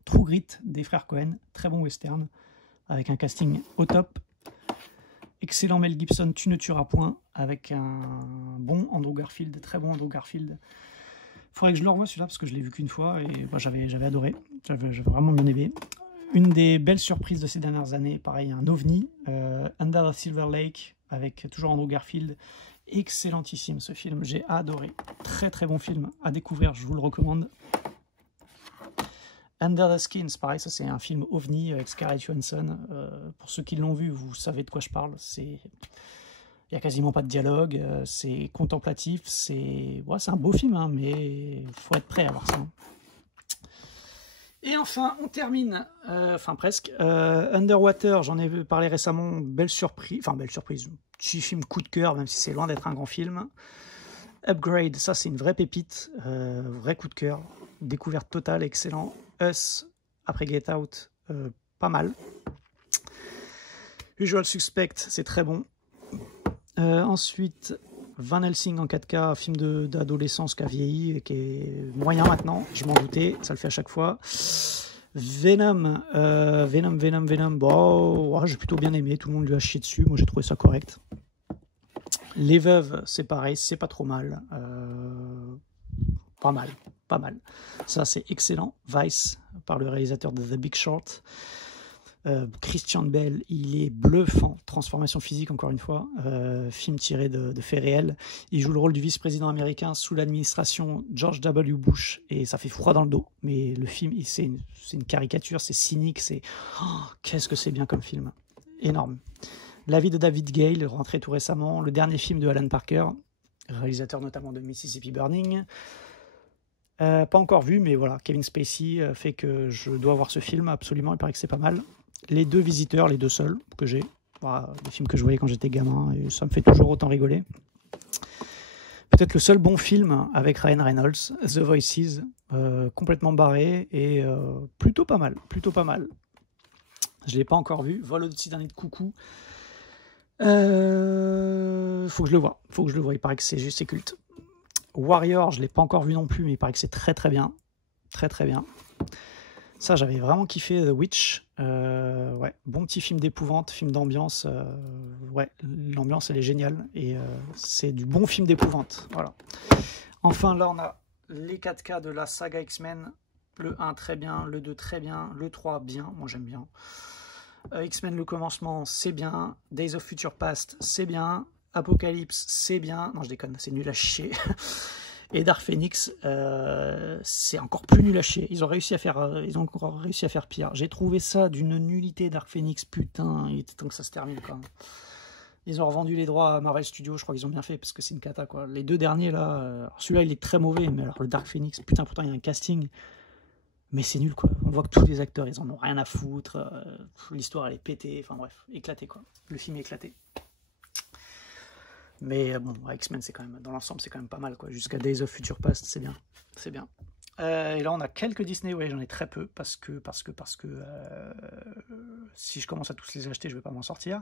True Grit des frères Cohen, très bon western, avec un casting au top. Excellent Mel Gibson, Tu ne tueras point, avec un bon Andrew Garfield, très bon Andrew Garfield. Faudrait que je le revoie celui-là, parce que je l'ai vu qu'une fois, et j'avais adoré, j'avais vraiment bien aimé. Une des belles surprises de ces dernières années, pareil, un ovni, Under the Silver Lake, avec toujours Andrew Garfield. Excellentissime ce film, j'ai adoré. Très très bon film à découvrir, je vous le recommande. Under the Skins, pareil, ça c'est un film ovni avec Scarlett Johansson. Pour ceux qui l'ont vu, vous savez de quoi je parle. Il n'y a quasiment pas de dialogue, c'est contemplatif, c'est un beau film, hein, mais il faut être prêt à voir ça. Et enfin, on termine, enfin presque, Underwater, j'en ai parlé récemment, belle surprise, petit film coup de cœur, même si c'est loin d'être un grand film. Upgrade, ça c'est une vraie pépite, vrai coup de cœur, découverte totale, excellent. Us, après Get Out, pas mal. Usual Suspect, c'est très bon. Ensuite, Van Helsing en 4K, film d'adolescence qui a vieilli et qui est moyen maintenant, je m'en doutais, ça le fait à chaque fois. Venom, bon, j'ai plutôt bien aimé, tout le monde lui a chié dessus, moi j'ai trouvé ça correct. Les Veuves, c'est pareil, c'est pas trop mal. Pas mal. Ça, c'est excellent. Vice, par le réalisateur de The Big Short. Christian Bale, il est bluffant. Transformation physique, encore une fois. Film tiré de faits réels. Il joue le rôle du vice-président américain sous l'administration George W. Bush. Et ça fait froid dans le dos. Mais le film, c'est une caricature, c'est cynique. Qu'est-ce que c'est bien comme film. Énorme. La vie de David Gale, rentré tout récemment. Le dernier film de Alan Parker, réalisateur notamment de Mississippi Burning. Pas encore vu, mais voilà, Kevin Spacey fait que je dois voir ce film, absolument, il paraît que c'est pas mal. Les Deux Visiteurs, les deux seuls que j'ai, voilà, des films que je voyais quand j'étais gamin, et ça me fait toujours autant rigoler. Peut-être le seul bon film avec Ryan Reynolds, The Voices, complètement barré, et plutôt pas mal. Je ne l'ai pas encore vu, Vol au-dessus d'un nid de coucou. Faut que je le voie, il paraît que c'est culte. Warrior, je ne l'ai pas encore vu non plus, mais il paraît que c'est très très bien. Très très bien. Ça, j'avais vraiment kiffé The Witch. Ouais, bon petit film d'épouvante, film d'ambiance. Ouais, l'ambiance, elle est géniale. Et c'est du bon film d'épouvante. Voilà. Enfin, là, on a les 4K de la saga X-Men. Le 1, très bien. Le 2, très bien. Le 3, bien. Moi, j'aime bien. X-Men, le commencement, c'est bien. Days of Future Past, c'est bien. Apocalypse, c'est bien. Non, je déconne, c'est nul à chier. Et Dark Phoenix, c'est encore plus nul à chier. Ils ont encore réussi à faire pire. J'ai trouvé ça d'une nullité, Dark Phoenix. Putain, il était temps que ça se termine quand même. Ils ont revendu les droits à Marvel Studios. Je crois qu'ils ont bien fait parce que c'est une cata, quoi. Les deux derniers là, celui-là il est très mauvais, mais alors le Dark Phoenix, putain, pourtant il y a un casting. Mais c'est nul, quoi. On voit que tous les acteurs, ils en ont rien à foutre. L'histoire, elle est pétée. Enfin bref, éclaté, quoi. Le film est éclaté. Mais bon, X-Men, c'est quand même, dans l'ensemble, c'est quand même pas mal, quoi. Jusqu'à Days of Future Past, c'est bien. C'est bien. Et là, on a quelques Disney, ouais, j'en ai très peu, parce que si je commence à tous les acheter, je vais pas m'en sortir.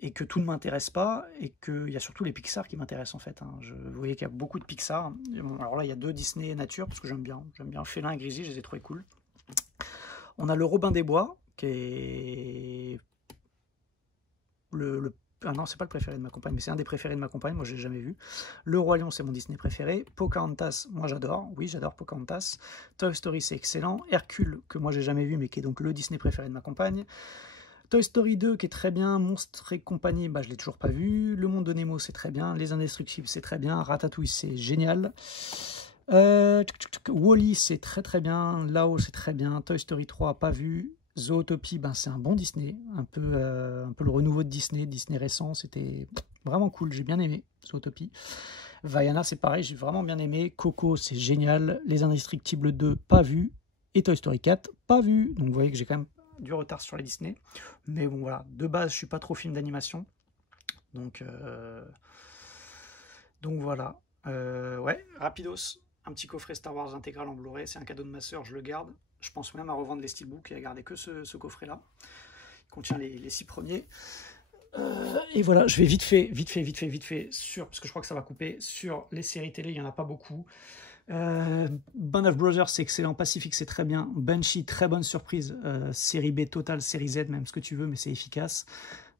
Et que tout ne m'intéresse pas, et qu'il y a surtout les Pixar qui m'intéressent, en fait. Hein. Vous voyez qu'il y a beaucoup de Pixar. Bon, alors là, il y a 2 Disney Nature, parce que j'aime bien. J'aime bien Félin et Grisi, je les ai trouvés cool. On a le Robin des Bois, qui est ah non, c'est pas le préféré de ma compagne, mais c'est un des préférés de ma compagne, moi je l'ai jamais vu. Le Roi Lion, c'est mon Disney préféré. Pocahontas, moi j'adore, oui j'adore Pocahontas. Toy Story, c'est excellent. Hercule, que moi j'ai jamais vu, mais qui est donc le Disney préféré de ma compagne. Toy Story 2, qui est très bien. Monstres et compagnie, bah je l'ai toujours pas vu. Le Monde de Nemo, c'est très bien. Les Indestructibles, c'est très bien. Ratatouille, c'est génial. Wall-E, c'est très très bien. Là-haut, c'est très bien. Toy Story 3, pas vu. Zootopie, ben, c'est un bon Disney, un peu le renouveau de Disney récent, c'était vraiment cool, j'ai bien aimé Zootopie. Vaiana, c'est pareil, j'ai vraiment bien aimé. Coco, c'est génial. Les Indestructibles 2, pas vu. Et Toy Story 4, pas vu. Donc vous voyez que j'ai quand même du retard sur les Disney. Mais bon voilà, de base, je suis pas trop film d'animation. Donc voilà. Ouais, rapidos. Un petit coffret Star Wars intégral en Blu-ray, c'est un cadeau de ma soeur, je le garde. Je pense même à revendre les steelbooks et à garder que ce coffret-là. Il contient les 6 premiers. Et voilà, je vais vite fait, parce que je crois que ça va couper, sur les séries télé, il n'y en a pas beaucoup. Band of Brothers, c'est excellent. Pacific, c'est très bien. Banshee, très bonne surprise. Série B totale, série Z, même ce que tu veux, mais c'est efficace.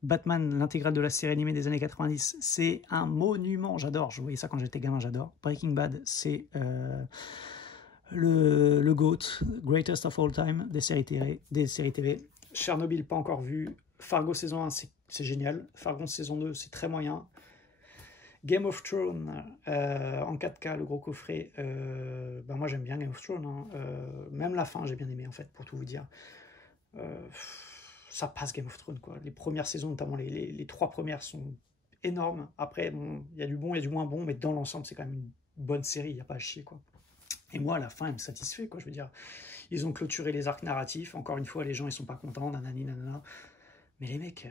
Batman, l'intégrale de la série animée des années 90, c'est un monument, j'adore. Je voyais ça quand j'étais gamin, j'adore. Breaking Bad, c'est le GOAT, Greatest of All Time des séries TV. Chernobyl, pas encore vu. Fargo saison 1, c'est génial. Fargo saison 2, c'est très moyen. Game of Thrones en 4K, le gros coffret. Ben moi j'aime bien Game of Thrones. Hein. Même la fin, j'ai bien aimé en fait, pour tout vous dire. Ça passe Game of Thrones, quoi. Les premières saisons, notamment les 3 premières, sont énormes. Après, bon, il y a du bon et du moins bon, mais dans l'ensemble, c'est quand même une bonne série, il n'y a pas à chier, quoi. Et moi, à la fin, elle me satisfait, quoi. Je veux dire, ils ont clôturé les arcs narratifs. Encore une fois, les gens, ils sont pas contents, nanani, nanana. Mais les mecs,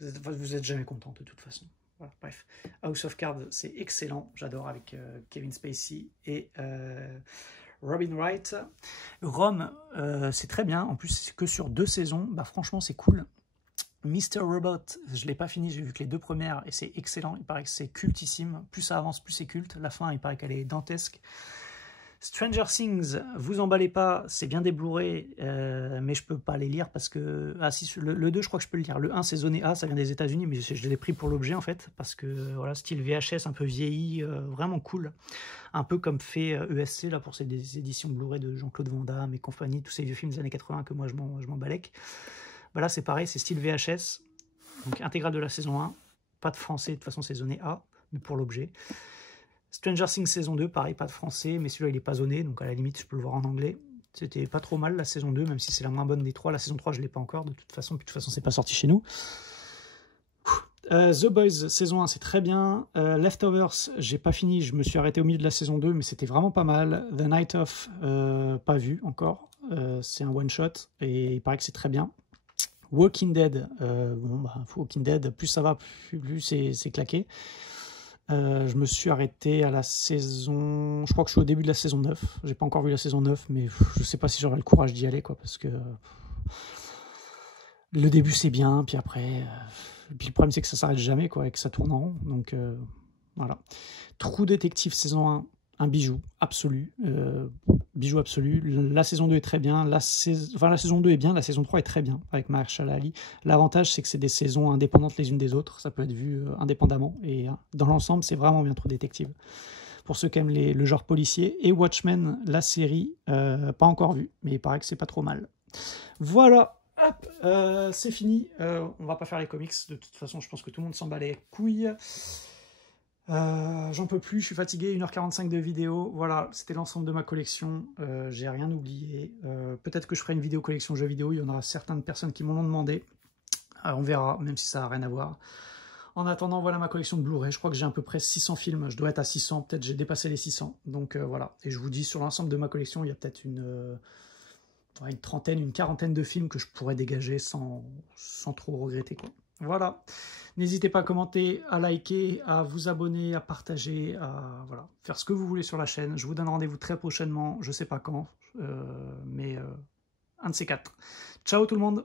vous êtes jamais contents, de toute façon. Voilà, bref. House of Cards, c'est excellent. J'adore, avec Kevin Spacey et Robin Wright. Rome, c'est très bien. En plus, c'est que sur 2 saisons. Bah, franchement, c'est cool. Mr. Robot, je ne l'ai pas fini, j'ai vu que les 2 premières et c'est excellent. Il paraît que c'est cultissime. Plus ça avance, plus c'est culte. La fin, il paraît qu'elle est dantesque. Stranger Things, vous emballez pas, c'est bien des Blu-ray, mais je peux pas les lire parce que... Ah si, le 2, je crois que je peux le lire. Le 1, c'est zoné A, ça vient des États-Unis, mais je l'ai pris pour l'objet en fait, parce que voilà, style VHS un peu vieilli, vraiment cool. Un peu comme fait ESC là, pour ces éditions Blu-ray de Jean-Claude Van Damme et compagnie, tous ces vieux films des années 80 que moi je m'en balèque. Bah là, c'est pareil, c'est style VHS, donc intégrale de la saison 1, pas de français, de toute façon c'est zoné A, mais pour l'objet. Stranger Things saison 2, pareil, pas de français, mais celui-là il est pas zoné, donc à la limite je peux le voir en anglais. C'était pas trop mal la saison 2, même si c'est la moins bonne des 3. La saison 3 je l'ai pas encore de toute façon, c'est pas sorti chez nous. The Boys saison 1 c'est très bien. Leftovers, j'ai pas fini, je me suis arrêté au milieu de la saison 2, mais c'était vraiment pas mal. The Night Of, pas vu encore, c'est un one shot et il paraît que c'est très bien. Walking Dead, bon bah Walking Dead, plus ça va, plus c'est claqué. Je me suis arrêté à la saison... Je crois que je suis au début de la saison 9. J'ai pas encore vu la saison 9, mais je sais pas si j'aurai le courage d'y aller, quoi, parce que... Le début, c'est bien, puis après... Puis le problème, c'est que ça s'arrête jamais, quoi, et que ça tourne en rond, donc voilà. True Detective saison 1, un bijou absolu. Bijou absolu. La saison 2 est très bien. La saison 2 est bien, la saison 3 est très bien avec Mahershala Ali. L'avantage, c'est que c'est des saisons indépendantes les unes des autres. Ça peut être vu indépendamment. Et dans l'ensemble, c'est vraiment bien True Detective. Pour ceux qui aiment le genre policier. Et Watchmen, la série, pas encore vue. Mais il paraît que c'est pas trop mal. Voilà. Hop, c'est fini. On va pas faire les comics. De toute façon, je pense que tout le monde s'en bat les couilles. J'en peux plus, je suis fatigué, 1h45 de vidéo, voilà, c'était l'ensemble de ma collection, j'ai rien oublié, peut-être que je ferai une vidéo collection jeux vidéo, il y en aura certaines personnes qui m'en ont demandé, on verra, même si ça n'a rien à voir. En attendant, voilà ma collection de Blu-ray, je crois que j'ai à peu près 600 films, je dois être à 600, peut-être j'ai dépassé les 600, donc voilà, et je vous dis, sur l'ensemble de ma collection, il y a peut-être une trentaine, une quarantaine de films que je pourrais dégager sans trop regretter, quoi. Voilà, n'hésitez pas à commenter, à liker, à vous abonner, à partager, à voilà, faire ce que vous voulez sur la chaîne. Je vous donne rendez-vous très prochainement, je sais pas quand, mais un de ces quatre. Ciao tout le monde!